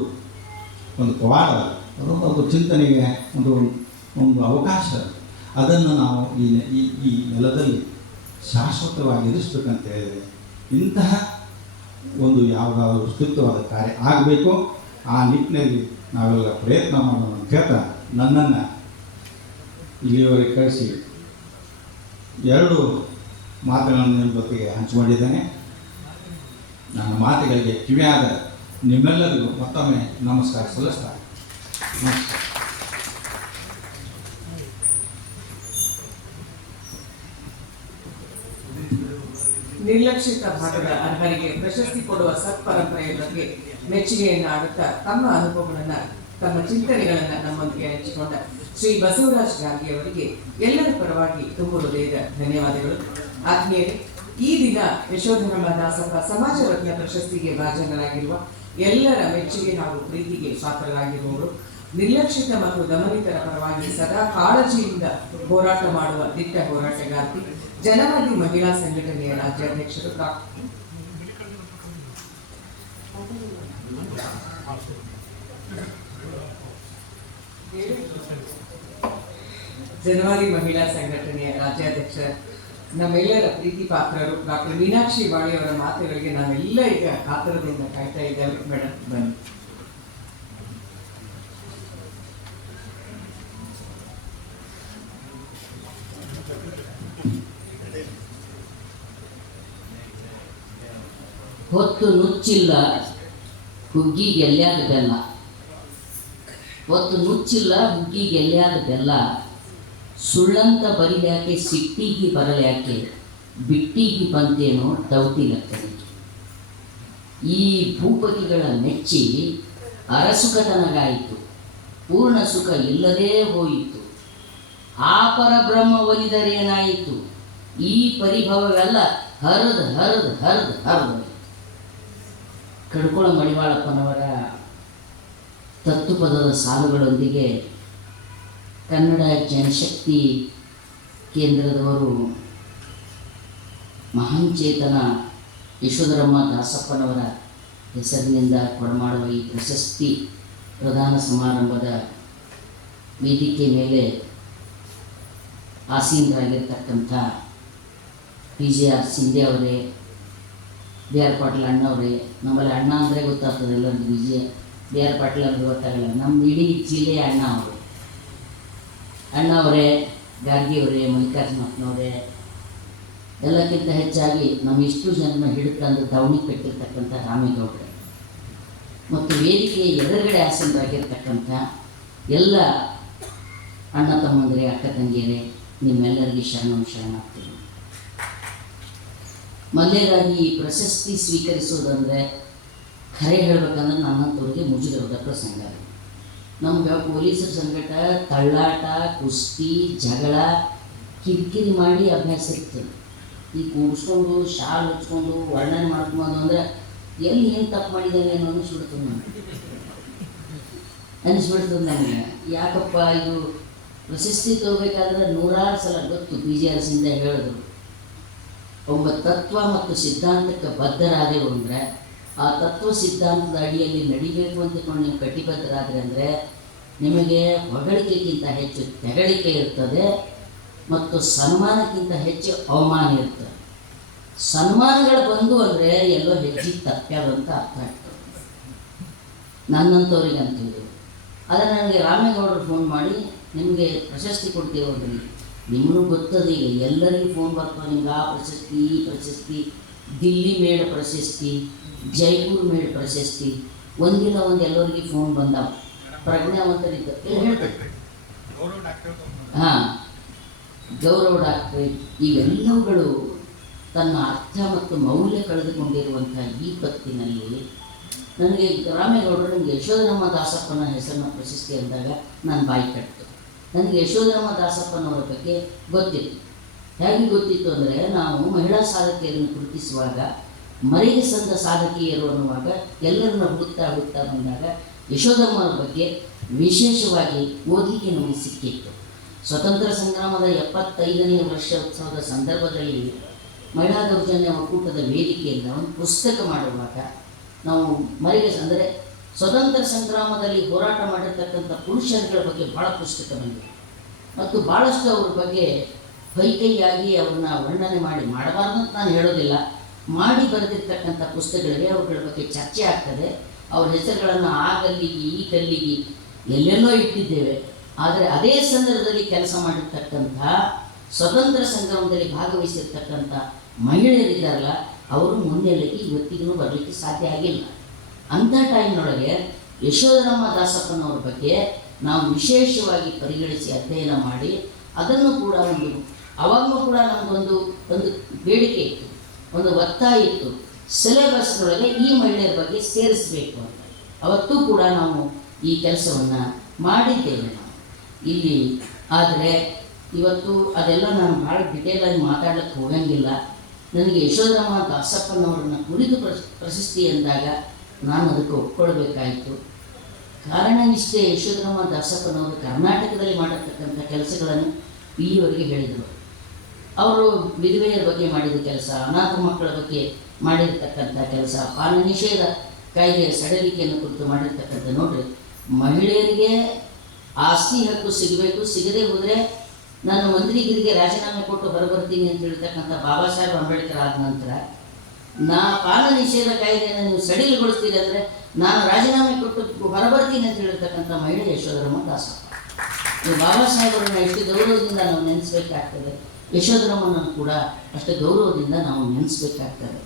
ಪವಾಡ, ಅದೊಂದು ಚಿಂತನೆಗೆ ಒಂದು ಅವಕಾಶ. ಅದನ್ನು ನಾವು ಈ ನೆಲದಲ್ಲಿ ಶಾಶ್ವತವಾಗಿ ಇರಿಸ್ಬೇಕಂತ ಹೇಳಿದರೆ ಇಂತಹ ಒಂದು ಯಾವುದಾದ್ರೂ ಸ್ಥಿತವಾದ ಕಾರ್ಯ ಆಗಬೇಕು. ಆ ನಿಟ್ಟಿನಲ್ಲಿ ನಾವೆಲ್ಲ ಪ್ರಯತ್ನ ಮಾಡೋಣ ಅಂತ ಹೇಳ್ತಾ ನನ್ನನ್ನು ಇಲ್ಲಿಯವರೆಗೆ ಕಳಿಸಿ 2 ಮಾತುಗಳನ್ನು ನಿಮ್ಮ ಜೊತೆಗೆ ಹಂಚಿಕೊಂಡಿದ್ದೇನೆ. ನನ್ನ ಮಾತುಗಳಿಗೆ ಕಿವಿಯಾದ ನಿಮ್ಮೆಲ್ಲರಿಗೂ ಮತ್ತೊಮ್ಮೆ ನಮಸ್ಕಾರ ಸಲ್ಲಿಸ್ತಾ ನಮಸ್ಕಾರ. ನಿರ್ಲಕ್ಷಿತ ಭಾಗದ ಅರ್ಹರಿಗೆ ಪ್ರಶಸ್ತಿ ಕೊಡುವ ಸತ್ಪರಂಪರೆಯ ಬಗ್ಗೆ ಮೆಚ್ಚುಗೆಯನ್ನು ಆಡುತ್ತಾ ತಮ್ಮ ಅನುಭವಗಳನ್ನ ತಮ್ಮ ಚಿಂತನೆಗಳನ್ನ ನಮ್ಮೊಂದಿಗೆ ಹಂಚಿಕೊಂಡ ಶ್ರೀ ಬಸವರಾಜ್ ಗಾರ್ಗಿ ಅವರಿಗೆ ಎಲ್ಲರ ಪರವಾಗಿ ತುಂಬ ಹೃದಯದ ಧನ್ಯವಾದಗಳು. ಆತ್ಮೀಯರೇ, ಈ ದಿನ ಯಶೋಧರಮ್ಮ ದಾಸಪ್ಪ ಸಮಾಜ ರತ್ನ ಪ್ರಶಸ್ತಿಗೆ ಭಾಜನರಾಗಿರುವ ಎಲ್ಲರ ಮೆಚ್ಚುಗೆ ಹಾಗೂ ಪ್ರೀತಿಗೆ ಪಾತ್ರರಾಗಿರುವವರು, ನಿರ್ಲಕ್ಷಿತ ಮತ್ತು ದಮನಿತರ ಪರವಾಗಿ ಸದಾ ಕಾಳಜಿಯಿಂದ ಹೋರಾಟ ಮಾಡುವ ದಿಟ್ಟ ಹೋರಾಟಗಾರ್ತಿ, ಜನವಾದಿ ಮಹಿಳಾ ಸಂಘಟನೆಯ ರಾಜ್ಯಾಧ್ಯಕ್ಷರು ಜನವಾದಿ ಮಹಿಳಾ ಸಂಘಟನೆಯ ರಾಜ್ಯಾಧ್ಯಕ್ಷ ನಮ್ಮೆಲ್ಲರ ಪ್ರೀತಿ ಪಾತ್ರರು ಡಾಕ್ಟರ್ ಮೀನಾಕ್ಷಿ ಬಾಳಿ ಅವರ ಮಾತುಗಳಿಗೆ ನಾವೆಲ್ಲ ಈಗ ಕಾತರದಿಂದ ಕಾಯ್ತಾ ಇದ್ದೇವೆ. ಮೇಡಮ್ ಬನ್ನಿ. ಹೊತ್ತು ನುಚ್ಚಿಲ್ಲ ಹುಗ್ಗಿಗೆ ಎಲ್ಯಾದ ಬೆಲ್ಲ, ಹೊತ್ತು ನುಚ್ಚಿಲ್ಲ ಹುಗ್ಗಿಗೆ ಎಲ್ಯಾದ ಬೆಲ್ಲ, ಸುಳ್ಳಂತ ಬರಿಲ್ಯಾಕೆ ಸಿಟ್ಟಿಗೆ ಬರಲ್ಯಾಕೆ, ಬಿಟ್ಟಿಗೆ ಬಂತೇನೋ ದೌತಿ ಲೆಕ್ಕನೆ. ಈ ಭೂಪತಿಗಳ ಮೆಚ್ಚಿ ಅರಸುಕತನಗಾಯಿತು, ಪೂರ್ಣ ಸುಖ ಇಲ್ಲದೇ ಹೋಯಿತು. ಆ ಪರಬ್ರಹ್ಮ ಒಲಿದರೇನಾಯಿತು, ಈ ಪರಿಭವವೆಲ್ಲ ಹರಿದು ಹರಿದು ಹರಿದು ಹರಿದು. ಕಡ್ಕೊಳ ಮಡಿವಾಳಪ್ಪನವರ ತತ್ವಪದದ ಸಾಲುಗಳೊಂದಿಗೆ ಕನ್ನಡ ಜನಶಕ್ತಿ ಕೇಂದ್ರದವರು ಮಹಾನ್ ಚೇತನ ಯಶೋಧರಮ್ಮ ದಾಸಪ್ಪನವರ ಹೆಸರಿನಿಂದ ಕೊಡಮಾಡುವ ಈ ಪ್ರಶಸ್ತಿ ಪ್ರದಾನ ಸಮಾರಂಭದ ವೇದಿಕೆ ಮೇಲೆ ಆಸೀನರಾಗಿರ್ತಕ್ಕಂಥ PGR ಸಿಂಧೆ ಅವರೇ, BR ಪಾಟೀಲ್ ಅಣ್ಣವರೇ, ನಮ್ಮಲ್ಲಿ ಅಣ್ಣ ಅಂದರೆ ಗೊತ್ತಾಗ್ತದೆ ಎಲ್ಲರಿಗೂ, BR ಪಾಟೀಲ್ ಅಂದರೆ ಗೊತ್ತಾಗಲ್ಲ, ನಮ್ಮ ಇಡೀ ಜಿಲ್ಲೆಯ ಅಣ್ಣವರೇ, ಗಾರ್ಗಿಯವರೇ, ಮಲ್ಲಿಕಾರ್ಜುನಪ್ಪನವರೇ, ಎಲ್ಲಕ್ಕಿಂತ ಹೆಚ್ಚಾಗಿ ನಮ್ಮ ಇಷ್ಟು ಜನ ಹಿಡಿತಂದು ದವಣಿ ಕಟ್ಟಿರ್ತಕ್ಕಂಥ ರಾಮೇಗೌಡರೇ ಮತ್ತು ವೇದಿಕೆಯ ಎದುರುಗಡೆ ಆಸೀನರಾಗಿರ್ತಕ್ಕಂಥ ಎಲ್ಲ ಅಣ್ಣ ತಮ್ಮಂದಿರೇ, ಅಕ್ಕ ತಂಗಿಯರೇ, ನಿಮ್ಮೆಲ್ಲರಿಗೆ ಶರಣಾಗ್ತೀನಿ. ಮೊದಲೇದಾಗಿ ಈ ಪ್ರಶಸ್ತಿ ಸ್ವೀಕರಿಸೋದಂದರೆ ಖರೆ ಹೇಳಬೇಕಂದ್ರೆ ನನ್ನಂಥವ್ರಿಗೆ ಮುಜುಗರದ ಪ್ರಸಂಗ. ನಮ್ಗೆ ಪೊಲೀಸರ ಸಂಗಟ ತಳ್ಳಾಟ, ಕುಸ್ತಿ, ಜಗಳ, ಕಿರಿಕಿರಿ ಮಾಡಿ ಅಭ್ಯಾಸ ಇರ್ತದೆ. ಈ ಕೂಡಿಸ್ಕೊಂಡು ಶಾಲ್ ಹಚ್ಕೊಂಡು ವರ್ಣನೆ ಮಾಡ್ಕೊಂಡು ಅಂದರೆ ಎಲ್ಲಿ ಏನು ತಪ್ಪು ಮಾಡಿದ್ದೇನೆ ಅನ್ನೋ ಅನಿಸ್ಬಿಡ್ತದೆ ನನಗೆ. ಯಾಕಪ್ಪ ಇದು ಪ್ರಶಸ್ತಿ ತಗೋಬೇಕಾದ್ರೆ 100 ಸಲ ಗೊತ್ತು. PGR ಸಿಂಧೆ ಹೇಳಿದ್ರು, ಒಬ್ಬ ತತ್ವ ಮತ್ತು ಸಿದ್ಧಾಂತಕ್ಕೆ ಬದ್ಧರಾದೆವು ಅಂದರೆ ಆ ತತ್ವ ಸಿದ್ಧಾಂತದ ಅಡಿಯಲ್ಲಿ ನಡಿಬೇಕು ಅಂತಕೊಂಡು ನೀವು ಕಟಿಬದ್ಧರಾದರೆ ಅಂದರೆ ನಿಮಗೆ ಹೊಗಳಿಕೆಗಿಂತ ಹೆಚ್ಚು ತೆಗಳಿಕೆ ಇರ್ತದೆ ಮತ್ತು ಸನ್ಮಾನಕ್ಕಿಂತ ಹೆಚ್ಚು ಅವಮಾನ ಇರ್ತದೆ. ಸನ್ಮಾನಗಳು ಬಂದು ಅಂದರೆ ಎಲ್ಲೋ ಹೆಜ್ಜೆ ತಪ್ಪ್ಯಾದಂತ ಅರ್ಥ ಆಗ್ತದೆ ನನ್ನಂಥವ್ರಿಗೆ ಅಂತಿದ್ರು. ಆದರೆ ನನಗೆ ರಾಮೇಗೌಡರು ಫೋನ್ ಮಾಡಿ ನಿಮಗೆ ಪ್ರಶಸ್ತಿ ಕೊಡ್ತೇವೆ ಹೋದ್ರಿ, ನಿಮಗೂ ಗೊತ್ತದೆ ಈಗ ಎಲ್ಲರಿಗೂ ಫೋನ್ ಬರ್ತವೆ, ನಿಮ್ಗೆ ಆ ಪ್ರಶಸ್ತಿ, ಈ ಪ್ರಶಸ್ತಿ, ದಿಲ್ಲಿ ಮೇಳ ಪ್ರಶಸ್ತಿ, ಜೈಪುರ್ ಮೇಳ ಪ್ರಶಸ್ತಿ, ಒಂದಿಲ್ಲ ಒಂದು ಎಲ್ಲರಿಗೆ ಫೋನ್ ಬಂದಾವ. ಪ್ರಜ್ಞಾವಂತರಿದ್ದ ಹಾಂ, ಗೌರವ ಡಾಕ್ಟರೇಟ್, ಇವೆಲ್ಲವುಗಳು ತನ್ನ ಅರ್ಥ ಮತ್ತು ಮೌಲ್ಯ ಕಳೆದುಕೊಂಡಿರುವಂಥ ಈ ಹೊತ್ತಿನಲ್ಲಿ ನನಗೆ ರಾಮೇಗೌಡರು ನನಗೆ ಯಶೋಧರಮ್ಮ ದಾಸಪ್ಪನ ಹೆಸರನ್ನ ಪ್ರಶಸ್ತಿ ಅಂದಾಗ ನಾನು ಬಾಯಿ ಕಟ್ಟಿತು. ನನಗೆ ಯಶೋಧರಮ್ಮ ದಾಸಪ್ಪನವರ ಬಗ್ಗೆ ಗೊತ್ತಿತ್ತು. ಹೇಗೆ ಗೊತ್ತಿತ್ತು ಅಂದರೆ ನಾವು ಮಹಿಳಾ ಸಾಧಕಿಯರನ್ನು ಗುರುತಿಸುವಾಗ ಮರೆಗೆ ಸಂದ ಸಾಧಕಿಯರು ಅನ್ನುವಾಗ ಎಲ್ಲರನ್ನ ಹುಡುಕ್ತಾ ಬಂದಾಗ ಯಶೋಧರಮ್ಮನ ಬಗ್ಗೆ ವಿಶೇಷವಾಗಿ ಓದಲಿಕ್ಕೆ ನಮಗೆ ಸಿಕ್ಕಿತ್ತು. ಸ್ವತಂತ್ರ ಸಂಗ್ರಾಮದ 75ನೇ ವರ್ಷೋತ್ಸವದ ಸಂದರ್ಭದಲ್ಲಿ ಮಹಿಳಾ ದೌರ್ಜನ್ಯ ಒಕ್ಕೂಟದ ವೇದಿಕೆಯಿಂದ ಒಂದು ಪುಸ್ತಕ ಮಾಡುವಾಗ ನಾವು ಮರೆಗೆ ಅಂದರೆ ಸ್ವತಂತ್ರ ಸಂಗ್ರಾಮದಲ್ಲಿ ಹೋರಾಟ ಮಾಡಿರ್ತಕ್ಕಂಥ ಪುರುಷರುಗಳ ಬಗ್ಗೆ ಭಾಳ ಪುಸ್ತಕ ಬಂದಿದೆ ಮತ್ತು ಭಾಳಷ್ಟು ಅವ್ರ ಬಗ್ಗೆ ಕೈಯಾಗಿ ಅವ್ರನ್ನ ವರ್ಣನೆ ಮಾಡಬಾರ್ದು ಅಂತ ನಾನು ಹೇಳೋದಿಲ್ಲ, ಮಾಡಿ ಬರೆದಿರ್ತಕ್ಕಂಥ ಪುಸ್ತಕಗಳಿಗೆ ಅವುಗಳ ಬಗ್ಗೆ ಚರ್ಚೆ ಆಗ್ತದೆ. ಅವ್ರ ಹೆಸರುಗಳನ್ನು ಆ ಗಲ್ಲಿಗೆ ಈ ಗಲ್ಲಿಗೆ ಎಲ್ಲೆಲ್ಲೋ ಇಟ್ಟಿದ್ದೇವೆ. ಆದರೆ ಅದೇ ಸಂದರ್ಭದಲ್ಲಿ ಕೆಲಸ ಮಾಡಿರ್ತಕ್ಕಂಥ ಸ್ವತಂತ್ರ ಸಂಗ್ರಾಮದಲ್ಲಿ ಭಾಗವಹಿಸಿರ್ತಕ್ಕಂಥ ಮಹಿಳೆಯರಿದ್ದಾರಲ್ಲ, ಅವರು ಮುನ್ನೆಲೆಗೆ ಇವತ್ತಿಗೂ ಬರಲಿಕ್ಕೆ ಸಾಧ್ಯ ಆಗಿಲ್ಲ. ಅಂಥ ಟೈಮ್ನೊಳಗೆ ಯಶೋಧರಮ್ಮ ದಾಸಪ್ಪನವ್ರ ಬಗ್ಗೆ ನಾವು ವಿಶೇಷವಾಗಿ ಪರಿಗಣಿಸಿ ಅಧ್ಯಯನ ಮಾಡಿ ಅದನ್ನು ಕೂಡ ಅವಾಗಲೂ ಕೂಡ ನಮಗೊಂದು ಬೇಡಿಕೆ ಇತ್ತು. ಒಂದು ಒತ್ತಾಯ ಇತ್ತು, ಸಿಲೆಬಸ್ನೊಳಗೆ ಈ ಮಹಿಳೆಯರ ಬಗ್ಗೆ ಸೇರಿಸಬೇಕು ಅಂತ. ಅವತ್ತೂ ಕೂಡ ನಾವು ಈ ಕೆಲಸವನ್ನು ಮಾಡಿದ್ದೇವೆ ನಾವು ಇಲ್ಲಿ. ಆದರೆ ಇವತ್ತು ಅದೆಲ್ಲ ನಾನು ಭಾಳ ಡಿಟೇಲಾಗಿ ಮಾತಾಡಲಿಕ್ಕೆ ಹೋಗಂಗಿಲ್ಲ. ನನಗೆ ಯಶೋಧರಾಮ ದಾಸಪ್ಪನವರನ್ನ ಕುರಿತು ಪ್ರಶಸ್ತಿ ಅಂದಾಗ ನಾನು ಅದಕ್ಕೆ ಒಪ್ಕೊಳ್ಬೇಕಾಯಿತು. ಕಾರಣ ಇಷ್ಟೇ, ಯಶೋಧರಾಮ ದಾಸಪ್ಪನವರು ಕರ್ನಾಟಕದಲ್ಲಿ ಮಾಡಿರ್ತಕ್ಕಂಥ ಕೆಲಸಗಳನ್ನು ಇಲ್ಲಿವರೆಗೆ ಹೇಳಿದರು. ಅವರು ವಿಧವೆಯರ ಬಗ್ಗೆ ಮಾಡಿದ ಕೆಲಸ, ಅನಾಥ ಮಕ್ಕಳ ಬಗ್ಗೆ ಮಾಡಿರ್ತಕ್ಕಂಥ ಕೆಲಸ, ಪಾನ ನಿಷೇಧ ಕಾಯ್ದೆಯ ಸಡಲಿಕೆಯನ್ನು ಕುರಿತು ಮಾಡಿರ್ತಕ್ಕಂಥ ನೋಡ್ರಿ, ಮಹಿಳೆಯರಿಗೆ ಆಸ್ತಿ ಹಕ್ಕು ಸಿಗಬೇಕು, ಸಿಗದೆ ಹೋದರೆ ನಾನು ಮಂತ್ರಿಗಿರಿಗೆ ರಾಜೀನಾಮೆ ಕೊಟ್ಟು ಹೊರಬರ್ತೀನಿ ಅಂತ ಹೇಳ್ತಕ್ಕಂಥ ಬಾಬಾ ಸಾಹೇಬ್ ಅಂಬೇಡ್ಕರ್ ಆದ ನಂತರ, ಪಾನ ನಿಷೇಧ ಕಾಯ್ದೆಯನ್ನು ನೀವು ಸಡಿಲಗೊಳಿಸ್ತೀರಿ ಅಂದರೆ ನಾನು ರಾಜೀನಾಮೆ ಕೊಟ್ಟು ಹೊರಬರ್ತೀನಿ ಅಂತ ಹೇಳಿರ್ತಕ್ಕಂಥ ಮಹಿಳೆ ಯಶೋಧರಾಮ ದಾಸಪ್ಪ. ನೀವು ಬಾಬಾ ಸಾಹೇಬರನ್ನು ಎಷ್ಟು ಗೌರವದಿಂದ ನಾವು ನೆನೆಸ್ಬೇಕಾಗ್ತದೆ, ಯಶೋಧರಾಮನನ್ನು ಕೂಡ ಅಷ್ಟು ಗೌರವದಿಂದ ನಾವು ನೆನೆಸ್ಬೇಕಾಗ್ತದೆ.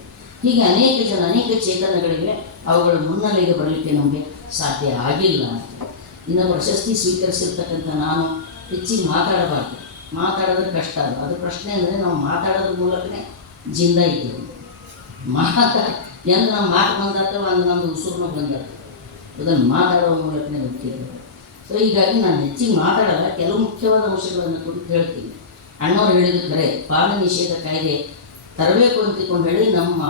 ಹೀಗೆ ಅನೇಕ ಜನ, ಅನೇಕ ಚೇತನಗಳಿಗೆ ಅವುಗಳ ಮುನ್ನೆಲೆಗೆ ಬರಲಿಕ್ಕೆ ನಮಗೆ ಸಾಧ್ಯ ಆಗಿಲ್ಲ. ಇನ್ನು ಪ್ರಶಸ್ತಿ ಸ್ವೀಕರಿಸಿರ್ತಕ್ಕಂಥ ನಾನು ಹೆಚ್ಚಿಗೆ ಮಾತಾಡಬಾರ್ದು, ಮಾತಾಡೋದ್ರೆ ಕಷ್ಟ. ಅದು ಪ್ರಶ್ನೆ ಅಂದರೆ ನಾವು ಮಾತಾಡೋದ್ರ ಮೂಲಕನೇ ಜಿಂದ ಇದ್ದೇವೆ. ಎಂದು ನಮ್ಮ ಮಾತು ಬಂದಾತವ ಅಂದ್ರೆ ನಮ್ಮದು ಉಸುರನ್ನ ಬಂದಾತ, ಅದನ್ನು ಮಾತಾಡುವ ಮೂಲಕನೇ ಹೋಗ್ತಿದ್ದೇವೆ. ಸೊ ಹೀಗಾಗಿ ನಾನು ಹೆಚ್ಚಿಗೆ ಮಾತಾಡಲ್ಲ, ಕೆಲವು ಮುಖ್ಯವಾದ ಅಂಶಗಳನ್ನು ಕುರಿತು ಹೇಳ್ತೀನಿ. ಅಣ್ಣವ್ರು ಹೇಳಿದ ಖರೆ, ಪಾನ ನಿಷೇಧ ಕಾಯ್ದೆ ತರಬೇಕು ಅಂತಿಕೊಂಡು ಹೇಳಿ ನಮ್ಮ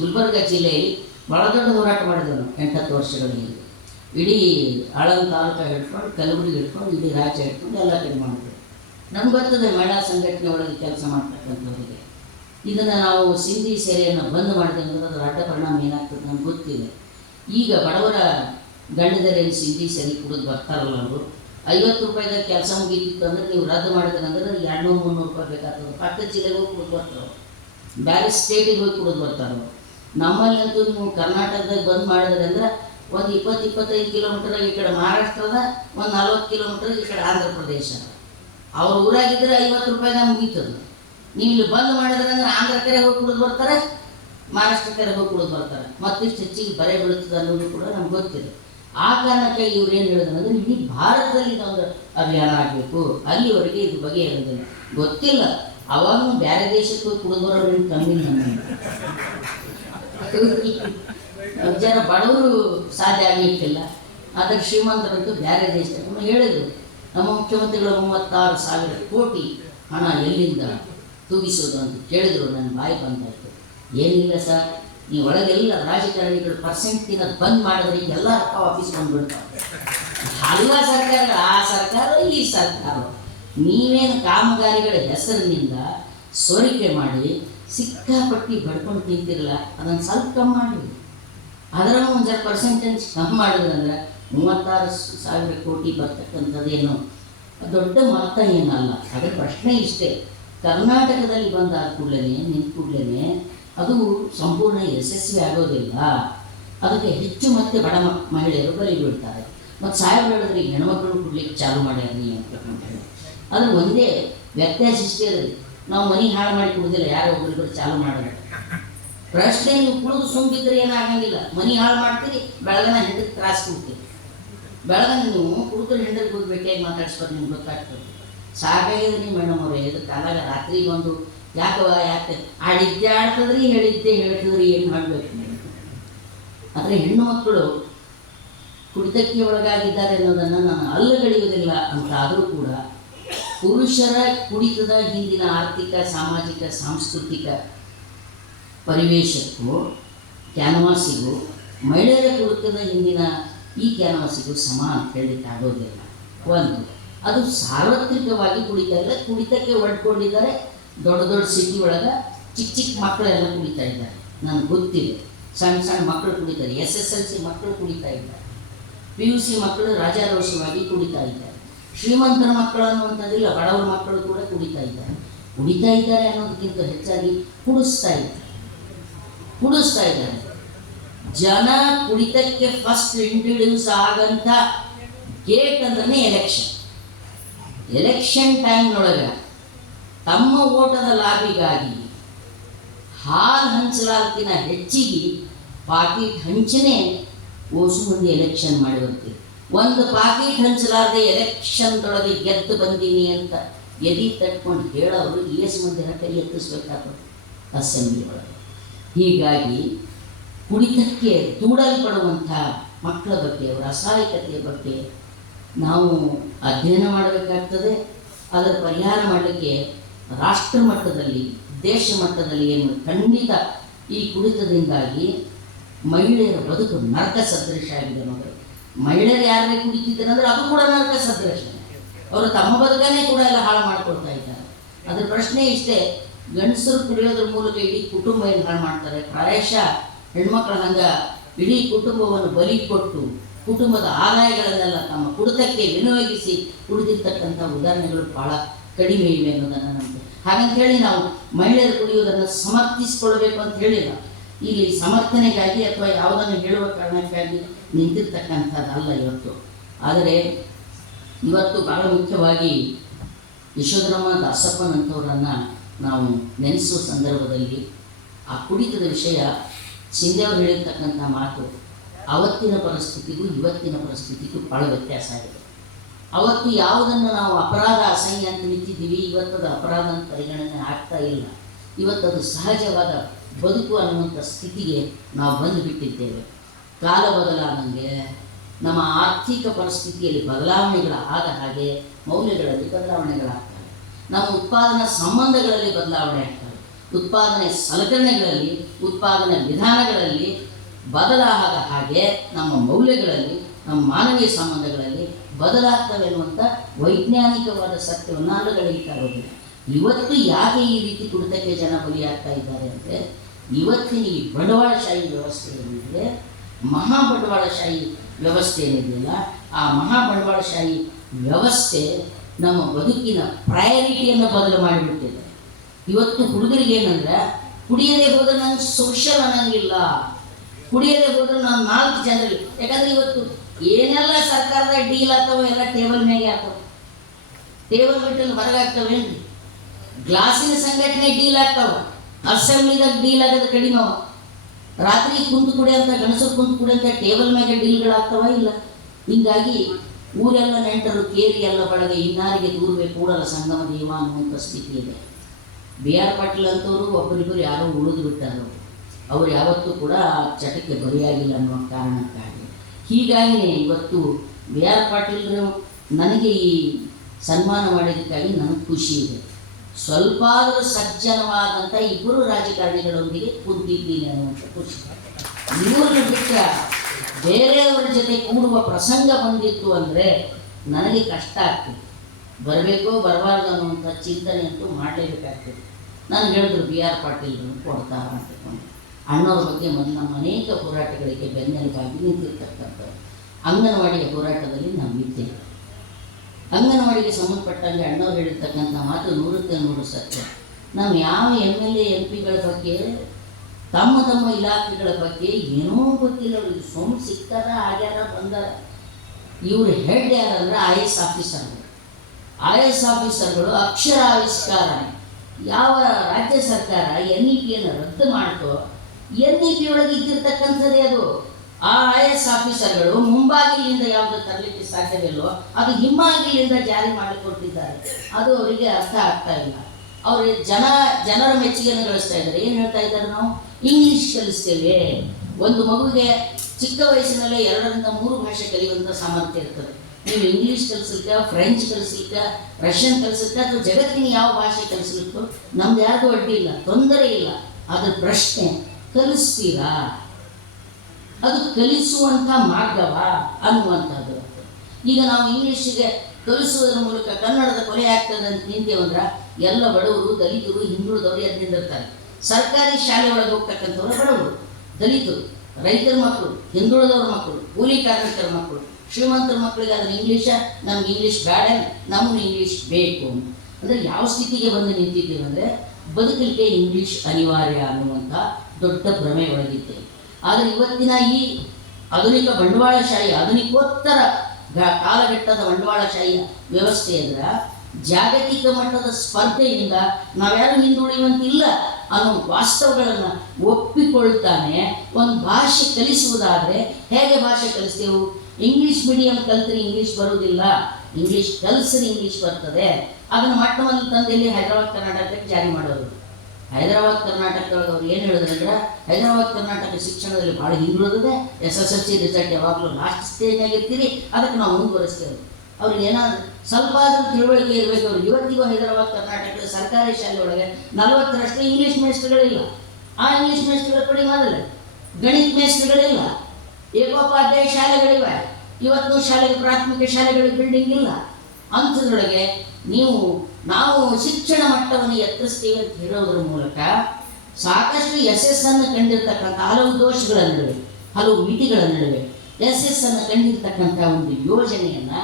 ಗುಲ್ಬರ್ಗ ಜಿಲ್ಲೆಯಲ್ಲಿ ಭಾಳ ದೊಡ್ಡ ಹೋರಾಟ ಮಾಡಿದೆವು ನಾವು 8-10 ವರ್ಷಗಳಲ್ಲಿ. ಇಡೀ ಆಳಂದ ತಾಲೂಕು ಹಿಡ್ಕೊಂಡು, ಕಲಬುರಗಿ ಹಿಡ್ಕೊಂಡು, ಇಡೀ ರಾಜ್ಯ ಹಿಡ್ಕೊಂಡು ಎಲ್ಲ ಕಡೆ ಮಾಡಿದ್ರು. ನಮ್ಗೆ ಗೊತ್ತದೆ ಮಹಿಳಾ ಸಂಘಟನೆ ಒಳಗೆ ಕೆಲಸ ಮಾಡ್ತಕ್ಕಂಥವರಿಗೆ ಇದನ್ನು ನಾವು ಸಿಂಧಿ ಸೇರೆಯನ್ನು ಬಂದ್ ಮಾಡಿದೆ ಅಂದ್ರೆ ಅದರ ಅಡ್ಡ ಪರಿಣಾಮ ಏನಾಗ್ತದೆ ನಮ್ಗೆ ಗೊತ್ತಿಲ್ಲ. ಈಗ ಬಡವರ ಗಂಡದರೇನು ಸಿಂಧಿ ಸೇರಿ ಕುಡಿದು ಬರ್ತಾರಲ್ಲ, ಅವರು 50 ರೂಪಾಯಿದಾಗ ಕೆಲಸ ಮುಗೀತಿತ್ತು ಅಂದರೆ ನೀವು ರದ್ದು ಮಾಡಿದ್ರೆ ಅಂದ್ರೆ 200-300 ರೂಪಾಯಿ ಬೇಕಾಗ್ತದೆ. ಪಕ್ಕದ ಜಿಲ್ಲೆಗೆ ಹೋಗಿ ಕುಡಿದು ಬರ್ತಾರೆ, ಬೇರೆ ಸ್ಟೇಟಿಗೆ ಹೋಗಿ ಕುಡಿದು ಬರ್ತಾರೆ. ನಮ್ಮಲ್ಲಂತೂ ನೀವು ಕರ್ನಾಟಕದಾಗ ಬಂದ್ ಮಾಡಿದ್ರೆ ಅಂದ್ರೆ ಒಂದು 20-25 ಕಿಲೋಮೀಟರ್ ಈ ಕಡೆ ಮಹಾರಾಷ್ಟ್ರದ, ಒಂದು 40 ಕಿಲೋಮೀಟರ್ ಈ ಕಡೆ ಆಂಧ್ರ ಪ್ರದೇಶ. ಅವ್ರ ಊರಾಗಿದ್ದರೆ 50 ರೂಪಾಯಿದಾಗ ಮುಗೀತದೆ. ನೀವು ಇಲ್ಲಿ ಬಂದ್ ಮಾಡಿದ್ರೆ ಅಂದ್ರೆ ಆಂಧ್ರ ಕಡೆ ಹೋಗಿ ಕುಡಿದು ಬರ್ತಾರೆ, ಮಹಾರಾಷ್ಟ್ರ ಕಡೆ ಹೋಗಿ ಕುಡಿದು ಬರ್ತಾರೆ. ಮತ್ತಿಷ್ಟು ಹೆಚ್ಚಿಗೆ ಬರೆ ಬೀಳುತ್ತದೆ ಅನ್ನೋದು ಕೂಡ ನಮ್ಗೆ ಗೊತ್ತಿದೆ. ಆ ಕಾರಣಕ್ಕೆ ಇವ್ರು ಏನು ಹೇಳಿದ್ರು ಅಂದರೆ ಇಡೀ ಭಾರತದಲ್ಲಿ ಇದೊಂದು ಅಭಿಯಾನ ಆಗಬೇಕು, ಅಲ್ಲಿವರೆಗೆ ಇದು ಬಗೆಹರಿದಿಲ್ಲ. ಗೊತ್ತಿಲ್ಲ, ಅವಾಗೂ ಬೇರೆ ದೇಶಕ್ಕೆ ಹೋಗಿ ಕುಡಿದು ಬರೋರು ಕಮ್ಮಿ ನಮಗೆ. ಜನ ಬಡವರು ಸಾಧ್ಯ ಆಗಲಿಕ್ಕಿಲ್ಲ, ಆದರೆ ಶ್ರೀಮಂತರಂತೂ ಬೇರೆ ದೇಶಕ್ಕೆ ಹೇಳಿದರು. ನಮ್ಮ ಮುಖ್ಯಮಂತ್ರಿಗಳು 36,000 ಕೋಟಿ ಹಣ ಎಲ್ಲಿಂದ ತೂಗಿಸೋದು ಅಂತ ಕೇಳಿದ್ರು. ನನ್ನ ಬಾಯಿ ಬಂದಾಯಿತು. ಏನಿಲ್ಲ ಸರ್, ನೀವು ಒಳಗೆಲ್ಲ ರಾಜಕಾರಣಿಗಳು ಪರ್ಸೆಂಟ್ ತಿನ್ನೋದು ಬಂದ್ ಮಾಡಿದ್ರೆ ಎಲ್ಲ ರೊಕ್ಕ ವಾಪಸ್ ಬಂದ್ಬಿಡ್ತಾರೆ. ಹಲ್ವ ಸರ್ಕಾರಗಳು, ಆ ಸರ್ಕಾರ ಈ ಸರ್ಕಾರ, ನೀವೇನು ಕಾಮಗಾರಿಗಳ ಹೆಸರಿನಿಂದ ಸೋರಿಕೆ ಮಾಡಿ ಸಿಕ್ಕಾಪಟ್ಟಿ ಬಡ್ಕೊಂಡು ತಿಂತಿರಲ್ಲ, ಅದನ್ನು ಸ್ವಲ್ಪ ಕಮ್ಮಿ ಮಾಡಿ, ಅದರ ಒಂದು ಜರ ಪರ್ಸೆಂಟೇಜ್ ಕಮ್ಮಿ ಮಾಡಿದ್ರಂದ್ರೆ 36,000 ಕೋಟಿ ಬರ್ತಕ್ಕಂಥದ್ದೇನು ದೊಡ್ಡ ಮೊತ್ತ ಏನಲ್ಲ. ಅದರ ಪ್ರಶ್ನೆ ಇಷ್ಟೇ, ಕರ್ನಾಟಕದಲ್ಲಿ ಬಂದಾದ ಕೂಡಲೇ ನಿಂತ ಕೂಡಲೇ ಅದು ಸಂಪೂರ್ಣ ಯಶಸ್ವಿ ಆಗೋದಿಲ್ಲ. ಅದಕ್ಕೆ ಹೆಚ್ಚು ಮತ್ತೆ ಬಡ ಮಹಿಳೆಯರು ಬಲಿ ಬೀಳ್ತಾರೆ. ಮತ್ತು ಸಾಹೇಬ್ ಹೇಳಿದ್ರೆ ಈಗ ಹೆಣ್ಮಕ್ಳು ಕೊಡ್ಲಿಕ್ಕೆ ಚಾಲು ಮಾಡ್ಯಾರ ನೀ ಅಂತ ಹೇಳಿ. ಅದ್ರ ಒಂದೇ ವ್ಯತ್ಯಾಸ ಇಷ್ಟೇ ಇರಲಿ, ನಾವು ಮನೆ ಹಾಳು ಮಾಡಿ ಕುಡಿದಿಲ್ಲ, ಯಾರೋ ಒಬ್ಬರಿಬ್ಬರು ಚಾಲು ಮಾಡೋದು. ಪ್ರಶ್ನೆ ನೀವು ಕುಡಿದು ಸುಮ್ಮಿದ್ರೆ ಏನಾಗಂಗಿಲ್ಲ, ಮನೆ ಹಾಳು ಮಾಡ್ತೀರಿ, ಬೆಳಗನ ಹೆಂಡಕ್ಕೆ ತ್ರಾಸ ಕೊಡ್ತೀರಿ. ಬೆಳಗನ ನೀವು ಕುಡಿದ್ರೆ ಹೆಂಡಕ್ಕೆ ಹೋಗಿ ಭೇಟಿಯಾಗಿ ಮಾತಾಡ್ಸ್ಬೋದು, ನಿಮ್ಗೆ ಗೊತ್ತಾಗ್ತದೆ. ಸಾಕಾಗಿದೆ ನಿಮ್ಮ ಮೇಡಮ್ ಅವರೇ, ಇದು ಕಾಲಾಗ ರಾತ್ರಿಗೆ ಒಂದು ಯಾಕೆ ಆಡಿದ್ದೆ ಆಡ್ತದ್ರಿ, ಹೇಳಿದ್ದೆ ಹೇಳ್ತದ್ರಿ, ಏನು ಮಾಡಬೇಕು. ಆದರೆ ಹೆಣ್ಣು ಮಕ್ಕಳು ಕುಡಿತಕ್ಕೆ ಒಳಗಾಗಿದ್ದಾರೆ ಅನ್ನೋದನ್ನು ನಾನು ಅಲ್ಲಗಳೆಯುವುದಿಲ್ಲ ಅಂತ ಆದರೂ ಕೂಡ ಪುರುಷರ ಕುಡಿತದ ಹಿಂದಿನ ಆರ್ಥಿಕ, ಸಾಮಾಜಿಕ, ಸಾಂಸ್ಕೃತಿಕ ಪರಿವೇಶಕ್ಕೂ ಕ್ಯಾನ್ವಾಸಿಗೂ ಮಹಿಳೆಯರ ಕುಡಿತದ ಹಿಂದಿನ ಈ ಕ್ಯಾನ್ವಾಸಿಗೂ ಸಮ ಅಂತ ಹೇಳಲಿಕ್ಕೆ ಆಗೋದಿಲ್ಲ. ಒಂದು, ಅದು ಸಾರ್ವತ್ರಿಕವಾಗಿ ಕುಡಿತಾ ಇಲ್ಲ, ಕುಡಿತಕ್ಕೆ ಒಡ್ಕೊಂಡಿದ್ದಾರೆ. ದೊಡ್ಡ ದೊಡ್ಡ ಸಿಟಿ ಒಳಗೆ ಚಿಕ್ಕ ಮಕ್ಕಳೆಲ್ಲ ಕುಡಿತಾ ಇದ್ದಾರೆ, ನನಗೆ ಗೊತ್ತಿದೆ. ಸಣ್ಣ ಮಕ್ಕಳು ಕುಡಿತಾರೆ, SSLC ಮಕ್ಕಳು ಕುಡಿತಾ ಇದ್ದಾರೆ, PUC ಮಕ್ಕಳು ರಾಜಾರೋಷವಾಗಿ ಕುಡಿತಾ ಇದ್ದಾರೆ. ಶ್ರೀಮಂತರ ಮಕ್ಕಳು ಅನ್ನುವಂಥದ್ದಿಲ್ಲ, ಬಡವರ ಮಕ್ಕಳು ಕೂಡ ಕುಡಿತಾ ಇದ್ದಾರೆ ಅನ್ನೋದಕ್ಕಿಂತ ಹೆಚ್ಚಾಗಿ ಕುಡಿಸ್ತಾ ಇದ್ದಾರೆ. ಜನ ಕುಡಿತಕ್ಕೆ ಫಸ್ಟ್ ಇಂಟ್ರೊಡ್ಯೂಸ್ ಆಗಂಥ ಗೇಟ್ ಅಂದ್ರೆ ಎಲೆಕ್ಷನ್ ಟೈಮ್ನೊಳಗೆ ತಮ್ಮ ಓಟದ ಲಾಭಿಗಾಗಿ ಹಾಲು ಹಂಚಲಾರ್ಕಿನ ಹೆಚ್ಚಿಗೆ ಪಾಕಿಟ್ ಹಂಚನೆ ಓಸು ಮಂದಿ ಎಲೆಕ್ಷನ್ ಮಾಡಿ ಬರ್ತೀವಿ. ಒಂದು ಪಾಕಿಟ್ ಹಂಚಲಾರ್ದೆ ಎಲೆಕ್ಷನ್ದೊಳಗೆ ಗೆದ್ದು ಬಂದೀನಿ ಅಂತ ಎದಿ ತಟ್ಕೊಂಡು ಹೇಳೋರು ಏಸು ಮಂದಿ ಕೈ ಎತ್ತಿಸ್ಬೇಕಾಗ್ತದೆ. ಅಸೆಂಬ್ಲಿ ಒಳಗೆ. ಹೀಗಾಗಿ ಕುಡಿತಕ್ಕೆ ದೂಡಲ್ಪಡುವಂಥ ಮಕ್ಕಳ ಬಗ್ಗೆ, ಅವರ ಅಸಹಾಯಕತೆಯ ಬಗ್ಗೆ ನಾವು ಅಧ್ಯಯನ ಮಾಡಬೇಕಾಗ್ತದೆ. ಅದರ ಪರಿಹಾರ ಮಾಡಲಿಕ್ಕೆ ರಾಷ್ಟ್ರ ಮಟ್ಟದಲ್ಲಿ, ದೇಶ ಮಟ್ಟದಲ್ಲಿ ಏನು ಖಂಡಿತ ಈ ಕುಡಿತದಿಂದಾಗಿ ಮಹಿಳೆಯರ ಬದುಕು ನರಕ ಸದೃಶ ಆಗಿದೆ. ಮಗಳು ಮಹಿಳೆಯರು ಯಾರೇ ಕುಡಿತಿದ್ದಾರೆ ಅಂದರೆ ಅದು ಕೂಡ ನರಕ ಸದೃಶ. ಅವರು ತಮ್ಮ ಬದುಕನ್ನೇ ಕೂಡ ಎಲ್ಲ ಹಾಳು ಮಾಡ್ಕೊಳ್ತಾ ಇದ್ದಾರೆ. ಅದ್ರ ಪ್ರಶ್ನೆ ಇಷ್ಟೇ, ಗಂಡಸರು ಕುಡಿಯೋದ್ರ ಮೂಲಕ ಇಡೀ ಕುಟುಂಬ ಏನು ಹಾಳು ಮಾಡ್ತಾರೆ. ಪ್ರಾಯಶಃ ಹೆಣ್ಮಕ್ಳ ಹಂಗೆ ಇಡೀ ಕುಟುಂಬವನ್ನು ಬಲಿ ಕೊಟ್ಟು ಕುಟುಂಬದ ಆದಾಯಗಳನ್ನೆಲ್ಲ ತಮ್ಮ ಕುಡಿತಕ್ಕೆ ವಿನಿಯೋಗಿಸಿ ಕುಡಿದಿರ್ತಕ್ಕಂಥ ಉದಾಹರಣೆಗಳು ಭಾಳ ಕಡಿಮೆ ಇವೆ ಅನ್ನೋದನ್ನು ನಮಗೆ. ಹಾಗಂತೇಳಿ ನಾವು ಮಹಿಳೆಯರು ಕುಡಿಯೋದನ್ನು ಸಮರ್ಥಿಸಿಕೊಳ್ಬೇಕು ಅಂತ ಹೇಳಿಲ್ಲ. ಇಲ್ಲಿ ಸಮರ್ಥನೆಗಾಗಿ ಅಥವಾ ಯಾವುದನ್ನು ಹೇಳುವ ಕಾರಣಕ್ಕಾಗಿ ನಿಂತಿರ್ತಕ್ಕಂಥದ್ದಲ್ಲ ಇವತ್ತು. ಆದರೆ ಇವತ್ತು ಭಾಳ ಮುಖ್ಯವಾಗಿ ಯಶೋಧರಮ್ಮ ದಾಸಪ್ಪನಂಥವರನ್ನು ನಾವು ನೆನೆಸುವ ಸಂದರ್ಭದಲ್ಲಿ ಆ ಕುಡಿತದ ವಿಷಯ, ಸಿಂಧೆಯವರು ಹೇಳಿರ್ತಕ್ಕಂಥ ಮಾತು ಅವತ್ತಿನ ಪರಿಸ್ಥಿತಿಗೂ ಇವತ್ತಿನ ಪರಿಸ್ಥಿತಿಗೂ ಭಾಳ ವ್ಯತ್ಯಾಸ ಆಗಿದೆ. ಅವತ್ತು ಯಾವುದನ್ನು ನಾವು ಅಪರಾಧ ಅಸಹ್ಯ ಅಂತ ನಿಂತಿದ್ದೀವಿ, ಇವತ್ತದು ಅಪರಾಧ ಅಂತ ಪರಿಗಣನೆ ಆಗ್ತಾ ಇಲ್ಲ. ಇವತ್ತದು ಸಹಜವಾದ ಬದುಕು ಅನ್ನುವಂಥ ಸ್ಥಿತಿಗೆ ನಾವು ಬಂದುಬಿಟ್ಟಿದ್ದೇವೆ. ಕಾಲ ಬದಲಾದಂಗೆ ನಮ್ಮ ಆರ್ಥಿಕ ಪರಿಸ್ಥಿತಿಯಲ್ಲಿ ಬದಲಾವಣೆಗಳಾದ ಹಾಗೆ ಮೌಲ್ಯಗಳಲ್ಲಿ ಬದಲಾವಣೆಗಳಾಗ್ತವೆ. ನಮ್ಮ ಉತ್ಪಾದನಾ ಸಂಬಂಧಗಳಲ್ಲಿ ಬದಲಾವಣೆ ಆಗ್ತವೆ. ಉತ್ಪಾದನೆ ಸಲಕರಣೆಗಳಲ್ಲಿ, ಉತ್ಪಾದನಾ ವಿಧಾನಗಳಲ್ಲಿ ಬದಲಾದ ಹಾಗೆ ನಮ್ಮ ಮೌಲ್ಯಗಳಲ್ಲಿ, ನಮ್ಮ ಮಾನವೀಯ ಸಂಬಂಧಗಳಲ್ಲಿ ಬದಲಾಗ್ತವೆ ಅನ್ನುವಂಥ ವೈಜ್ಞಾನಿಕವಾದ ಸತ್ಯವನ್ನು ಅಲ್ಲಗಳೆಯಲಿಕ್ಕಾಗೋದಿಲ್ಲ. ಇವತ್ತು ಯಾಕೆ ಈ ರೀತಿ ಕುಡಿತಕ್ಕೆ ಜನ ಬಲಿಯಾಗ್ತಾ ಇದ್ದಾರೆ ಅಂದರೆ, ಇವತ್ತಿನ ಈ ಬಂಡವಾಳಶಾಹಿ ವ್ಯವಸ್ಥೆ ಏನಿದೆ, ಮಹಾ ಬಂಡವಾಳಶಾಹಿ ವ್ಯವಸ್ಥೆ ಏನಿದೆಯಲ್ಲ, ಆ ಮಹಾ ಬಂಡವಾಳಶಾಹಿ ವ್ಯವಸ್ಥೆ ನಮ್ಮ ಬದುಕಿನ ಪ್ರಯಾರಿಟಿಯನ್ನು ಬದಲು ಮಾಡಿಬಿಟ್ಟಿದೆ. ಇವತ್ತು ಹುಡುಗರಿಗೆ ಏನಂದ್ರೆ, ಕುಡಿಯದೇ ಹೋದರೆ ನಂಗೆ ಸೋಷಲ್ ಅನ್ನಂಗಿಲ್ಲ, ಕುಡಿಯದೇ ಹೋದ್ರೆ ನಾನು 4 ಜನರಿಗೆ, ಯಾಕಂದ್ರೆ ಇವತ್ತು ಏನೆಲ್ಲ ಸರ್ಕಾರದ ಡೀಲ್ ಆಗ್ತವೆ ಎಲ್ಲ ಟೇಬಲ್ ಮ್ಯಾಗೆ ಆಗ್ತವೆ. ಟೇಬಲ್ ಬಿಟ್ಟಲ್ಲಿ ಹೊರಗೆ ಆಗ್ತವೇನ್ರಿ? ಗ್ಲಾಸಿನ ಸಂಘಟನೆ ಡೀಲ್ ಆಗ್ತಾವೆ, ಅಸೆಂಬ್ಲಿದಾಗ ಡೀಲ್ ಆಗೋದು ಕಡಿಮೆ. ರಾತ್ರಿ ಕುಂತು ಕುಡಿಯಂತ, ಗಣಸರು ಕುಂತು ಕುಡಿಯಂತ ಟೇಬಲ್ ಮ್ಯಾಗೆ ಡೀಲ್ಗಳಾಗ್ತವ ಇಲ್ಲ. ಹಿಂಗಾಗಿ ಊರೆಲ್ಲ ನೆಂಟರು ಕೇರಿ ಎಲ್ಲ ಬಳಗ ಇನ್ನಾರಿಗೆ ದೂರವೇ ಕೂಡಲ ಸಂಗಮ ದೇವ ಅನ್ನುವಂಥ ಸ್ಥಿತಿ ಇದೆ. ಬಿ ಆರ್ ಪಾಟೀಲ್ ಅಂತವರು ಒಬ್ಬರಿಬ್ಬರು ಯಾರೋ ಉಳಿದು ಬಿಟ್ಟಾರು, ಅವರು ಯಾವತ್ತೂ ಕೂಡ ಚಟಕ್ಕೆ ಬಲಿಯಾಗಿಲ್ಲ ಅನ್ನುವ ಕಾರಣಕ್ಕಾಗಿ. ಹೀಗಾಗಿಯೇ ಇವತ್ತು ಬಿ ಆರ್ ಪಾಟೀಲ್ರು ನನಗೆ ಈ ಸನ್ಮಾನ ಮಾಡಿದ್ದಕ್ಕಾಗಿ ನನಗೆ ಖುಷಿ ಇದೆ. ಸ್ವಲ್ಪ ಆದರೂ ಸಜ್ಜನವಾದಂಥ ಇಬ್ಬರು ರಾಜಕಾರಣಿಗಳೊಂದಿಗೆ ಕುಂತಿದ್ದೀನಿ ಅನ್ನುವಂಥ ಖುಷಿ. ಇವ್ರನ್ನ ಬಿಟ್ಟ ಬೇರೆಯವರ ಜೊತೆ ಕೂಡುವ ಪ್ರಸಂಗ ಬಂದಿತ್ತು ಅಂದರೆ ನನಗೆ ಕಷ್ಟ ಆಗ್ತದೆ. ಬರಬೇಕೋ ಬರಬಾರ್ದು ಅನ್ನುವಂಥ ಚಿಂತನೆ ಅಂತೂ ಮಾಡಲೇಬೇಕಾಗ್ತದೆ. ನಾನು ಹೇಳಿದ್ರು ಬಿ ಆರ್ ಪಾಟೀಲ್ರು ಕೊಡ್ತಾರ ಅಂತಕೊಂಡು. ಅಣ್ಣವ್ರ ಬಗ್ಗೆ ಮೊದಲು ನಮ್ಮ ಅನೇಕ ಹೋರಾಟಗಳಿಗೆ ಬೆನ್ನೆಲುಬಾಗಿ ನಿಂತಿರ್ತಕ್ಕಂಥದ್ದು. ಅಂಗನವಾಡಿಯ ಹೋರಾಟದಲ್ಲಿ ನಾವು ಇದ್ದೇವೆ. ಅಂಗನವಾಡಿಗೆ ಸಂಬಂಧಪಟ್ಟಂಗೆ ಅಣ್ಣವ್ರು ಹೇಳಿರ್ತಕ್ಕಂಥ ಮಾತು 100ಕ್ಕೆ 100 ಸತ್ಯ. ನಾವು ಯಾವ MLA MP ಗಳ ಬಗ್ಗೆ, ತಮ್ಮ ತಮ್ಮ ಇಲಾಖೆಗಳ ಬಗ್ಗೆ ಏನೋ ಗೊತ್ತಿಲ್ಲ, ಅವ್ರಿಗೆ ಸೋಮು ಸಿಗ್ತಾರ, ಆಗ್ಯಾರ, ಬಂದಾರ. ಇವರು ಹೆಡ್ ಯಾರಂದ್ರೆ IAS ಆಫೀಸರ್ಗಳು. IAS ಆಫೀಸರ್ಗಳು ಅಕ್ಷರ ಆವಿಷ್ಕಾರ. ಯಾವ ರಾಜ್ಯ ಸರ್ಕಾರ NEP-ಯನ್ನು ರದ್ದು ಮಾಡ್ತೋ, NEP ಒಳಗೆ ಇದ್ದಿರ್ತಕ್ಕಂಥದ್ದೇ ಅದು. ಆ IAS ಆಫೀಸರ್ಗಳು ಮುಂಬಾಗಿಲಿಂದ ಯಾವುದು ತರಲಿಕ್ಕೆ ಸಾಧ್ಯವಿಲ್ಲೋ ಅದು ಹಿಮ್ಮಾಗಿಲಿಂದ ಜಾರಿ ಮಾಡಿಕೊಟ್ಟಿದ್ದಾರೆ. ಅದು ಅವರಿಗೆ ಅರ್ಥ ಆಗ್ತಾ ಇಲ್ಲ. ಅವರು ಜನರ ಮೆಚ್ಚುಗೆಯನ್ನು ಗಳಿಸ್ತಾ ಇದ್ದಾರೆ. ಏನು ಹೇಳ್ತಾ ಇದ್ದಾರೆ, ನಾವು ಇಂಗ್ಲೀಷ್ ಕಲಿಸ್ತೇವೆ. ಒಂದು ಮಗುವಿಗೆ ಚಿಕ್ಕ ವಯಸ್ಸಿನಲ್ಲೇ 2ರಿಂದ 3 ಭಾಷೆ ಕಲಿಯುವಂಥ ಸಾಮರ್ಥ್ಯ ಇರ್ತದೆ. ನೀವು ಇಂಗ್ಲೀಷ್ ಕಲಿಸ್ಲಿಕ್ಕೆ, ಫ್ರೆಂಚ್ ಕಲಿಸ್ಲಿಕ್ಕೆ, ರಷ್ಯನ್ ಕಲಿಸ್ಲಿಕ್ಕೆ, ಅಥವಾ ಜಗತ್ತಿನ ಯಾವ ಭಾಷೆ ಕಲಿಸ್ಲಿಕ್ಕೂ ನಮ್ದು ಯಾರಿಗೂ ಅಡ್ಡಿ ಇಲ್ಲ, ತೊಂದರೆ ಇಲ್ಲ. ಅದ್ರ ಪ್ರಶ್ನೆ ಕಲಿಸ್ತೀರಾ, ಅದು ಕಲಿಸುವಂಥ ಮಾರ್ಗವಾ ಅನ್ನುವಂಥದ್ದು. ಈಗ ನಾವು ಇಂಗ್ಲೀಷಿಗೆ ಕಲಿಸುವುದರ ಮೂಲಕ ಕನ್ನಡದ ಕೊಲೆ ಆಗ್ತದೆ ಅಂತ ನಿಂತೇವಂದ್ರೆ ಎಲ್ಲ ಬಡವರು, ದಲಿತರು, ಹಿಂದುಳಿದವರು ಎದ್ದಿರ್ತಾರೆ. ಸರ್ಕಾರಿ ಶಾಲೆ ಒಳಗೆ ಹೋಗ್ತಕ್ಕಂಥವ್ರು ಬಡವರು, ದಲಿತರು, ರೈತರ ಮಕ್ಕಳು, ಹಿಂದುಳಿದವ್ರ ಮಕ್ಕಳು, ಕೂಲಿ ಕಾರ್ಮಿಕರ ಮಕ್ಕಳು. ಶ್ರೀಮಂತರ ಮಕ್ಕಳಿಗೆ ಅದನ್ನು ಇಂಗ್ಲೀಷ, ನಮ್ಗೆ ಇಂಗ್ಲೀಷ್ ಬೇಡ, ನಮಗೆ ಇಂಗ್ಲೀಷ್ ಬೇಕು ಅಂದರೆ ಯಾವ ಸ್ಥಿತಿಗೆ ಬಂದು ನಿಂತಿದ್ದೀವಿ ಅಂದರೆ, ಬದುಕಲಿಕ್ಕೆ ಇಂಗ್ಲೀಷ್ ಅನಿವಾರ್ಯ ಅನ್ನುವಂಥ ದೊಡ್ಡ ಭ್ರಮೆ ಒಳಗಿದ್ದೇವೆ. ಆದರೆ ಇವತ್ತಿನ ಈ ಆಧುನಿಕ ಬಂಡವಾಳಶಾಹಿ, ಆಧುನಿಕೋತ್ತರ ಕಾಲಘಟ್ಟದ ಬಂಡವಾಳಶಾಹಿ ವ್ಯವಸ್ಥೆ ಅಂದ್ರೆ ಜಾಗತಿಕ ಮಟ್ಟದ ಸ್ಪರ್ಧೆಯಿಂದ ನಾವ್ಯಾರು ಹಿಂದುಳಿಯುವಂತಿಲ್ಲ ಅನ್ನೋ ವಾಸ್ತವಗಳನ್ನು ಒಪ್ಪಿಕೊಳ್ತಾನೆ ಒಂದು ಭಾಷೆ ಕಲಿಸುವುದಾದರೆ ಹೇಗೆ ಭಾಷೆ ಕಲಿಸ್ತೇವೆ? ಇಂಗ್ಲೀಷ್ ಮೀಡಿಯಂ ಕಲಿತ್ರೆ ಇಂಗ್ಲೀಷ್ ಬರುವುದಿಲ್ಲ, ಇಂಗ್ಲೀಷ್ ಕಲಿಸ್ರೆ ಇಂಗ್ಲೀಷ್ ಬರ್ತದೆ. ಅದನ್ನು ಮಟ್ಟವನ್ನು ತಂದೆಯಲ್ಲಿ ಹೈದರಾಬಾದ್ ಕರ್ನಾಟಕಕ್ಕೆ ಜಾರಿ ಮಾಡೋದು. ಹೈದರಾಬಾದ್ ಕರ್ನಾಟಕದೊಳಗೆ ಅವ್ರು ಏನು ಹೇಳಿದ್ರಂದ್ರೆ ಹೈದರಾಬಾದ್ ಕರ್ನಾಟಕ ಶಿಕ್ಷಣದಲ್ಲಿ ಭಾಳ ಹಿಂದುಳಿದಿದೆ, SSLC ರಿಸಲ್ಟ್ ಯಾವಾಗಲೂ ಲಾಸ್ಟ್ ಸ್ಟೇಜ್ನಾಗ ಇರ್ತೀರಿ, ಅದಕ್ಕೆ ನಾವು ಮುಂದುವರಿಸ್ತೇವೆ. ಅವ್ರಿಗೆ ಏನಾದ್ರು ಸ್ವಲ್ಪ ಆದರೂ ತಿಳುವಳಿಕೆ ಇರಬೇಕು. ಅವ್ರು ಇವತ್ತಿಗೂ ಹೈದರಾಬಾದ್ ಕರ್ನಾಟಕದ ಸರ್ಕಾರಿ ಶಾಲೆ ಒಳಗೆ 40ರಷ್ಟು ಇಂಗ್ಲೀಷ್ ಮೇಸ್ಟ್ರುಗಳಿಲ್ಲ. ಆ ಇಂಗ್ಲೀಷ್ ಮೇಸ್ಟ್ರುಗಳ ಕಡೆ ಮೊದಲೇ ಗಣಿತ ಮೇಸ್ಟ್ರುಗಳಿಲ್ಲ, ಏಕೋಪಾಧ್ಯಾಯ ಶಾಲೆಗಳಿವೆ. ಇವತ್ತು ಶಾಲೆಗೆ ಪ್ರಾಥಮಿಕ ಶಾಲೆಗಳಿಗೆ ಬಿಲ್ಡಿಂಗ್ ಇಲ್ಲ. ಅಂಥದ್ರೊಳಗೆ ನಾವು ಶಿಕ್ಷಣ ಮಟ್ಟವನ್ನು ಎತ್ತರಿಸ್ತೀವಿ ಅಂತ ಹೇಳೋದ್ರ ಮೂಲಕ ಸಾಕಷ್ಟು ಯಶಸ್ಸನ್ನು ಕಂಡಿರ್ತಕ್ಕಂಥ ಹಲವು ದೋಷಗಳ ನಡುವೆ, ಹಲವು ಮಿತಿಗಳ ನಡುವೆ ಯಶಸ್ಸನ್ನು ಕಂಡಿರ್ತಕ್ಕಂಥ ಒಂದು ಯೋಜನೆಯನ್ನು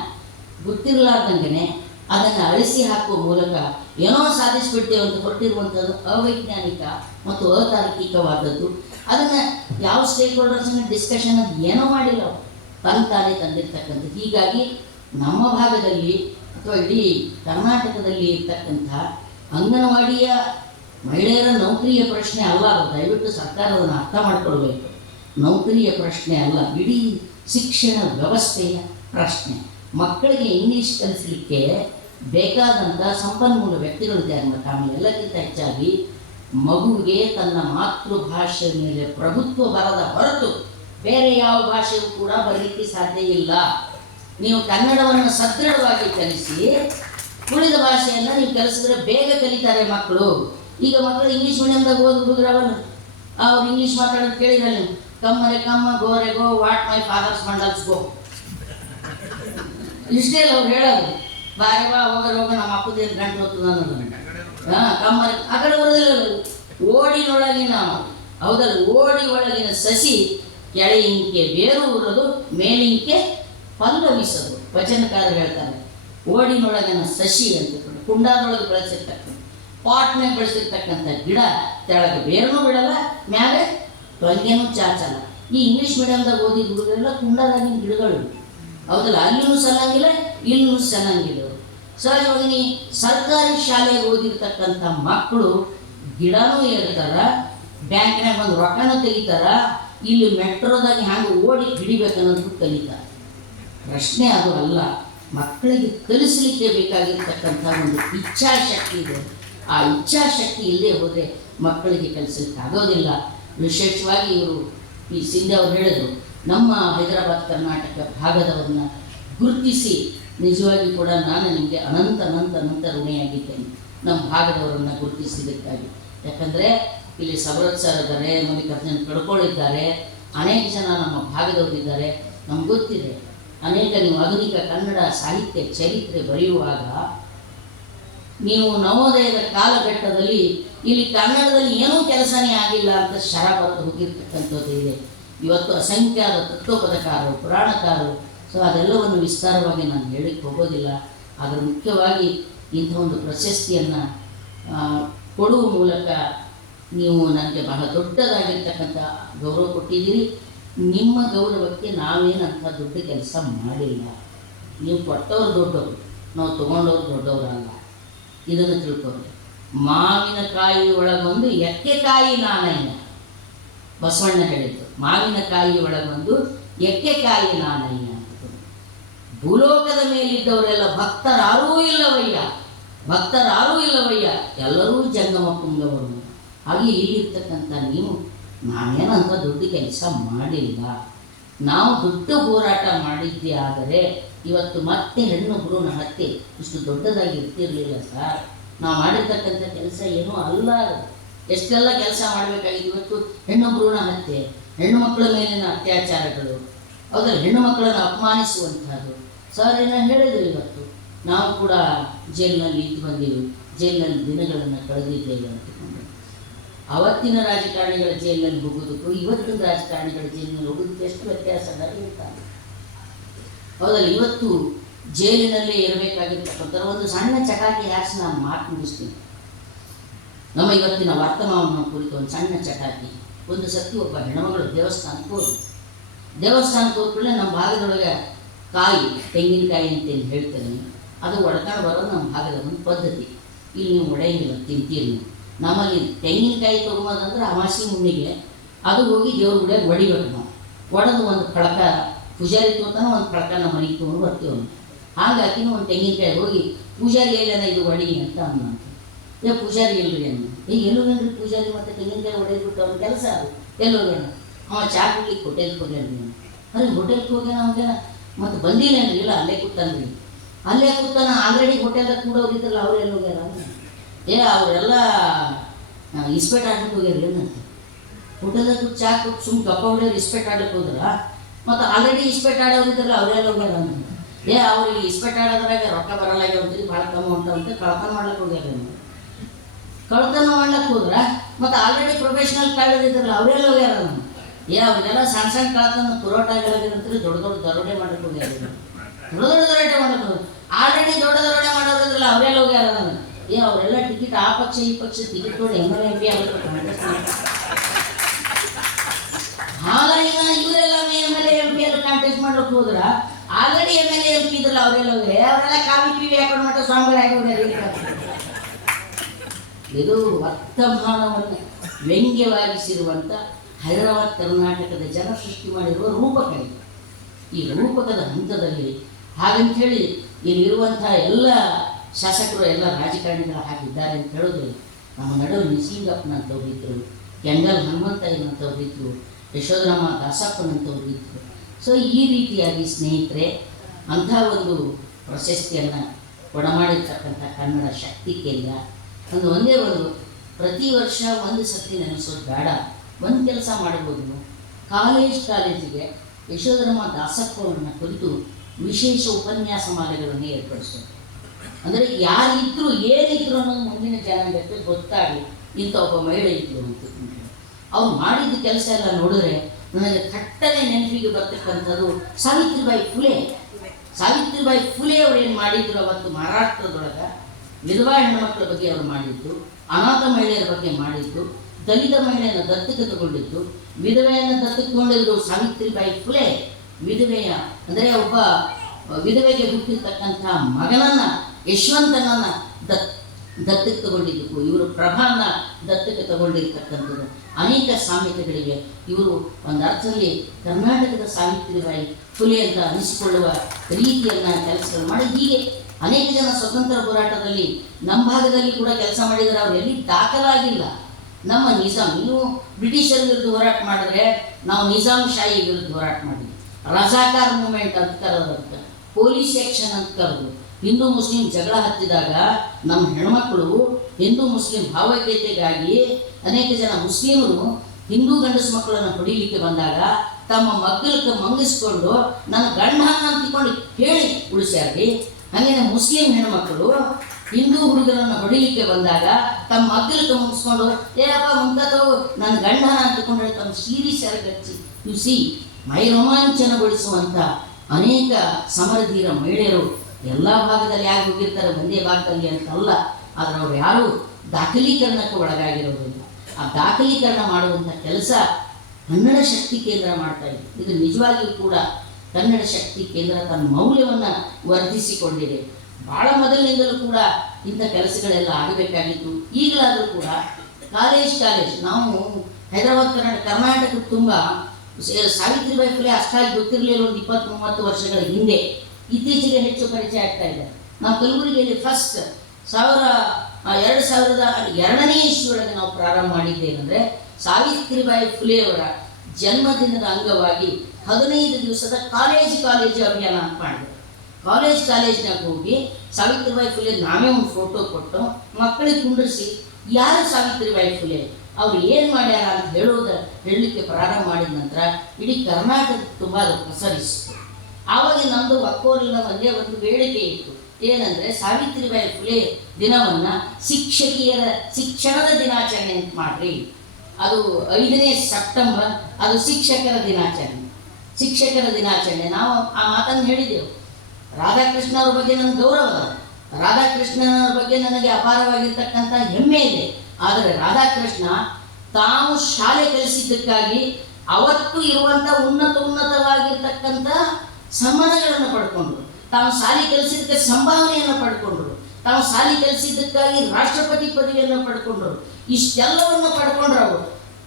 ಗೊತ್ತಿರಲಾರ್ದಂಗೆ ಅದನ್ನು ಅಳಿಸಿ ಹಾಕುವ ಮೂಲಕ ಏನೋ ಸಾಧಿಸಿಬಿಡ್ತೇವೆ ಅಂತ ಹೊರಟಿರುವಂಥದ್ದು ಅವೈಜ್ಞಾನಿಕ ಮತ್ತು ಅತಾರ್ಕಿಕವಾದದ್ದು. ಅದನ್ನು ಯಾವ ಸ್ಟೇಕ್ ಹೋಲ್ಡರ್ಸ್ನ ಡಿಸ್ಕಷನ್ ಅದು ಏನೋ ಮಾಡಿಲ್ಲ, ತಾನೇ ತಂದಿರ್ತಕ್ಕಂಥದ್ದು. ಹೀಗಾಗಿ ನಮ್ಮ ಭಾಗದಲ್ಲಿ ಅಥವಾ ಇಡೀ ಕರ್ನಾಟಕದಲ್ಲಿ ಇರ್ತಕ್ಕಂಥ ಅಂಗನವಾಡಿಯ ಮಹಿಳೆಯರ ನೌಕರಿಯ ಪ್ರಶ್ನೆ ಅಲ್ಲ ಅದು. ದಯವಿಟ್ಟು ಸರ್ಕಾರ ಅದನ್ನು ಅರ್ಥ ಮಾಡಿಕೊಳ್ಬೇಕು. ನೌಕರಿಯ ಪ್ರಶ್ನೆ ಅಲ್ಲ, ಇಡೀ ಶಿಕ್ಷಣ ವ್ಯವಸ್ಥೆಯ ಪ್ರಶ್ನೆ. ಮಕ್ಕಳಿಗೆ ಇಂಗ್ಲೀಷ್ ಕಲಿಸಲಿಕ್ಕೆ ಬೇಕಾದಂಥ ಸಂಪನ್ಮೂಲ ವ್ಯಕ್ತಿಗಳಿದ್ದಾರೆ. ಮತ್ತು ಆಮೇಲೆ ಎಲ್ಲಕ್ಕಿಂತ ಹೆಚ್ಚಾಗಿ ಮಗುವಿಗೆ ತನ್ನ ಮಾತೃಭಾಷೆಯ ಮೇಲೆ ಪ್ರಭುತ್ವ ಬರದ ಹೊರತು ಬೇರೆ ಯಾವ ಭಾಷೆಯೂ ಕೂಡ ಬರಲಿಕ್ಕೆ ಸಾಧ್ಯ ಇಲ್ಲ. ನೀವು ಕನ್ನಡವನ್ನು ಸದೃಢವಾಗಿ ಕಲಿಸಿ ಉಳಿದ ಭಾಷೆಯನ್ನು ನೀವು ಕಲಿಸಿದ್ರೆ ಬೇಗ ಕಲಿತಾರೆ ಮಕ್ಕಳು. ಈಗ ಮಕ್ಕಳು ಇಂಗ್ಲೀಷ್ ಮೀಡಿಯಮ್ದಾಗ ಓದಿ ಹುಡುಗರವಲ್ಲ, ಅವ್ರು ಇಂಗ್ಲೀಷ್ ಮಾತಾಡೋದು ಕೇಳಿದ್ರೆ ನೀವು come here come go there go what my father's ಮಂಡಲ್ಸ್ ಗೋ, ಇಷ್ಟೇ ಅವ್ರು ಹೇಳೋದು. ಬಾರೆ ಬಾ ಹೋಗ ನಮ್ಮ ಅಪ್ಪದೇನು ಗಂಟು ಹೋಗ್ತದೆ ಅನ್ನೋದು. ಕಮ್ಮರೆ ಆ ಕಡೆ ಬರೋದಿಲ್ಲ. ಓಡಿನೊಳಗಿನ ಹೌದಲ್ಲ, ಓಡಿ ಒಳಗಿನ ಸಸಿ ಕೆಳೆಯಿಂಕೆ ಬೇರು ಉರೋದು, ಮೇಲಿಂಕೆ ಪಲ್ಲವಿಸೋದು. ವಚನಕಾರ ಹೇಳ್ತಾರೆ. ಓಡಿನೊಳಗಿನ ಸಸಿ ಅಂತ ಕುಂಡದೊಳಗೆ ಬೆಳೆಸಿರ್ತಕ್ಕಂಥ ಪಾಟ್ನಾಗ ಬೆಳೆಸಿರ್ತಕ್ಕಂಥ ಗಿಡ ತೆಳಗೆ ಬೇರೂ ಬಿಡಲ್ಲ, ಮ್ಯಾಲೆ ತೊಂಗೆನೂ ಚಾಚಲ್ಲ. ಈ ಇಂಗ್ಲೀಷ್ ಮೀಡಿಯಮ್ದಾಗ ಓದಿದ ಹುಡುಗರೆಲ್ಲ ಕುಂಡದಾಗಿನ ಗಿಡಗಳು ಹೌದಲ್ಲ, ಅಲ್ಲಿನೂ ಸಲ್ಲಂಗಿಲ್ಲ ಇಲ್ಲೂ ಸಲ್ಲಂಗಿಲ್ಲ. ಸಹಜವಾಗಿ ನೀ ಸರ್ಕಾರಿ ಶಾಲೆಗೆ ಓದಿರ್ತಕ್ಕಂಥ ಮಕ್ಕಳು ಗಿಡನೂ ಏರ್ತಾರ, ಬ್ಯಾಂಕ್ನಾಗ ಒಂದು ರೊಕ್ಕನೂ ತೆಗಿತಾರ, ಇಲ್ಲಿ ಮೆಟ್ರೋದಾಗ ಹ್ಯಾಂಗೆ ಓಡಿ ಹಿಡಿಬೇಕನ್ನೋದು ಕಲಿತಾರೆ. ಪ್ರಶ್ನೆ ಅದು ಅಲ್ಲ. ಮಕ್ಕಳಿಗೆ ಕಲಿಸಲಿಕ್ಕೆ ಬೇಕಾಗಿರ್ತಕ್ಕಂಥ ಒಂದು ಇಚ್ಛಾಶಕ್ತಿ ಇದೆ. ಆ ಇಚ್ಛಾಶಕ್ತಿ ಇಲ್ಲದೆ ಹೋದರೆ ಮಕ್ಕಳಿಗೆ ಕಲಿಸಲಿಕ್ಕೆ ಆಗೋದಿಲ್ಲ. ವಿಶೇಷವಾಗಿ ಇವರು ಈ ಸಿಂಧೆ ಅವರು ಹೇಳಿದರು, ನಮ್ಮ ಹೈದರಾಬಾದ್ ಕರ್ನಾಟಕ ಭಾಗದವ್ರನ್ನ ಗುರುತಿಸಿ ನಿಜವಾಗಿ ಕೂಡ ನಾನು ನಿಮಗೆ ಅನಂತ ಋಣಿಯಾಗಿದ್ದೇನೆ, ನಮ್ಮ ಭಾಗದವರನ್ನು ಗುರುತಿಸಿದ್ದಕ್ಕಾಗಿ. ಯಾಕಂದರೆ ಇಲ್ಲಿ ಸಬರತ್ ಸರ್ ಇದ್ದಾರೆ, ಮಲ್ಲಿಕಾರ್ಜುನ್ ಕಡ್ಕೊಳ್ಳಿದ್ದಾರೆ, ಅನೇಕ ಜನ ನಮ್ಮ ಭಾಗದವರಿದ್ದಾರೆ. ನಮ್ಗೆ ಗೊತ್ತಿದೆ, ಅನೇಕ ನೀವು ಆಧುನಿಕ ಕನ್ನಡ ಸಾಹಿತ್ಯ ಚರಿತ್ರೆ ಬರೆಯುವಾಗ ನೀವು ನವೋದಯದ ಕಾಲಘಟ್ಟದಲ್ಲಿ ಇಲ್ಲಿ ಕನ್ನಡದಲ್ಲಿ ಏನೂ ಕೆಲಸನೇ ಆಗಿಲ್ಲ ಅಂತ ಶರ ಬರೆದು ಹೋಗಿರ್ತಕ್ಕಂಥದ್ದು ಇದೆ. ಇವತ್ತು ಅಸಂಖ್ಯಾತ ತತ್ವಪದಕಾರರು, ಪುರಾಣಕಾರರು. ಸೊ ಅದೆಲ್ಲವನ್ನು ವಿಸ್ತಾರವಾಗಿ ನಾನು ಹೇಳಕ್ಕೆ ಹೋಗೋದಿಲ್ಲ. ಆದರೆ ಮುಖ್ಯವಾಗಿ ಇಂಥ ಒಂದು ಪ್ರಶಸ್ತಿಯನ್ನು ಕೊಡುವ ಮೂಲಕ ನೀವು ನನಗೆ ಬಹಳ ದೊಡ್ಡದಾಗಿರ್ತಕ್ಕಂಥ ಗೌರವ ಕೊಟ್ಟಿದ್ದೀರಿ. ನಿಮ್ಮ ಗೌರವಕ್ಕೆ ನಾವೇನಂಥ ದೊಡ್ಡ ಕೆಲಸ ಮಾಡಿಲ್ಲ. ನೀವು ಕೊಟ್ಟವ್ರು ದೊಡ್ಡವರು, ನಾವು ತೊಗೊಂಡವ್ರು ದೊಡ್ಡವರಲ್ಲ. ಇದನ್ನು ತಿಳ್ಕೊಂಡು ಮಾವಿನಕಾಯಿ ಒಳಗೊಂದು ಎಕ್ಕೆಕಾಯಿ ನಾಣಯ್ಯ ಬಸವಣ್ಣ ಹೇಳಿದ್ದು. ಮಾವಿನಕಾಯಿ ಒಳಗೊಂದು ಎಕ್ಕೆಕಾಯಿ ನಾಣಯ್ಯ ಅಂತ. ಭೂಲೋಕದ ಮೇಲಿದ್ದವರೆಲ್ಲ ಭಕ್ತರಾರೂ ಇಲ್ಲವಯ್ಯ, ಎಲ್ಲರೂ ಜಂಗಮ ಪುಂಗವರು. ಹಾಗೆ ಇಲ್ಲಿರ್ತಕ್ಕಂಥ ನೀವು ನಾವೇನಂತ ದೊಡ್ಡ ಕೆಲಸ ಮಾಡಿಲ್ಲ. ನಾವು ದೊಡ್ಡ ಹೋರಾಟ ಮಾಡಿದ್ದೇ ಆದರೆ ಇವತ್ತು ಮತ್ತೆ ಹೆಣ್ಣು ಭ್ರೂಣ ಹತ್ಯೆ ಇಷ್ಟು ದೊಡ್ಡದಾಗಿ ಇರ್ತಿರಲಿಲ್ಲ ಸರ್. ನಾವು ಮಾಡಿರ್ತಕ್ಕಂಥ ಕೆಲಸ ಏನೂ ಅಲ್ಲ. ಎಷ್ಟೆಲ್ಲ ಕೆಲಸ ಮಾಡಬೇಕಾಗಿತ್ತು. ಇವತ್ತು ಹೆಣ್ಣು ಭ್ರೂಣ ಹತ್ಯೆ, ಹೆಣ್ಣು ಮಕ್ಕಳ ಮೇಲಿನ ಅತ್ಯಾಚಾರಗಳು, ಹೌದಲ್ಲ, ಹೆಣ್ಣು ಮಕ್ಕಳನ್ನು ಅಪಮಾನಿಸುವಂಥದ್ದು. ಸರ್ ಏನೋ ಹೇಳಿದ್ರು, ಇವತ್ತು ನಾವು ಕೂಡ ಜೈಲಿನಲ್ಲಿ ಇದ್ದು ಬಂದೀವಿ, ಜೈಲಿನಲ್ಲಿ ದಿನಗಳನ್ನು ಕಳೆದಿದ್ದೇವೆ ಅಂತಕೊಂಡು. ಅವತ್ತಿನ ರಾಜಕಾರಣಿಗಳ ಜೈಲಿನಲ್ಲಿ ಹೋಗೋದಕ್ಕೂ ಇವತ್ತಿನ ರಾಜಕಾರಣಿಗಳ ಜೈಲಿನಲ್ಲಿ ಹೋಗೋದಕ್ಕೆ ಎಷ್ಟು ವ್ಯತ್ಯಾಸಗಳು ಇರ್ತಾರೆ, ಹೌದಲ್ಲ. ಇವತ್ತು ಜೈಲಿನಲ್ಲೇ ಇರಬೇಕಾಗಿರ್ತಕ್ಕಂಥ ಒಂದು ಸಣ್ಣ ಚಟಾಕಿ ಹಾರಿಸಿ ನಾನು ಮಾತು ಮುಗಿಸ್ತೀನಿ. ನಮ್ಮ ಇವತ್ತಿನ ವರ್ತಮಾನವನ್ನು ಕುರಿತು ಒಂದು ಸಣ್ಣ ಚಟಾಕಿ. ಒಂದು ಸತಿ ಒಬ್ಬ ಹೆಣ್ಮಗಳು ದೇವಸ್ಥಾನಕ್ಕೆ ಹೋದ್ಕೊಳ್ಳೆ ನಮ್ಮ ಭಾಗದೊಳಗೆ ತೆಂಗಿನಕಾಯಿ ಅಂತೇನು ಹೇಳ್ತೇನೆ, ಅದು ಒಡ್ಕೊಂಡು ಬರೋದು ನಮ್ಮ ಭಾಗದ ಒಂದು ಪದ್ಧತಿ. ಇಲ್ಲಿ ನೀವು ಒಡೆಯಂಗಿಲ್ಲ, ತಿಂತೀರಿ. ನಮ್ಮಲ್ಲಿ ತೆಂಗಿನಕಾಯಿ ತೊಗೊಂಬಂದ್ರೆ ಅಮಾಸಿ ಮುನ್ನಿಗೆ ಅದು ಹೋಗಿ ದೇವ್ರ ಗುಡಿಯಾಗ ಒಡಿಬೇಕು. ನಾವು ಒಡೆದು ಒಂದು ಕಳಕ ಪೂಜಾರಿ ತೋತಾನ, ಒಂದು ಕಳಕ ನಮ್ಮ ಮನೆಗೆ ತೊಗೊಂಡು ಬರ್ತೀವಿ. ಹಾಗಾಗಿ ಒಂದು ತೆಂಗಿನಕಾಯಿ ಹೋಗಿ ಪೂಜಾರಿ ಎಲ್ಲೇನ ಇದು ಒಡಿ ಅಂತ ಅನ್ನೋ. ಪೂಜಾರಿ ಇಲ್ರಿ ಅನ್ನ ಎಲ್ಲೋಗೇನ್ರಿ ಪೂಜಾರಿ ಮತ್ತೆ ತೆಂಗಿನಕಾಯಿ ಹೊಡೆದ್ಬಿಟ್ಟು ಅವ್ನ ಕೆಲಸ ಅದು. ಎಲ್ಲೋಗೇನ ಅವ ಚಾ ಕುಡ್ಲಿಕ್ಕೆ ಹೋಟೆಲ್ಗೆ ಹೋಗ್ಯಾನ. ಅಲ್ಲಿ ಹೋಟೆಲ್ಗೆ ಹೋಗ್ಯಾನ ಅವಾಗೇನ ಮತ್ತೆ ಬಂದಿಲ್ಲೇನ್ರಿ? ಇಲ್ಲ, ಅಲ್ಲೇ ಕೂತಾನ್ರಿ. ಅಲ್ಲೇ ಕೂತಾನ. ಆಲ್ರೆಡಿ ಹೋಟೆಲ್ದಾಗ ಕೂಡೋರು ಇದ್ರಲ್ಲ, ಅವ್ರು ಎಲ್ಲಿ ಹೋಗ್ಯಾರ? ಅವರೆಲ್ಲ ಇಸ್ಪೇಟ್ ಆಡ್ಲಿಕ್ಕೆ ಹೋಗ್ಯಾರ ಏನಂತ. ಹೋಟೆಲ್ದಾಗ ಚಾ ಕೊಟ್ಟು ಸುಮ್ಮನೆ ಗಪ್ಪ ಹೊಡೆಯೋರು ಇಸ್ಪೇಟ್ ಆಡ್ಲಿಕ್ಕೆ ಹೋದ್ರ. ಮತ್ತು ಆಲ್ರೆಡಿ ಇಸ್ಪೇಟ್ ಆಡೋರು ಇದ್ರಲ್ಲ, ಅವರೆಲ್ಲ ಹೋಗ್ಯಾರ ಅಂತ. ಅವ್ರಿಗೆ ಇಸ್ಪೇಟ್ ಆಡೋದ್ರಾಗ ರೊಕ್ಕ ಬರಲ್ಲ ಹೋಗ್ತೀರಿ, ಭಾಳ ಕಮ್ಮಿ ಅಂತ ಕಳ್ತನ ಮಾಡ್ಲಿಕ್ಕೆ ಹೋಗ್ಯಾರ. ಕಳ್ತನ ಮಾಡ್ಲಿಕ್ಕೆ ಹೋದ್ರ ಮತ್ತು ಆಲ್ರೆಡಿ ಪ್ರೊಫೆಷನಲ್ ಕಳ್ಳರಿದ್ರಲ್ಲ, ಅವರೆಲ್ಲ ಹೋಗ್ಯಾರ. ಅವ್ರಿಗೆಲ್ಲ ಸಣ್ಣ ಸಣ್ಣ ಕಳ್ತನ ಪುರೋಟ ಆಗಿರೋದಂತೇಳಿ ದೊಡ್ಡ ದೊಡ್ಡ ದರೋಡೆ ಮಾಡ್ಲಿಕ್ಕೆ ಹೋಗ್ಯಾರ. ದೊಡ್ಡ ದೊಡ್ಡ ದರೋಡೆ ಮಾಡ್ಲಿಕ್ಕೆ ಹೋಗ್ಯಾರ. ಆಲ್ರೆಡಿ ದೊಡ್ಡ ದರೋಡೆ ಮಾಡೋರಿದ್ರಲ್ಲ, ಅವರೆಲ್ಲ ಹೋಗ್ಯಾರ. ಅವರೆಲ್ಲ ಟಿಕೆಟ್ ಆ ಪಕ್ಷ ಈ ಪಕ್ಷ ಟಿಕೆಟ್ ನೋಡಿ MP ಆಗಬೇಕು. ಹಾಗಾಗಿ ಇವರೆಲ್ಲ MP ಎಲ್ಲ ಕಾಂಟೆಸ್ಟ್ ಮಾಡ್ಲಿಕ್ಕೆ ಹೋದ್ರ ಆಲ್ರೆಡಿ MP ಇದ್ರಲ್ಲ, ಅವರೆಲ್ಲ ಹೋಗ್ಯಾರ. ಅವರೆಲ್ಲ ಕಾವಿ ಪಿವಿ ಹಾಕೊಂಡು ಮಟ್ಟ ಸ್ವಾಮಿಗಳಾಗಿ ಹೋಗ್ಯಾರ. ಇದು ವರ್ತಮಾನವನ್ನು ವ್ಯಂಗ್ಯವಾಗಿಸಿರುವಂಥ ಹೈದರಾಬಾದ್ ಕರ್ನಾಟಕದ ಜನ ಸೃಷ್ಟಿ ಮಾಡಿರುವ ರೂಪಕ. ಈ ರೂಪಕದ ಹಂತದಲ್ಲಿ ಹಾಗಂಥೇಳಿ ಇಲ್ಲಿರುವಂಥ ಎಲ್ಲ ಶಾಸಕರು ಎಲ್ಲ ರಾಜಕಾರಣಿಗಳು ಹಾಕಿದ್ದಾರೆ ಅಂತ ಹೇಳಿದ್ರೆ, ನಮ್ಮ ನಡುವೆ ನಿಸಲಿಂಗಪ್ಪನಂತವ್ರು ಇದ್ದರು, ಕೆಂಗಲ್ ಹನುಮಂತಯ್ಯನಂತವ್ರು ಇದ್ದರು, ಯಶೋಧರಾಮ ದಾಸಪ್ಪನಂತವ್ರು ಇದ್ದರು. ಸೊ ಈ ರೀತಿಯಾಗಿ ಸ್ನೇಹಿತರೆ, ಅಂಥ ಒಂದು ಪ್ರಶಸ್ತಿಯನ್ನು ಕೊಡಮಾಡಿರ್ತಕ್ಕಂಥ ಕನ್ನಡ ಶಕ್ತಿ ಕೇಂದ್ರ ಒಂದೇ ಒಂದು ಪ್ರತಿ ವರ್ಷ ಒಂದು ಸತಿ ನೆನೆಸೋದು ಬೇಡ, ಒಂದು ಕೆಲಸ ಮಾಡ್ಬೋದು. ಕಾಲೇಜಿಗೆ ಯಶೋಧರಾಮ ದಾಸಪ್ಪವರನ್ನ ಕುರಿತು ವಿಶೇಷ ಉಪನ್ಯಾಸ ಮಾಲೆಗಳನ್ನು ಏರ್ಪಡಿಸೋದು. ಅಂದರೆ ಯಾರಿದ್ರು ಏನಿದ್ರು ಅನ್ನೋದು ಮುಂದಿನ ಜನಾಂಗಕ್ಕೆ ಗೊತ್ತಾಗಲಿ, ಇಂಥ ಒಬ್ಬ ಮಹಿಳೆ ಇದ್ರು ಅಂತ. ಅವ್ರು ಮಾಡಿದ ಕೆಲಸ ಎಲ್ಲ ನೋಡಿದ್ರೆ ನನಗೆ ಕಟ್ಟನೆ ನೆನಪಿಗೆ ಬರ್ತಕ್ಕಂಥದ್ದು ಸಾವಿತ್ರಿಬಾಯಿ ಫುಲೆ. ಸಾವಿತ್ರಿಬಾಯಿ ಫುಲೆ ಅವ್ರು ಏನು ಮಾಡಿದ್ರು ಅವತ್ತು ಮಹಾರಾಷ್ಟ್ರದೊಳಗೆ ವಿಧವಾ ಹೆಣ್ಮಕ್ಳ ಬಗ್ಗೆ ಅವರು ಮಾಡಿದ್ದು, ಅನಾಥ ಮಹಿಳೆಯರ ಬಗ್ಗೆ ಮಾಡಿದ್ದು, ದಲಿತ ಮಹಿಳೆಯನ್ನು ದತ್ತಕ್ಕೆ ತಗೊಂಡಿದ್ದು, ವಿಧವೆಯನ್ನು ದತ್ತಕ್ಕೆ ತಗೊಂಡಿದ್ದು ಸಾವಿತ್ರಿಬಾಯಿ ಫುಲೆ. ವಿಧವೆಯ ಅಂದರೆ ಒಬ್ಬ ವಿಧವೆಗೆ ಹುಟ್ಟಿರ್ತಕ್ಕಂಥ ಮಗನನ್ನು ಯಶವಂತನನ್ನು ದತ್ತಕ್ಕೆ ತಗೊಂಡಿದ್ದಕ್ಕೂ ಇವರು ಪ್ರಭಾನ ದತ್ತಕ್ಕೆ ತಗೊಂಡಿರ್ತಕ್ಕಂಥದ್ದು ಅನೇಕ ಸಾಮ್ಯತೆಗಳಿವೆ. ಇವರು ಒಂದು ಅರ್ಥದಲ್ಲಿ ಕರ್ನಾಟಕದ ಸಾವಿತ್ರಿಬಾಯಿ ಫುಲೆ ಅಂತ ಅನಿಸಿಕೊಳ್ಳುವ ರೀತಿಯನ್ನು ಕೆಲಸಗಳು ಮಾಡಿ ಹೀಗೆ ಅನೇಕ ಜನ ಸ್ವತಂತ್ರ ಹೋರಾಟದಲ್ಲಿ ನಮ್ಮ ಭಾಗದಲ್ಲಿ ಕೂಡ ಕೆಲಸ ಮಾಡಿದರೆ ಅವ್ರು ಎಲ್ಲಿ ದಾಖಲಾಗಿಲ್ಲ. ನಮ್ಮ ನಿಜಾಮ್, ನೀವು ಬ್ರಿಟಿಷರ ವಿರುದ್ಧ ಹೋರಾಟ ಮಾಡಿದ್ರೆ ನಾವು ನಿಜಾಮ್ ಶಾಹಿ ವಿರುದ್ಧ ಹೋರಾಟ ಮಾಡಿದ್ವಿ. ರಜಾಕಾರ್ ಮೂಮೆಂಟ್ ಅಂತ ಕರೆದಂತ, ಪೊಲೀಸ್ ಆ್ಯಕ್ಷನ್ ಅಂತ ಕರೆದು ಹಿಂದೂ ಮುಸ್ಲಿಂ ಜಗಳ ಹತ್ತಿದಾಗ ನಮ್ಮ ಹೆಣ್ಮಕ್ಳು ಹಿಂದೂ ಮುಸ್ಲಿಂ ಭಾವೈಕ್ಯತೆಗಾಗಿ ಅನೇಕ ಜನ ಮುಸ್ಲಿಮರು ಹಿಂದೂ ಗಂಡಸು ಮಕ್ಕಳನ್ನು ಹೊಡಿಲಿಕ್ಕೆ ಬಂದಾಗ ತಮ್ಮ ಮಗ್ಗಲಕ್ಕೆ ಮಂಗಿಸ್ಕೊಂಡು ನನ್ನ ಗಂಡ ಅಂತಿಕೊಂಡು ಹೇಳಿ ಉಳಿಸ್ಯಾರ್ರಿ. ಹಾಗೇನೆ ಮುಸ್ಲಿಂ ಹೆಣ್ಮಕ್ಳು ಹಿಂದೂ ಹುಡುಗರನ್ನು ಹೊಡಿಲಿಕ್ಕೆ ಬಂದಾಗ ತಮ್ಮ ಮಗ್ಗಲಕ್ಕೆ ಮುಗಿಸ್ಕೊಂಡು ಅಪ್ಪ ಮುಂತಾದವು ನನ್ನ ಗಂಡನ ಅಂತಿಕೊಂಡು ತಮ್ಮ ಸೀರಿ ಸೆರಗಚ್ಚಿ ಸಿ ಮೈ ರೋಮಾಂಚನಗೊಳಿಸುವಂಥ ಅನೇಕ ಸಮರಧೀರ ಮಹಿಳೆಯರು ಎಲ್ಲ ಭಾಗದಲ್ಲಿ ಯಾರು ಹೋಗಿರ್ತಾರೆ, ಒಂದೇ ಭಾಗದಲ್ಲಿ ಅಂತಲ್ಲ. ಆದರೆ ಅವ್ರು ಯಾರು ದಾಖಲೀಕರಣಕ್ಕೆ ಒಳಗಾಗಿರೋದಿಲ್ಲ. ಆ ದಾಖಲೀಕರಣ ಮಾಡುವಂಥ ಕೆಲಸ ಕನ್ನಡ ಶಕ್ತಿ ಕೇಂದ್ರ ಮಾಡ್ತಾ ಇದೆ. ಇದು ನಿಜವಾಗಿಯೂ ಕೂಡ ಕನ್ನಡ ಶಕ್ತಿ ಕೇಂದ್ರ ತನ್ನ ಮೌಲ್ಯವನ್ನು ವರ್ಧಿಸಿಕೊಂಡಿದೆ. ಭಾಳ ಮೊದಲಿನಿಂದಲೂ ಕೂಡ ಇಂಥ ಕೆಲಸಗಳೆಲ್ಲ ಆಗಬೇಕಾಗಿತ್ತು. ಈಗಲಾದರೂ ಕೂಡ ಕಾಲೇಜ್ ನಾವು ಹೈದರಾಬಾದ್ ಕರ್ನಾಟಕಕ್ಕೆ ತುಂಬ ಸಾವಿತ್ರಿಬಾಯಿ ಫುಲೆ ಅಷ್ಟಾಗಿ ಗೊತ್ತಿರಲಿಲ್ಲ. ಒಂದು 20-30 ವರ್ಷಗಳ ಹಿಂದೆ ಇತ್ತೀಚೆಗೆ ಹೆಚ್ಚು ಪರಿಚಯ ಆಗ್ತಾ ಇದೆ. ನಾವು ಕಲಬುರಗಿಯಲ್ಲಿ ಫಸ್ಟ್ 2002ನೇ ಇಸ್ವಿಯೊಳಗೆ ನಾವು ಪ್ರಾರಂಭ ಮಾಡಿದ್ದೇನೆಂದರೆ ಸಾವಿತ್ರಿಬಾಯಿ ಫುಲೆಯವರ ಜನ್ಮದಿನದ ಅಂಗವಾಗಿ 15 ದಿವಸದ ಕಾಲೇಜು ಅಭಿಯಾನ ಅಂತ ಮಾಡಿದ್ರು. ಕಾಲೇಜ್ನಾಗ ಹೋಗಿ ಸಾವಿತ್ರಿಬಾಯಿ ಫುಲೆ ನಾವೇ ಒಂದು ಫೋಟೋ ಕೊಟ್ಟು ಮಕ್ಕಳಿಗೆ ಕುಂಡಿಸಿ ಯಾರು ಸಾವಿತ್ರಿಬಾಯಿ ಫುಲೆ ಅವ್ರು ಏನು ಮಾಡ್ಯಾರ ಅಂತ ಹೇಳಲಿಕ್ಕೆ ಪ್ರಾರಂಭ ಮಾಡಿದ ನಂತರ ಇಡೀ ಕರ್ನಾಟಕ ತುಂಬ ಅದು ಪ್ರಸರಿಸಿತು. ಆವಾಗ ನಮ್ಮದು ಒಕ್ಕೋಲಿನ ಒಂದೇ ಒಂದು ಬೇಡಿಕೆ ಇತ್ತು, ಏನಂದರೆ ಸಾವಿತ್ರಿಬಾಯಿ ಫುಲೆ ದಿನವನ್ನು ಶಿಕ್ಷಣದ ದಿನಾಚರಣೆ ಅಂತ ಮಾಡಿರಿ. ಅದು 5ನೇ ಸೆಪ್ಟೆಂಬರ್, ಅದು ಶಿಕ್ಷಕರ ದಿನಾಚರಣೆ. ನಾವು ಆ ಮಾತನ್ನು ಹೇಳಿದೆವು. ರಾಧಾಕೃಷ್ಣ ಅವ್ರ ಬಗ್ಗೆ ನನಗೆ ಗೌರವ, ರಾಧಾಕೃಷ್ಣನ ಬಗ್ಗೆ ನನಗೆ ಅಪಾರವಾಗಿರ್ತಕ್ಕಂಥ ಹೆಮ್ಮೆ ಇದೆ. ಆದರೆ ರಾಧಾಕೃಷ್ಣ ತಾವು ಶಾಲೆ ಕಲಿಸಿದ್ದಕ್ಕಾಗಿ ಅವತ್ತು ಇರುವಂಥ ಉನ್ನತವಾಗಿರ್ತಕ್ಕಂಥ ಸನ್ಮಾನಗಳನ್ನು ಪಡ್ಕೊಂಡ್ರು. ತಾವು ಶಾಲೆ ಕಲಿಸಿದ್ದಕ್ಕೆ ಸಂಭಾವನೆಯನ್ನು ಪಡ್ಕೊಂಡ್ರು. ತಾವು ಶಾಲೆ ಕಲಿಸಿದ್ದಕ್ಕಾಗಿ ರಾಷ್ಟ್ರಪತಿ ಪದವಿಯನ್ನು ಪಡ್ಕೊಂಡ್ರು. ಇಷ್ಟೆಲ್ಲವನ್ನು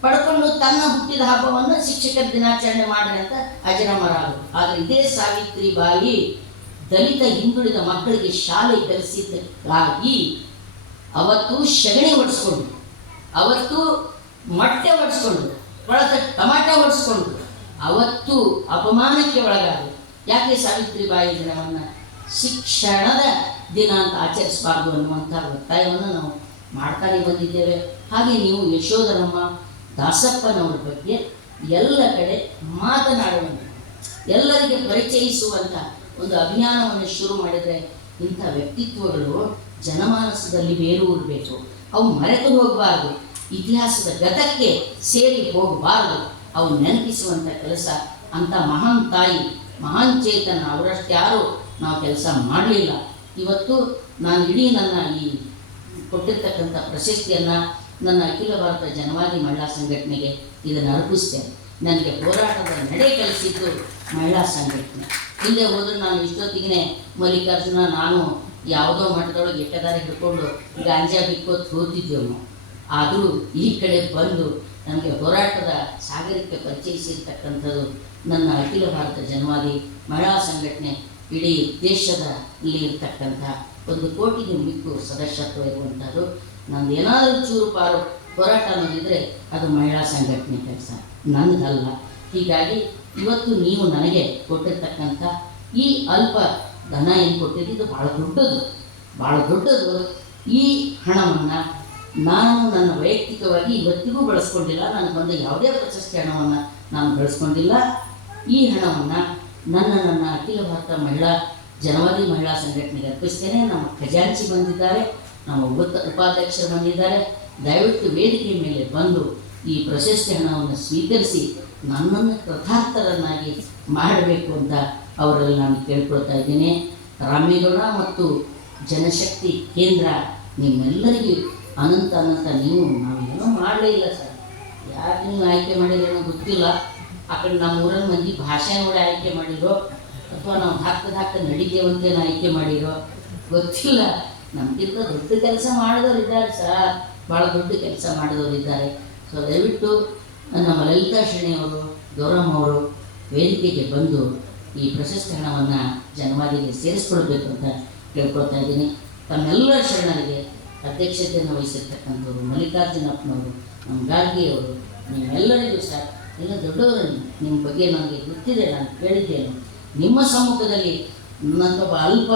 ಪಡ್ಕೊಂಡು ತನ್ನ ಹುಟ್ಟಿದ ಹಬ್ಬವನ್ನು ಶಿಕ್ಷಕರ ದಿನಾಚರಣೆ ಮಾಡ್ರಿ ಅಂತ ಅಜರಾಮರಾದರು. ಆದರೆ ಇದೇ ಸಾವಿತ್ರಿಬಾಯಿ ದಲಿತ ಹಿಂದುಳಿದ ಮಕ್ಕಳಿಗೆ ಶಾಲೆ ಕಲಿಸಿದ್ದಕ್ಕಾಗಿ ಅವತ್ತು ಸಗಣಿ ಹೊಡೆಸ್ಕೊಂಡು ಅವತ್ತು ಮೊಟ್ಟೆ ಹೊಡೆಸ್ಕೊಂಡು ಒಳತ ಟಮಾಟ ಹೊಡೆಸ್ಕೊಂಡು ಅವತ್ತು ಅಪಮಾನಕ್ಕೆ ಒಳಗಾದರು. ಯಾಕೆ ಸಾವಿತ್ರಿಬಾಯಿ ದಿನವನ್ನು ಶಿಕ್ಷಣದ ದಿನ ಅಂತ ಆಚರಿಸಬಾರ್ದು ಅನ್ನುವಂಥ ಒತ್ತಾಯವನ್ನು ನಾವು ಮಾಡ್ತಾನೆ ಬಂದಿದ್ದೇವೆ. ಹಾಗೆ ನೀವು ಯಶೋಧರಮ್ಮ ದಾಸಪ್ಪನವರ ಬಗ್ಗೆ ಎಲ್ಲ ಕಡೆ ಮಾತನಾಡುವಂಥ, ಎಲ್ಲರಿಗೆ ಪರಿಚಯಿಸುವಂಥ ಒಂದು ಅಭಿಯಾನವನ್ನು ಶುರು ಮಾಡಿದರೆ ಇಂಥ ವ್ಯಕ್ತಿತ್ವಗಳು ಜನಮಾನಸದಲ್ಲಿ ಬೇರೂರಬೇಕು. ಅವು ಮರೆತು ಹೋಗಬಾರ್ದು, ಇತಿಹಾಸದ ಗತಕ್ಕೆ ಸೇರಿ ಹೋಗಬಾರ್ದು, ಅವು ನೆನಪಿಸುವಂಥ ಕೆಲಸ ಅಂಥ ಮಹಾನ್ ತಾಯಿ, ಮಹಾನ್ ಚೇತನ ಅವರಷ್ಟ್ಯಾರು ನಾವು ಕೆಲಸ ಮಾಡಲಿಲ್ಲ. ಇವತ್ತು ನಾನು ಇಡೀ ನನ್ನ ಈ ಕೊಟ್ಟಿರ್ತಕ್ಕಂಥ ಪ್ರಶಸ್ತಿಯನ್ನು ನನ್ನ ಅಖಿಲ ಭಾರತ ಜನವಾದಿ ಮಹಿಳಾ ಸಂಘಟನೆಗೆ ಇದನ್ನು ಅರ್ಪಿಸ್ತೇನೆ. ನನಗೆ ಹೋರಾಟದ ನಡೆ ಕಲಿಸಿದ್ದು ಮಹಿಳಾ ಸಂಘಟನೆ. ಹಿಂದೆ ಹೋದ್ರೆ ನಾನು ಇಷ್ಟೊತ್ತಿಗೆ ಮಲ್ಲಿಕಾರ್ಜುನ ನಾನು ಯಾವುದೋ ಮಠದೊಳಗೆ ಎಟ್ಟದಾರಿ ಹಿಡ್ಕೊಂಡು ಗಾಂಜಾ ಬಿಕ್ಕೋದು ಹೋಗ್ತಿದ್ದೆವು. ಆದರೂ ಈ ಕಡೆ ಬಂದು ನಮಗೆ ಹೋರಾಟದ ಸಾಗರಕ್ಕೆ ಪರಿಚಯಿಸಿರ್ತಕ್ಕಂಥದ್ದು ನನ್ನ ಅಖಿಲ ಭಾರತ ಜನವಾದಿ ಮಹಿಳಾ ಸಂಘಟನೆ. ಇಡೀ ದೇಶದಲ್ಲಿ ಇರ್ತಕ್ಕಂಥ 1 ಕೋಟಿಗೆ ಮಿಕ್ಕು ಸದಸ್ಯತ್ವ ಇರುವಂಥದ್ದು. ನಂದು ಏನಾದರೂ ಚೂರು ಪಾರು ಹೋರಾಟ ಅನ್ನೋದಿದ್ದರೆ ಅದು ಮಹಿಳಾ ಸಂಘಟನೆ ಕೆಲಸ, ನನ್ನದಲ್ಲ. ಹೀಗಾಗಿ ಇವತ್ತು ನೀವು ನನಗೆ ಕೊಟ್ಟಿರ್ತಕ್ಕಂಥ ಈ ಅಲ್ಪ ಧನ ಏನು ಕೊಟ್ಟಿದ್ದು ಭಾಳ ದೊಡ್ಡದು. ಈ ಹಣವನ್ನು ನಾನು ನನ್ನ ವೈಯಕ್ತಿಕವಾಗಿ ಇವತ್ತಿಗೂ ಬಳಸ್ಕೊಂಡಿಲ್ಲ. ನಾನು ಬಂದ ಯಾವುದೇ ಪ್ರಶಸ್ತಿ ಹಣವನ್ನು ನಾನು ಬಳಸ್ಕೊಂಡಿಲ್ಲ. ಈ ಹಣವನ್ನು ನನ್ನ ಅಖಿಲ ಭಾರತ ಜನವಾದಿ ಮಹಿಳಾ ಸಂಘಟನೆಗೆ ಅರ್ಪಿಸ್ತೇನೆ. ನಮ್ಮ ಖಜಾಂಚಿ ಬಂದಿದ್ದಾರೆ, ನಮ್ಮ ಉಪಾಧ್ಯಕ್ಷರು ಬಂದಿದ್ದಾರೆ. ದಯವಿಟ್ಟು ವೇದಿಕೆ ಮೇಲೆ ಬಂದು ಈ ಪ್ರಶಸ್ತಿ ಹಣವನ್ನು ಸ್ವೀಕರಿಸಿ ನನ್ನನ್ನು ಕೃತಾರ್ಥರನ್ನಾಗಿ ಮಾಡಬೇಕು ಅಂತ ಅವರಲ್ಲಿ ನಾನು ಕೇಳ್ಕೊಳ್ತಾ ಇದ್ದೀನಿ. ರಾಮೇಗೌಡ ಮತ್ತು ಜನಶಕ್ತಿ ಕೇಂದ್ರ ನಿಮ್ಮೆಲ್ಲರಿಗೂ ಅನಂತ ನೀವು ನಾವೇನೋ ಮಾಡಲೇ ಇಲ್ಲ ಸರ್. ಯಾರು ನೀವು ಆಯ್ಕೆ ಮಾಡಿದ್ರೇನೋ ಗೊತ್ತಿಲ್ಲ. ಆ ಕಡೆ ನಮ್ಮ ಊರಿನ ಮಂದಿ ಭಾಷೆ ನೋಡಿ ಆಯ್ಕೆ ಮಾಡಿರೋ ಅಥವಾ ನಾವು ಹಾಕದ ನಡಿಗೆವಂತೇನು ಆಯ್ಕೆ ಮಾಡಿರೋ ಗೊತ್ತಿಲ್ಲ. ನಮಗಿಂತ ದೊಡ್ಡ ಕೆಲಸ ಮಾಡಿದವರು ಇದ್ದಾರೆ ಸರ್, ಭಾಳ ದೊಡ್ಡ ಕೆಲಸ ಮಾಡಿದವರು ಇದ್ದಾರೆ. ಸೊ ದಯವಿಟ್ಟು ನಮ್ಮ ಲಲಿತಾ ಶ್ರೇಣಿಯವರು, ಗೌರಮ್ಮ ಅವರು ವೇದಿಕೆಗೆ ಬಂದು ಈ ಪ್ರಶಸ್ತಿ ಹಣವನ್ನು ಜನವಾದಿಗೆ ಸೇರಿಸ್ಕೊಳ್ಬೇಕು ಅಂತ ಕೇಳ್ಕೊಳ್ತಾ ಇದ್ದೀನಿ. ತಮ್ಮೆಲ್ಲರ ಶರಣರಿಗೆ ಅಧ್ಯಕ್ಷತೆಯನ್ನು ವಹಿಸಿರ್ತಕ್ಕಂಥವ್ರು ಮಲ್ಲಿಕಾರ್ಜುನಪ್ಪನವರು, ನಮ್ಮ ಗಾರ್ಗಿಯವರು, ನಿಮ್ಮೆಲ್ಲರಿಗೂ ಸರ್, ಎಲ್ಲ ದೊಡ್ಡವರು, ನಿಮ್ಮ ಬಗ್ಗೆ ನನಗೆ ಗೊತ್ತಿದೆ, ನಾನು ಕೇಳಿದ್ದೇನೆ. ನಿಮ್ಮ ಸಮ್ಮುಖದಲ್ಲಿ ನನ್ನೊಬ್ಬ ಅಲ್ಪ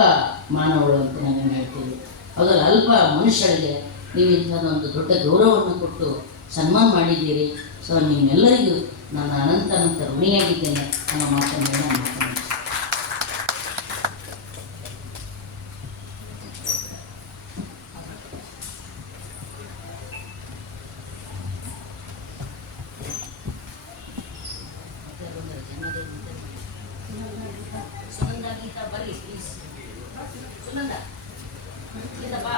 ಮಾನವಳು ಅಂತ ನಾನು ಹೇಳ್ತೀವಿ. ಅದರಲ್ಲಿ ಅಲ್ಪ ಮನುಷ್ಯರಿಗೆ ನೀವು ಇಂಥದ್ದೊಂದು ದೊಡ್ಡ ಗೌರವವನ್ನು ಕೊಟ್ಟು ಸನ್ಮಾನ ಮಾಡಿದ್ದೀರಿ. ಸೊ ನಿಮ್ಮೆಲ್ಲರಿಗೂ ನಾನು ಅನಂತ ಋಣಿಯಾಗಿದ್ದೇನೆ ಅನ್ನೋ ಮಾತನ್ನು ನಾನು ಮಾತನಾಡ್ತೀನಿ. ಬರ್ರಿ ಪ್ಲೀಸ್. ಸುನಂದ ಬಾ.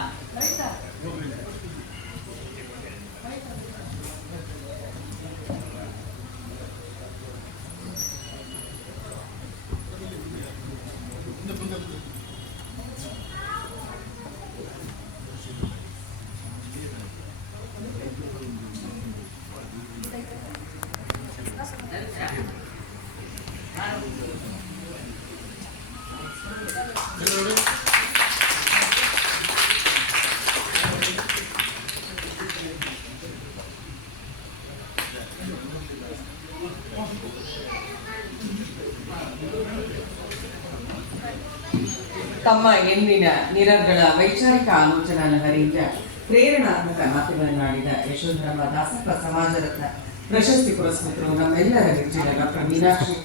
ತಮ್ಮ ಎಂದಿನ ನಿರರ್ಗಳ ವೈಚಾರಿಕ ಆಲೋಚನಾ ಲಹರಿಯಿಂದ ಪ್ರೇರಣಾತ್ಮಕ ಮಾತುಗಳನ್ನಾಡಿದ ಯಶೋಧರಮ್ಮ ದಾಸಪ್ಪ ಸಮಾಜ ರತ್ನ ಪ್ರಶಸ್ತಿ ಪುರಸ್ಕೃತರು ನಮ್ಮೆಲ್ಲರ ನೆಚ್ಚಿನ ಡಾಕ್ಟರ್ ಮೀನಾಕ್ಷಿ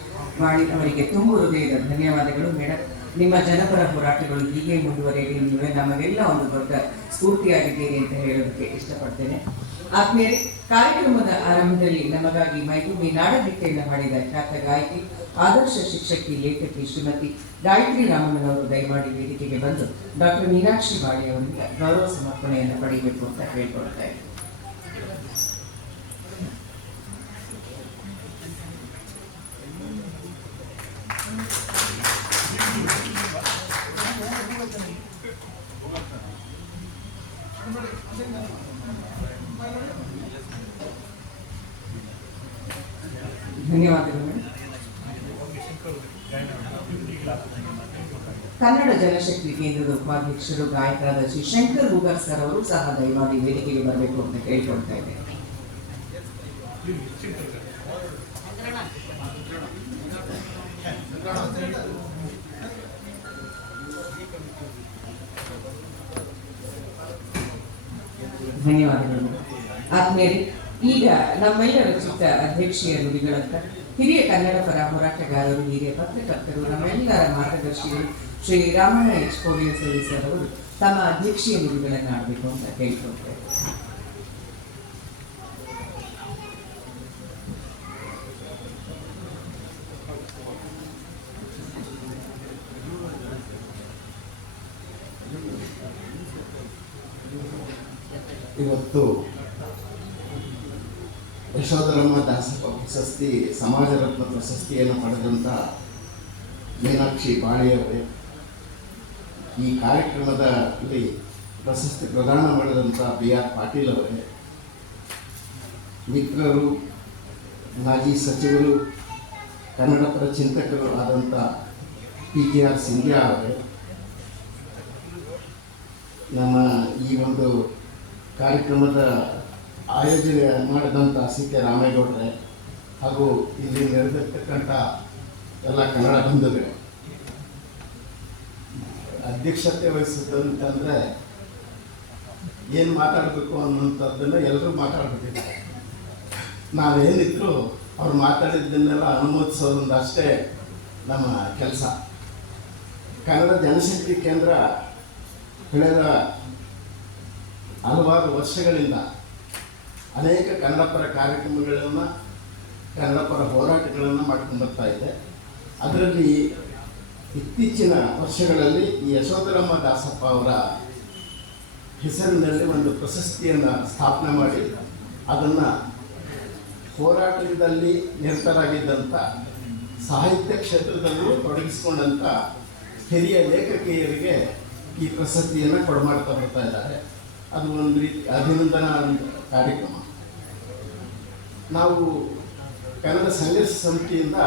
ವಾಣಿ ಅವರಿಗೆ ತುಂಬ ಹೃದಯದ ಧನ್ಯವಾದಗಳು. ಮೇಡಮ್, ನಿಮ್ಮ ಜನಪರ ಹೋರಾಟಗಳು ಹೀಗೆ ಮುಂದುವರಿಯಲಿ, ನೀವೇ ನಮಗೆಲ್ಲ ಒಂದು ದೊಡ್ಡ ಸ್ಫೂರ್ತಿಯಾಗಿದ್ದೀರಿ ಅಂತ ಹೇಳೋದಕ್ಕೆ ಇಷ್ಟಪಡ್ತೇನೆ. ಆದ್ಮೇಲೆ ಕಾರ್ಯಕ್ರಮದ ಆರಂಭದಲ್ಲಿ ನಮಗಾಗಿ ಮೈಗೂಬಿ ನಾಡಗೀತೆಯನ್ನು ಹಾಡಿದ ಖ್ಯಾತ ಗಾಯಕಿ, ಆದರ್ಶ ಶಿಕ್ಷಕಿ, ಲೇಖಕಿ ಶ್ರೀಮತಿ ಗಾಯತ್ರಿ ರಾಮಣ್ಣನವರು ದಯಮಾಡಿ ವೇದಿಕೆಗೆ ಬಂದು ಡಾಕ್ಟರ್ ಮೀನಾಕ್ಷಿ ಬಾಳಿ ಅವರಿಂದ ಗೌರವ ಸಮರ್ಪಣೆಯನ್ನು ಪಡೆಯಬೇಕು ಅಂತ ಹೇಳ್ಕೊಳ್ತಾ ಇದ್ದಾರೆ. ಧನ್ಯವಾದಗಳು. ಕನ್ನಡ ಜನಶಕ್ತಿ ಕೇಂದ್ರದ ಉಪಾಧ್ಯಕ್ಷರು ಗಾಯಕರಾದ ಶ್ರೀ ಶಂಕರ್ ಹೂಗಾರ್ ಸರ್ ಅವರು ಸಹ ದಯಮಾಡಿ ವೇದಿಕೆಗೆ ಬರಬೇಕು ಅಂತ ಕೇಳ್ಕೊಳ್ತಾ ಇದ್ದೇನೆ. ಧನ್ಯವಾದಗಳು. ಆದ್ಮೇಲೆ ಈಗ ನಮ್ಮೆಲ್ಲರ ಚಿತ್ತ ಅಧ್ಯಕ್ಷೀಯ ನುಡಿಗಳತ್ತ ಹಿರಿಯ ಕನ್ನಡ ಪರ ಹೋರಾಟಗಾರರು, ಹಿರಿಯ ಪತ್ರಕರ್ತರು, ನಮ್ಮೆಲ್ಲರ ಮಾರ್ಗದರ್ಶಿಗಳು ಶ್ರೀ ರಾಮಣ್ಣ ಎಚ್ ಕೋಡಿಯಸರಿ ಸರ್ ಅವರು ತಮ್ಮ ಅಧ್ಯಕ್ಷೀಯ ನುಡಿಗಳನ್ನು ಆಡಬೇಕು ಅಂತ ಕೇಳ್ಕೊಳ್ತೇವೆ. ಇವತ್ತು ಯಶೋಧರಮ್ಮ ದಾಸಪ್ಪ ಪ್ರಶಸ್ತಿ, ಸಮಾಜ ರತ್ನ ಪ್ರಶಸ್ತಿಯನ್ನು ಪಡೆದಂಥ ಮೀನಾಕ್ಷಿ ಬಾಳೆಯವರೇ, ಈ ಕಾರ್ಯಕ್ರಮದಲ್ಲಿ ಪ್ರಶಸ್ತಿ ಪ್ರದಾನ ಮಾಡಿದಂಥ BR ಪಾಟೀಲ್ ಅವರೇ, ಮಿತ್ರರು, ಮಾಜಿ ಸಚಿವರು, ಕನ್ನಡ ಪರ ಚಿಂತಕರು ಆದಂಥ PGR ಸಿಂಧ್ಯಾ ಅವರೇ, ನಮ್ಮ ಈ ಒಂದು ಕಾರ್ಯಕ್ರಮದ ಆಯೋಜನೆ ಮಾಡಿದಂಥ CK ರಾಮೇಗೌಡರೇ ಹಾಗೂ ಇಲ್ಲಿ ನೆರೆದಿರ್ತಕ್ಕಂಥ ಎಲ್ಲ ಕನ್ನಡ ಬಂಧುಗಳೇ, ಅಧ್ಯಕ್ಷತೆ ವಹಿಸಿದಂತಂದರೆ ಏನು ಮಾತಾಡಬೇಕು ಅನ್ನುವಂಥದ್ದನ್ನು ಎಲ್ಲರೂ ಮಾತಾಡ್ಬಿಟ್ಟಿದ್ದಾರೆ. ನಾವೇನಿದ್ರು ಅವ್ರು ಮಾತಾಡಿದ್ದನ್ನೆಲ್ಲ ಅನುಮೋದಿಸೋದ್ರಿಂದ ಅಷ್ಟೇ ನಮ್ಮ ಕೆಲಸ. ಕನ್ನಡ ಜನಶಕ್ತಿ ಕೇಂದ್ರ ಕಳೆದ ಹಲವಾರು ವರ್ಷಗಳಿಂದ ಅನೇಕ ಕನ್ನಡ ಪರ ಕಾರ್ಯಕ್ರಮಗಳನ್ನು, ಕನ್ನಡ ಪರ ಹೋರಾಟಗಳನ್ನು ಮಾಡ್ಕೊಂಡು ಬರ್ತಾ ಇದೆ. ಅದರಲ್ಲಿ ಇತ್ತೀಚಿನ ವರ್ಷಗಳಲ್ಲಿ ಈ ಯಶೋಧರಮ್ಮ ದಾಸಪ್ಪ ಅವರ ಹೆಸರಿನಲ್ಲಿ ಒಂದು ಪ್ರಶಸ್ತಿಯನ್ನು ಸ್ಥಾಪನೆ ಮಾಡಿ ಅದನ್ನು ಹೋರಾಟದಲ್ಲಿ ನಿರತರಾಗಿದ್ದಂಥ, ಸಾಹಿತ್ಯ ಕ್ಷೇತ್ರದಲ್ಲೂ ತೊಡಗಿಸಿಕೊಂಡಂಥ ಹಿರಿಯ ಲೇಖಕಿಯರಿಗೆ ಈ ಪ್ರಶಸ್ತಿಯನ್ನು ಕೊಡಮಾಡ್ತಾ ಬರ್ತಾ ಇದ್ದಾರೆ. ಅದು ಒಂದು ರೀತಿ ಅಭಿನಂದನಾ ಕಾರ್ಯಕ್ರಮ. ನಾವು ಕನ್ನಡ ಸಂಘರ್ಷ ಸಮಿತಿಯಿಂದ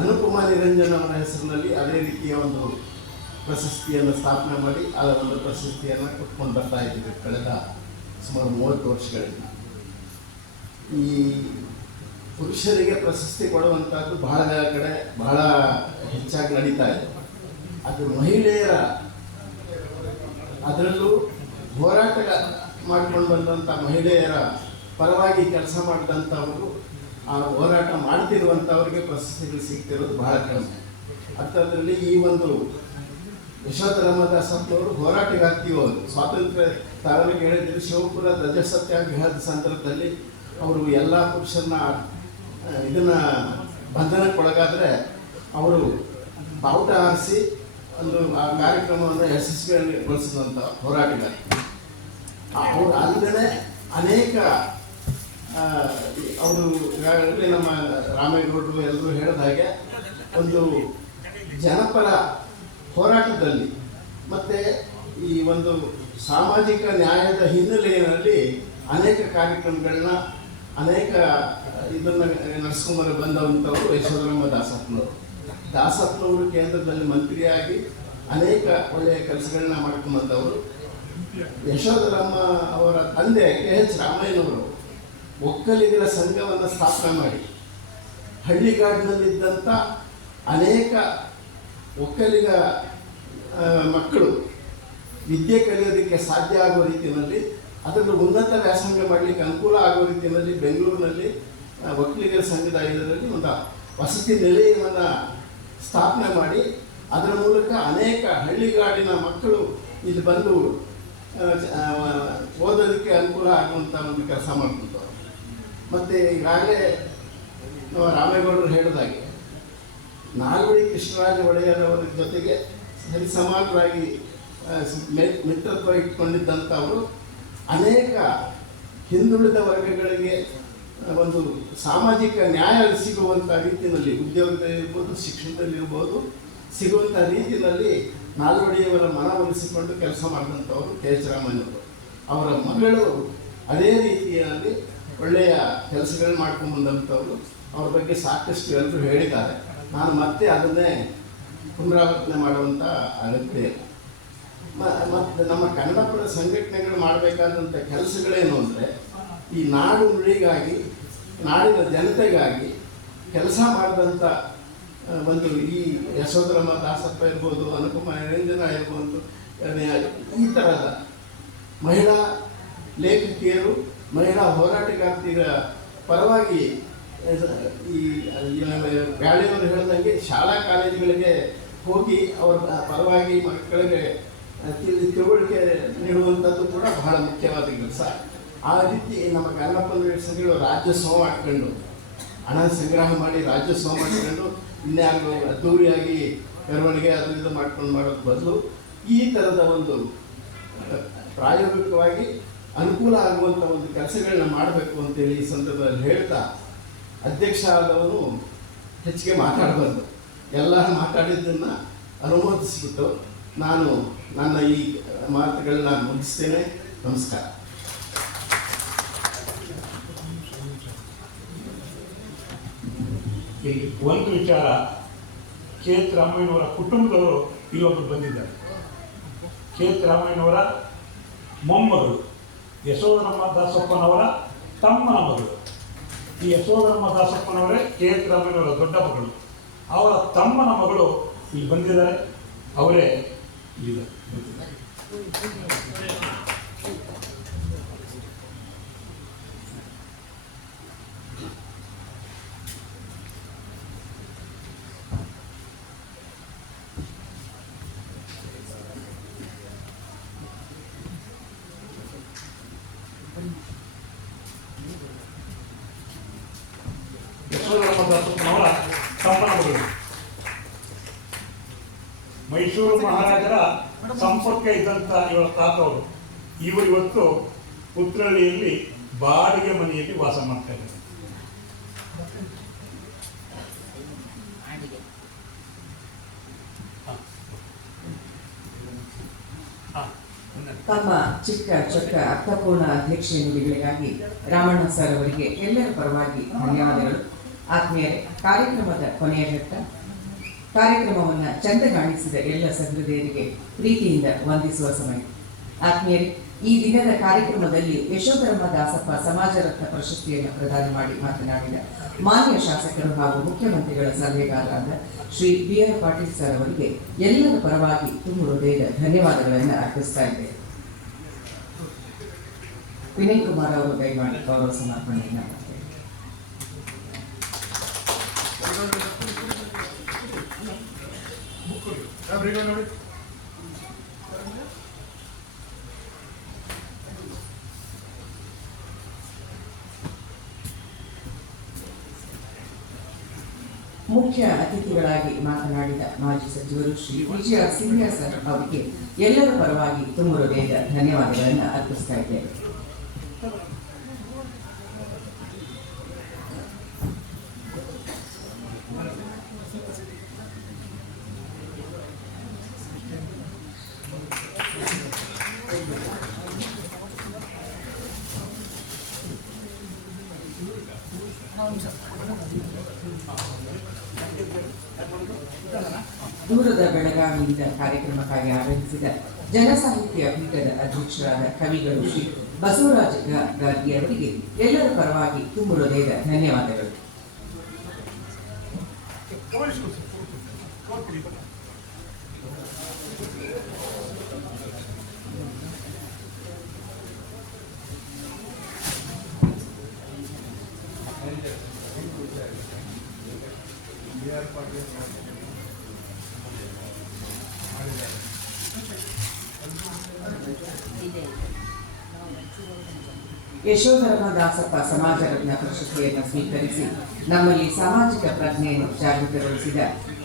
ಅನುಪಮಾ ನಿರಂಜನ್ ಅವರ ಹೆಸರಿನಲ್ಲಿ ಅದೇ ರೀತಿಯ ಒಂದು ಪ್ರಶಸ್ತಿಯನ್ನು ಸ್ಥಾಪನೆ ಮಾಡಿ ಅದರ ಒಂದು ಪ್ರಶಸ್ತಿಯನ್ನು ಕೊಟ್ಕೊಂಡು ಬರ್ತಾ ಇದ್ದೀವಿ ಕಳೆದ ಸುಮಾರು 30 ವರ್ಷಗಳಿಂದ. ಈ ಪುರುಷರಿಗೆ ಪ್ರಶಸ್ತಿ ಕೊಡುವಂಥದ್ದು ಬಹಳ ಕಡೆ ಬಹಳ ಹೆಚ್ಚಾಗಿ ನಡೀತಾ ಇದೆ. ಅದು ಮಹಿಳೆಯರ, ಅದರಲ್ಲೂ ಹೋರಾಟ ಮಾಡ್ಕೊಂಡು ಬಂದಂಥ ಮಹಿಳೆಯರ ಪರವಾಗಿ ಕೆಲಸ ಮಾಡಿದಂಥವರು, ಆ ಹೋರಾಟ ಮಾಡ್ತಿರುವಂಥವ್ರಿಗೆ ಪ್ರಶಸ್ತಿಗಳು ಸಿಗ್ತಿರೋದು ಬಹಳ ಕಡಿಮೆ. ಅಂಥದ್ರಲ್ಲಿ ಈ ಒಂದು ಯಶೋಧರಮ್ಮ ದಾಸಪ್ಪನವರು ಹೋರಾಟಗಾರ್ತಿಯವರು, ಸ್ವಾತಂತ್ರ್ಯ ತಾವರಿಗೆ ಹೇಳಿದ್ರು, ಶಿವಪುರ ಧ್ವಜ ಸತ್ಯಾಗ್ರಹದ ಸಂದರ್ಭದಲ್ಲಿ ಅವರು ಎಲ್ಲ ಪುರುಷರನ್ನ ಇದನ್ನು ಬಂಧನಕ್ಕೊಳಗಾದರೆ ಅವರು ಬಾವುಟ ಹಾರಿಸಿ ಒಂದು ಆ ಕಾರ್ಯಕ್ರಮವನ್ನು ಯಶಸ್ವಿಗೊಳಿಸಿದಂಥ ಹೋರಾಟಗಾರ. ಅವರು ಅಲ್ಲದೆ ಅನೇಕ ಅವರು ಈಗಾಗಲೇ ನಮ್ಮ ರಾಮೇಗೌಡರು ಎಲ್ಲರೂ ಹೇಳಿದ ಹಾಗೆ ಒಂದು ಜನಪರ ಹೋರಾಟದಲ್ಲಿ ಮತ್ತು ಈ ಒಂದು ಸಾಮಾಜಿಕ ನ್ಯಾಯದ ಹಿನ್ನೆಲೆಯಲ್ಲಿ ಅನೇಕ ಕಾರ್ಯಕ್ರಮಗಳನ್ನ, ಅನೇಕ ಇದನ್ನು ನಡೆಸ್ಕೊಂಬರು ಬಂದಂಥವರು ಯಶೋಧರಮ್ಮ ದಾಸಪ್ಪನವರು ಕೇಂದ್ರದಲ್ಲಿ ಮಂತ್ರಿಯಾಗಿ ಅನೇಕ ಒಳ್ಳೆಯ ಕೆಲಸಗಳನ್ನ ಮಾಡ್ಕೊಂಬಂದವರು. ಯಶೋಧರಮ್ಮ ಅವರ ತಂದೆ KH ರಾಮಯ್ಯನವರು ಒಕ್ಕಲಿಗರ ಸಂಘವನ್ನು ಸ್ಥಾಪನೆ ಮಾಡಿ ಹಳ್ಳಿಗಾಡಿನಲ್ಲಿದ್ದಂಥ ಅನೇಕ ಒಕ್ಕಲಿಗ ಮಕ್ಕಳು ವಿದ್ಯೆ ಕಲಿಯೋದಕ್ಕೆ ಸಾಧ್ಯ ಆಗೋ ರೀತಿಯಲ್ಲಿ, ಅದನ್ನು ಉನ್ನತ ವ್ಯಾಸಂಗ ಮಾಡಲಿಕ್ಕೆ ಅನುಕೂಲ ಆಗೋ ರೀತಿಯಲ್ಲಿ ಬೆಂಗಳೂರಿನಲ್ಲಿ ಒಕ್ಕಲಿಗರ ಸಂಘದ ಇದರಲ್ಲಿ ಒಂದು ವಸತಿ ನಿಲಯವನ್ನು ಸ್ಥಾಪನೆ ಮಾಡಿ ಅದರ ಮೂಲಕ ಅನೇಕ ಹಳ್ಳಿಗಾಡಿನ ಮಕ್ಕಳು ಇಲ್ಲಿ ಬಂದು ಓದೋದಕ್ಕೆ ಅನುಕೂಲ ಆಗುವಂಥ ಒಂದು ಕೆಲಸ ಮಾಡ್ಕೊತಾರೆ. ಮತ್ತು ಈಗಾಗಲೇ ರಾಮೇಗೌಡರು ಹೇಳಿದಾಗೆ ನಾಲ್ವಡಿ ಕೃಷ್ಣರಾಜ ಒಡೆಯರವರ ಜೊತೆಗೆ ಸರಿಸಮಾನರಾಗಿ ಮಿತ್ರತ್ವ ಇಟ್ಕೊಂಡಿದ್ದಂಥವರು ಅನೇಕ ಹಿಂದುಳಿದ ವರ್ಗಗಳಿಗೆ ಒಂದು ಸಾಮಾಜಿಕ ನ್ಯಾಯ ಸಿಗುವಂಥ ರೀತಿಯಲ್ಲಿ, ಉದ್ಯೋಗದಲ್ಲಿರ್ಬೋದು, ಶಿಕ್ಷಣದಲ್ಲಿರ್ಬೋದು, ಸಿಗುವಂಥ ರೀತಿಯಲ್ಲಿ ನಾಲ್ವಡಿಯವರ ಮನವೊಲಿಸಿಕೊಂಡು ಕೆಲಸ ಮಾಡಿದಂಥವರು KH ರಾಮಯ್ಯನವರು. ಅವರ ಮಗಳು ಅದೇ ರೀತಿಯಲ್ಲಿ ಒಳ್ಳೆಯ ಕೆಲಸಗಳು ಮಾಡ್ಕೊಂಡು ಬಂದಂಥವರು. ಅವ್ರ ಬಗ್ಗೆ ಸಾಕಷ್ಟು ಎಲ್ಲರೂ ಹೇಳಿದ್ದಾರೆ. ನಾನು ಮತ್ತೆ ಅದನ್ನೇ ಪುನರಾವರ್ತನೆ ಮಾಡುವಂಥ ಅಗತ್ಯ ಇಲ್ಲ. ಮತ್ತು ನಮ್ಮ ಕನ್ನಡಪರ ಸಂಘಟನೆಗಳು ಮಾಡಬೇಕಾದಂಥ ಕೆಲಸಗಳೇನು ಅಂದರೆ ಈ ನಾಡು ನುಡಿಗಾಗಿ ನಾಡಿನ ಜನತೆಗಾಗಿ ಕೆಲಸ ಮಾಡಿದಂಥ ಒಂದು ಈ ಯಶೋಧರಮ್ಮ ದಾಸಪ್ಪ ಇರ್ಬೋದು, ಅನುಪಮ ನಿರಂಜನ ಇರ್ಬೋದು, ಈ ಥರದ ಮಹಿಳಾ ಲೇಖಕಿಯರು, ಮಹಿಳಾ ಹೋರಾಟಗಾರ್ತಿಯರ ಪರವಾಗಿ ಈ ಬ್ಯಾಳಿಯವರು ಹೇಳಿದಂಗೆ ಶಾಲಾ ಕಾಲೇಜುಗಳಿಗೆ ಹೋಗಿ ಅವರ ಪರವಾಗಿ ಮಕ್ಕಳಿಗೆ ತಿಳುವಳಿಕೆ ನೀಡುವಂಥದ್ದು ಕೂಡ ಬಹಳ ಮುಖ್ಯವಾದ ಕೆಲಸ. ಆ ರೀತಿ ನಮ್ಮ ಕನ್ನಡಪ್ಪ ಸಂಘಗಳು ರಾಜ್ಯೋತ್ಸವ ಮಾಡ್ಕೊಂಡು ಹಣ ಸಂಗ್ರಹ ಮಾಡಿ ರಾಜ್ಯೋತ್ಸವ ಮಾಡ್ಕೊಂಡು ಇನ್ಯಾರು ಅದ್ದೂರಿಯಾಗಿ ಮೆರವಣಿಗೆ ಅದು ಇದು ಮಾಡ್ಕೊಂಡು ಮಾಡೋದು ಬದಲು ಈ ಥರದ ಒಂದು ಪ್ರಾಯೋಗಿಕವಾಗಿ ಅನುಕೂಲ ಆಗುವಂಥ ಒಂದು ಕೆಲಸಗಳನ್ನ ಮಾಡಬೇಕು ಅಂತೇಳಿ ಈ ಸಂದರ್ಭದಲ್ಲಿ ಹೇಳ್ತಾ, ಅಧ್ಯಕ್ಷ ಆದವನು ಹೆಚ್ಚಿಗೆ ಮಾತಾಡಬಾರ್ದು, ಎಲ್ಲ ಮಾತಾಡಿದ್ದನ್ನು ಅನುಮೋದಿಸಿಬಿಟ್ಟು ನಾನು ನನ್ನ ಈ ಮಾತುಗಳನ್ನ ಮುಗಿಸ್ತೇನೆ. ನಮಸ್ಕಾರ. ಇಲ್ಲಿ ಒಂದು ವಿಚಾರ, ಕೆ ಎಚ್ ರಾಮಯ್ಯನವರ ಕುಟುಂಬದವರು ಇಲ್ಲೊಬ್ಬರು ಬಂದಿದ್ದಾರೆ. ಕೆ ಎಚ್ ರಾಮಯ್ಯನವರ ಮೊಮ್ಮಗಳು ಯಶೋಧರಮ್ಮ ದಾಸಪ್ಪನವರ ತಮ್ಮನ ಮಗಳು. ಈ ಯಶೋಧರಮ್ಮ ದಾಸಪ್ಪನವರೇ ಕೆ ಎಚ್ ರಾಮಯ್ಯನವರ ದೊಡ್ಡ ಮಗಳು. ಅವರ ತಮ್ಮನ ಮಗಳು ಇಲ್ಲಿ ಬಂದಿದ್ದಾರೆ, ಅವರೇ ಇಲ್ಲಿದ್ದಾರೆ. ಯಶೋಧರಮ್ಮ ದಾಸಪ್ಪನವರ ತಮ್ಮನ ಮಗಳು. ಮೈಸೂರು ಮಹಾರಾಜರ ಸಂಪರ್ಕ ಇದ್ದಂಥ ಇವರ ತಾತವರು. ಇವರು ಇವತ್ತು ಉತ್ರಳ್ಳಿಯಲ್ಲಿ ಬಾಡಿಗೆ ಮನೆಯಲ್ಲಿ ವಾಸ ಮಾಡ್ತಾ ಇದ್ದಾರೆ. ತಮ್ಮ ಚಿಕ್ಕ ಚೊಕ್ಕ ಅರ್ಥಪೂರ್ಣ ಅಧ್ಯಕ್ಷೀಯ ನುಡಿಗಳಿಗಾಗಿ ರಾಮಣ್ಣ ಸರ್ ಅವರಿಗೆ ಎಲ್ಲರ ಪರವಾಗಿ ಧನ್ಯವಾದಗಳು. ಆತ್ಮೀಯರೇ, ಕಾರ್ಯಕ್ರಮದ ಕೊನೆಯ ಘಟ್ಟ. ಕಾರ್ಯಕ್ರಮವನ್ನು ಚಂದಗಾಣಿಸಿದ ಎಲ್ಲ ಸಹೃದಯರಿಗೆ ಪ್ರೀತಿಯಿಂದ ವಂದಿಸುವ ಸಮಯ. ಆತ್ಮೀಯರೇ, ಈ ದಿನದ ಕಾರ್ಯಕ್ರಮದಲ್ಲಿ ಯಶೋಧರಮ್ಮ ದಾಸಪ್ಪ ಸಮಾಜ ರತ್ನ ಪ್ರಶಸ್ತಿಯನ್ನು ಪ್ರದಾನ ಮಾಡಿ ಮಾತನಾಡಿದ ಮಾನ್ಯ ಶಾಸಕರು ಹಾಗೂ ಮುಖ್ಯಮಂತ್ರಿಗಳ ಸಲಹೆಗಾರರಾದ ಶ್ರೀ BR ಪಾಟೀಲ್ ಸರ್ ಅವರಿಗೆ ಎಲ್ಲರ ಪರವಾಗಿ ತುಂಬ ಹೃದಯದ ಧನ್ಯವಾದಗಳನ್ನು ಅರ್ಪಿಸ್ತಾ ಇದ್ದೇವೆ. ವಿನಯ್ ಕುಮಾರ್ ಅವರು ದಯಮಾಡಿ ಗೌರವ ಸಮರ್ಪಣೆಯನ್ನು ಮಾಡ್ತಾರೆ. ಮುಖ್ಯ ಅತಿಥಿಗಳಾಗಿ ಮಾತನಾಡಿದ ಮಾಜಿ ಸಚಿವರು ಶ್ರೀ PGR ಸಿಂಗ್ಯ ಸರ್ ಅವರಿಗೆ ಎಲ್ಲರ ಪರವಾಗಿ ತುಂಬ ಹೃದಯದ ಧನ್ಯವಾದಗಳನ್ನು ಅರ್ಪಿಸ್ತಾ ಇದ್ದೇವೆ. ದೂರದ ಬೆಳಗಾವಿಯಿಂದ ಕಾರ್ಯಕ್ರಮಕ್ಕಾಗಿ ಆಗಮಿಸಿದ ಜನಸಾಹಿತ್ಯ ಪೀಠದ ಅಧ್ಯಕ್ಷರಾದ ಕವಿಗಳು ಶ್ರೀ ಬಸವರಾಜ ಗಾರ್ಗಿ ಅವರಿಗೆ ಎಲ್ಲರ ಪರವಾಗಿ ತುಂಬ ಹೃದಯದ ಧನ್ಯವಾದಗಳು. ಯಶೋಧರಮ್ಮ ದಾಸಪ್ಪ ಸಮಾಜ ರತ್ನ ಪ್ರಶಸ್ತಿಯನ್ನು ಸ್ವೀಕರಿಸಿ ನಮ್ಮಲ್ಲಿ ಸಾಮಾಜಿಕ ಪ್ರಜ್ಞೆಯನ್ನು ಜಾಗೃತಗೊಳಿಸಿದ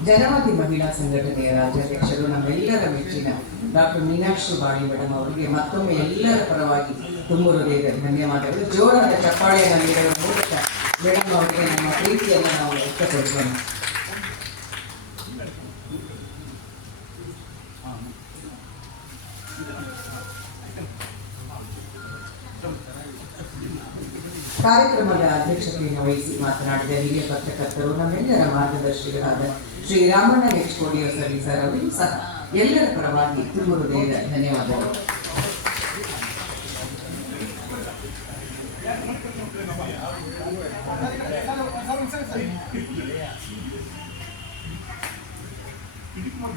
ಜನವಾದಿ ಮಹಿಳಾ ಸಂಘಟನೆಯ ರಾಜ್ಯಾಧ್ಯಕ್ಷರು ನಮ್ಮೆಲ್ಲರ ಮೆಚ್ಚಿನ ಡಾಕ್ಟರ್ ಮೀನಾಕ್ಷಿ ಬಾಳಿಮಠಂ ಅವರಿಗೆ ಮತ್ತೊಮ್ಮೆ ಎಲ್ಲರ ಪರವಾಗಿ ತುಂಬ ಹೃದಯದ ಧನ್ಯವಾದಗಳು. ಜೋರಾದ ಚಪ್ಪಾಳೆಯನ್ನು ನೀಡುವ ಮೂಲಕ ಮೇಡಮ್ ಅವರಿಗೆ ನಮ್ಮ ಪ್ರೀತಿಯನ್ನು ನಾವು ವ್ಯಕ್ತಪಡಿಸೋಣ. ಕಾರ್ಯಕ್ರಮದ ಅಧ್ಯಕ್ಷತೆಯನ್ನು ವಹಿಸಿ ಮಾತನಾಡಿದ ಹಿರಿಯ ಪತ್ರಕರ್ತರು ನಮ್ಮೆಲ್ಲರ ಮಾರ್ಗದರ್ಶಿಗಳಾದ ಶ್ರೀ ರಾಮಣ್ಣ ಎಚ್ ಕೋಡಿಯೋಸರಿ ಸರ್ ಅವರಿಗೂ ಸಹ ಎಲ್ಲರ ಪರವಾಗಿ ತುಂಬ ಹೃದಯದ ಧನ್ಯವಾದಗಳು.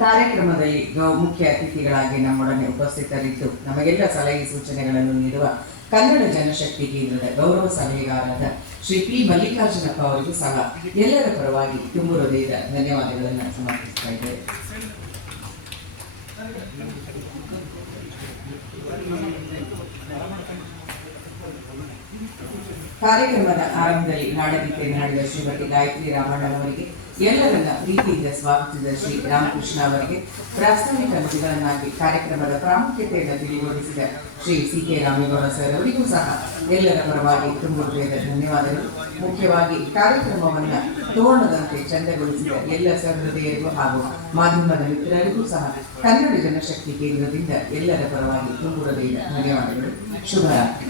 ಕಾರ್ಯಕ್ರಮದಲ್ಲಿ ಮುಖ್ಯ ಅತಿಥಿಗಳಾಗಿ ನಮ್ಮೊಡನೆ ಉಪಸ್ಥಿತರಿದ್ದು ನಮಗೆಲ್ಲ ಸಲಹೆ ಸೂಚನೆಗಳನ್ನು ನೀಡುವ ಕನ್ನಡ ಜನಶಕ್ತಿ ಕೇಂದ್ರದ ಗೌರವ ಸಲಹೆಗಾರರಾದ ಶ್ರೀ ಪಿ ಮಲ್ಲಿಕಾರ್ಜುನಪ್ಪ ಅವರಿಗೂ ಸಹ ಎಲ್ಲರ ಪರವಾಗಿ ತುಂಬ ಹೃದಯದ ಧನ್ಯವಾದಗಳನ್ನು ಸಮರ್ಪಿಸ್ತಾ ಇದ್ದೇವೆ. ಕಾರ್ಯಕ್ರಮದ ಆರಂಭದಲ್ಲಿ ನಾಡಗೀತೆಯನ್ನು ಹಾಡಿದ ಶ್ರೀಮತಿ ಗಾಯತ್ರಿ ರಾಮಣ್ಣನವರಿಗೆ ಎಲ್ಲರನ್ನ ಪ್ರೀತಿಯಿಂದ ಸ್ವಾಗತಿಸಿದ ಶ್ರೀ ರಾಮಕೃಷ್ಣ ಅವರಿಗೆ ಪ್ರಾಸ್ತಾವಿಕ ನುಡಿಗಳನ್ನಾಗಿ ಕಾರ್ಯಕ್ರಮದ ಪ್ರಾಮುಖ್ಯತೆಯನ್ನು ತಿಳಿಗೊಳಿಸಿದ Shri C K Ramegowda sir ಅವರಿಗೂ ಸಹ ಎಲ್ಲರ ಪರವಾಗಿ ತುಂಬ ಹೃದಯದ ಧನ್ಯವಾದಗಳು. ಮುಖ್ಯವಾಗಿ ಕಾರ್ಯಕ್ರಮವನ್ನು ತೋರಣದಂತೆ ಚಂದಗೊಳಿಸಿದ ಎಲ್ಲ ಸಹೃದಯರಿಗೂ ಹಾಗೂ ಮಾಧ್ಯಮದ ಮಿತ್ರರಿಗೂ ಸಹ ಕನ್ನಡ ಜನಶಕ್ತಿ ಕೇಂದ್ರದಿಂದ ಎಲ್ಲರ ಪರವಾಗಿ ತುಂಬ ಹೃದಯದ ಧನ್ಯವಾದಗಳು. ಶುಭರಾತ್ರಿ.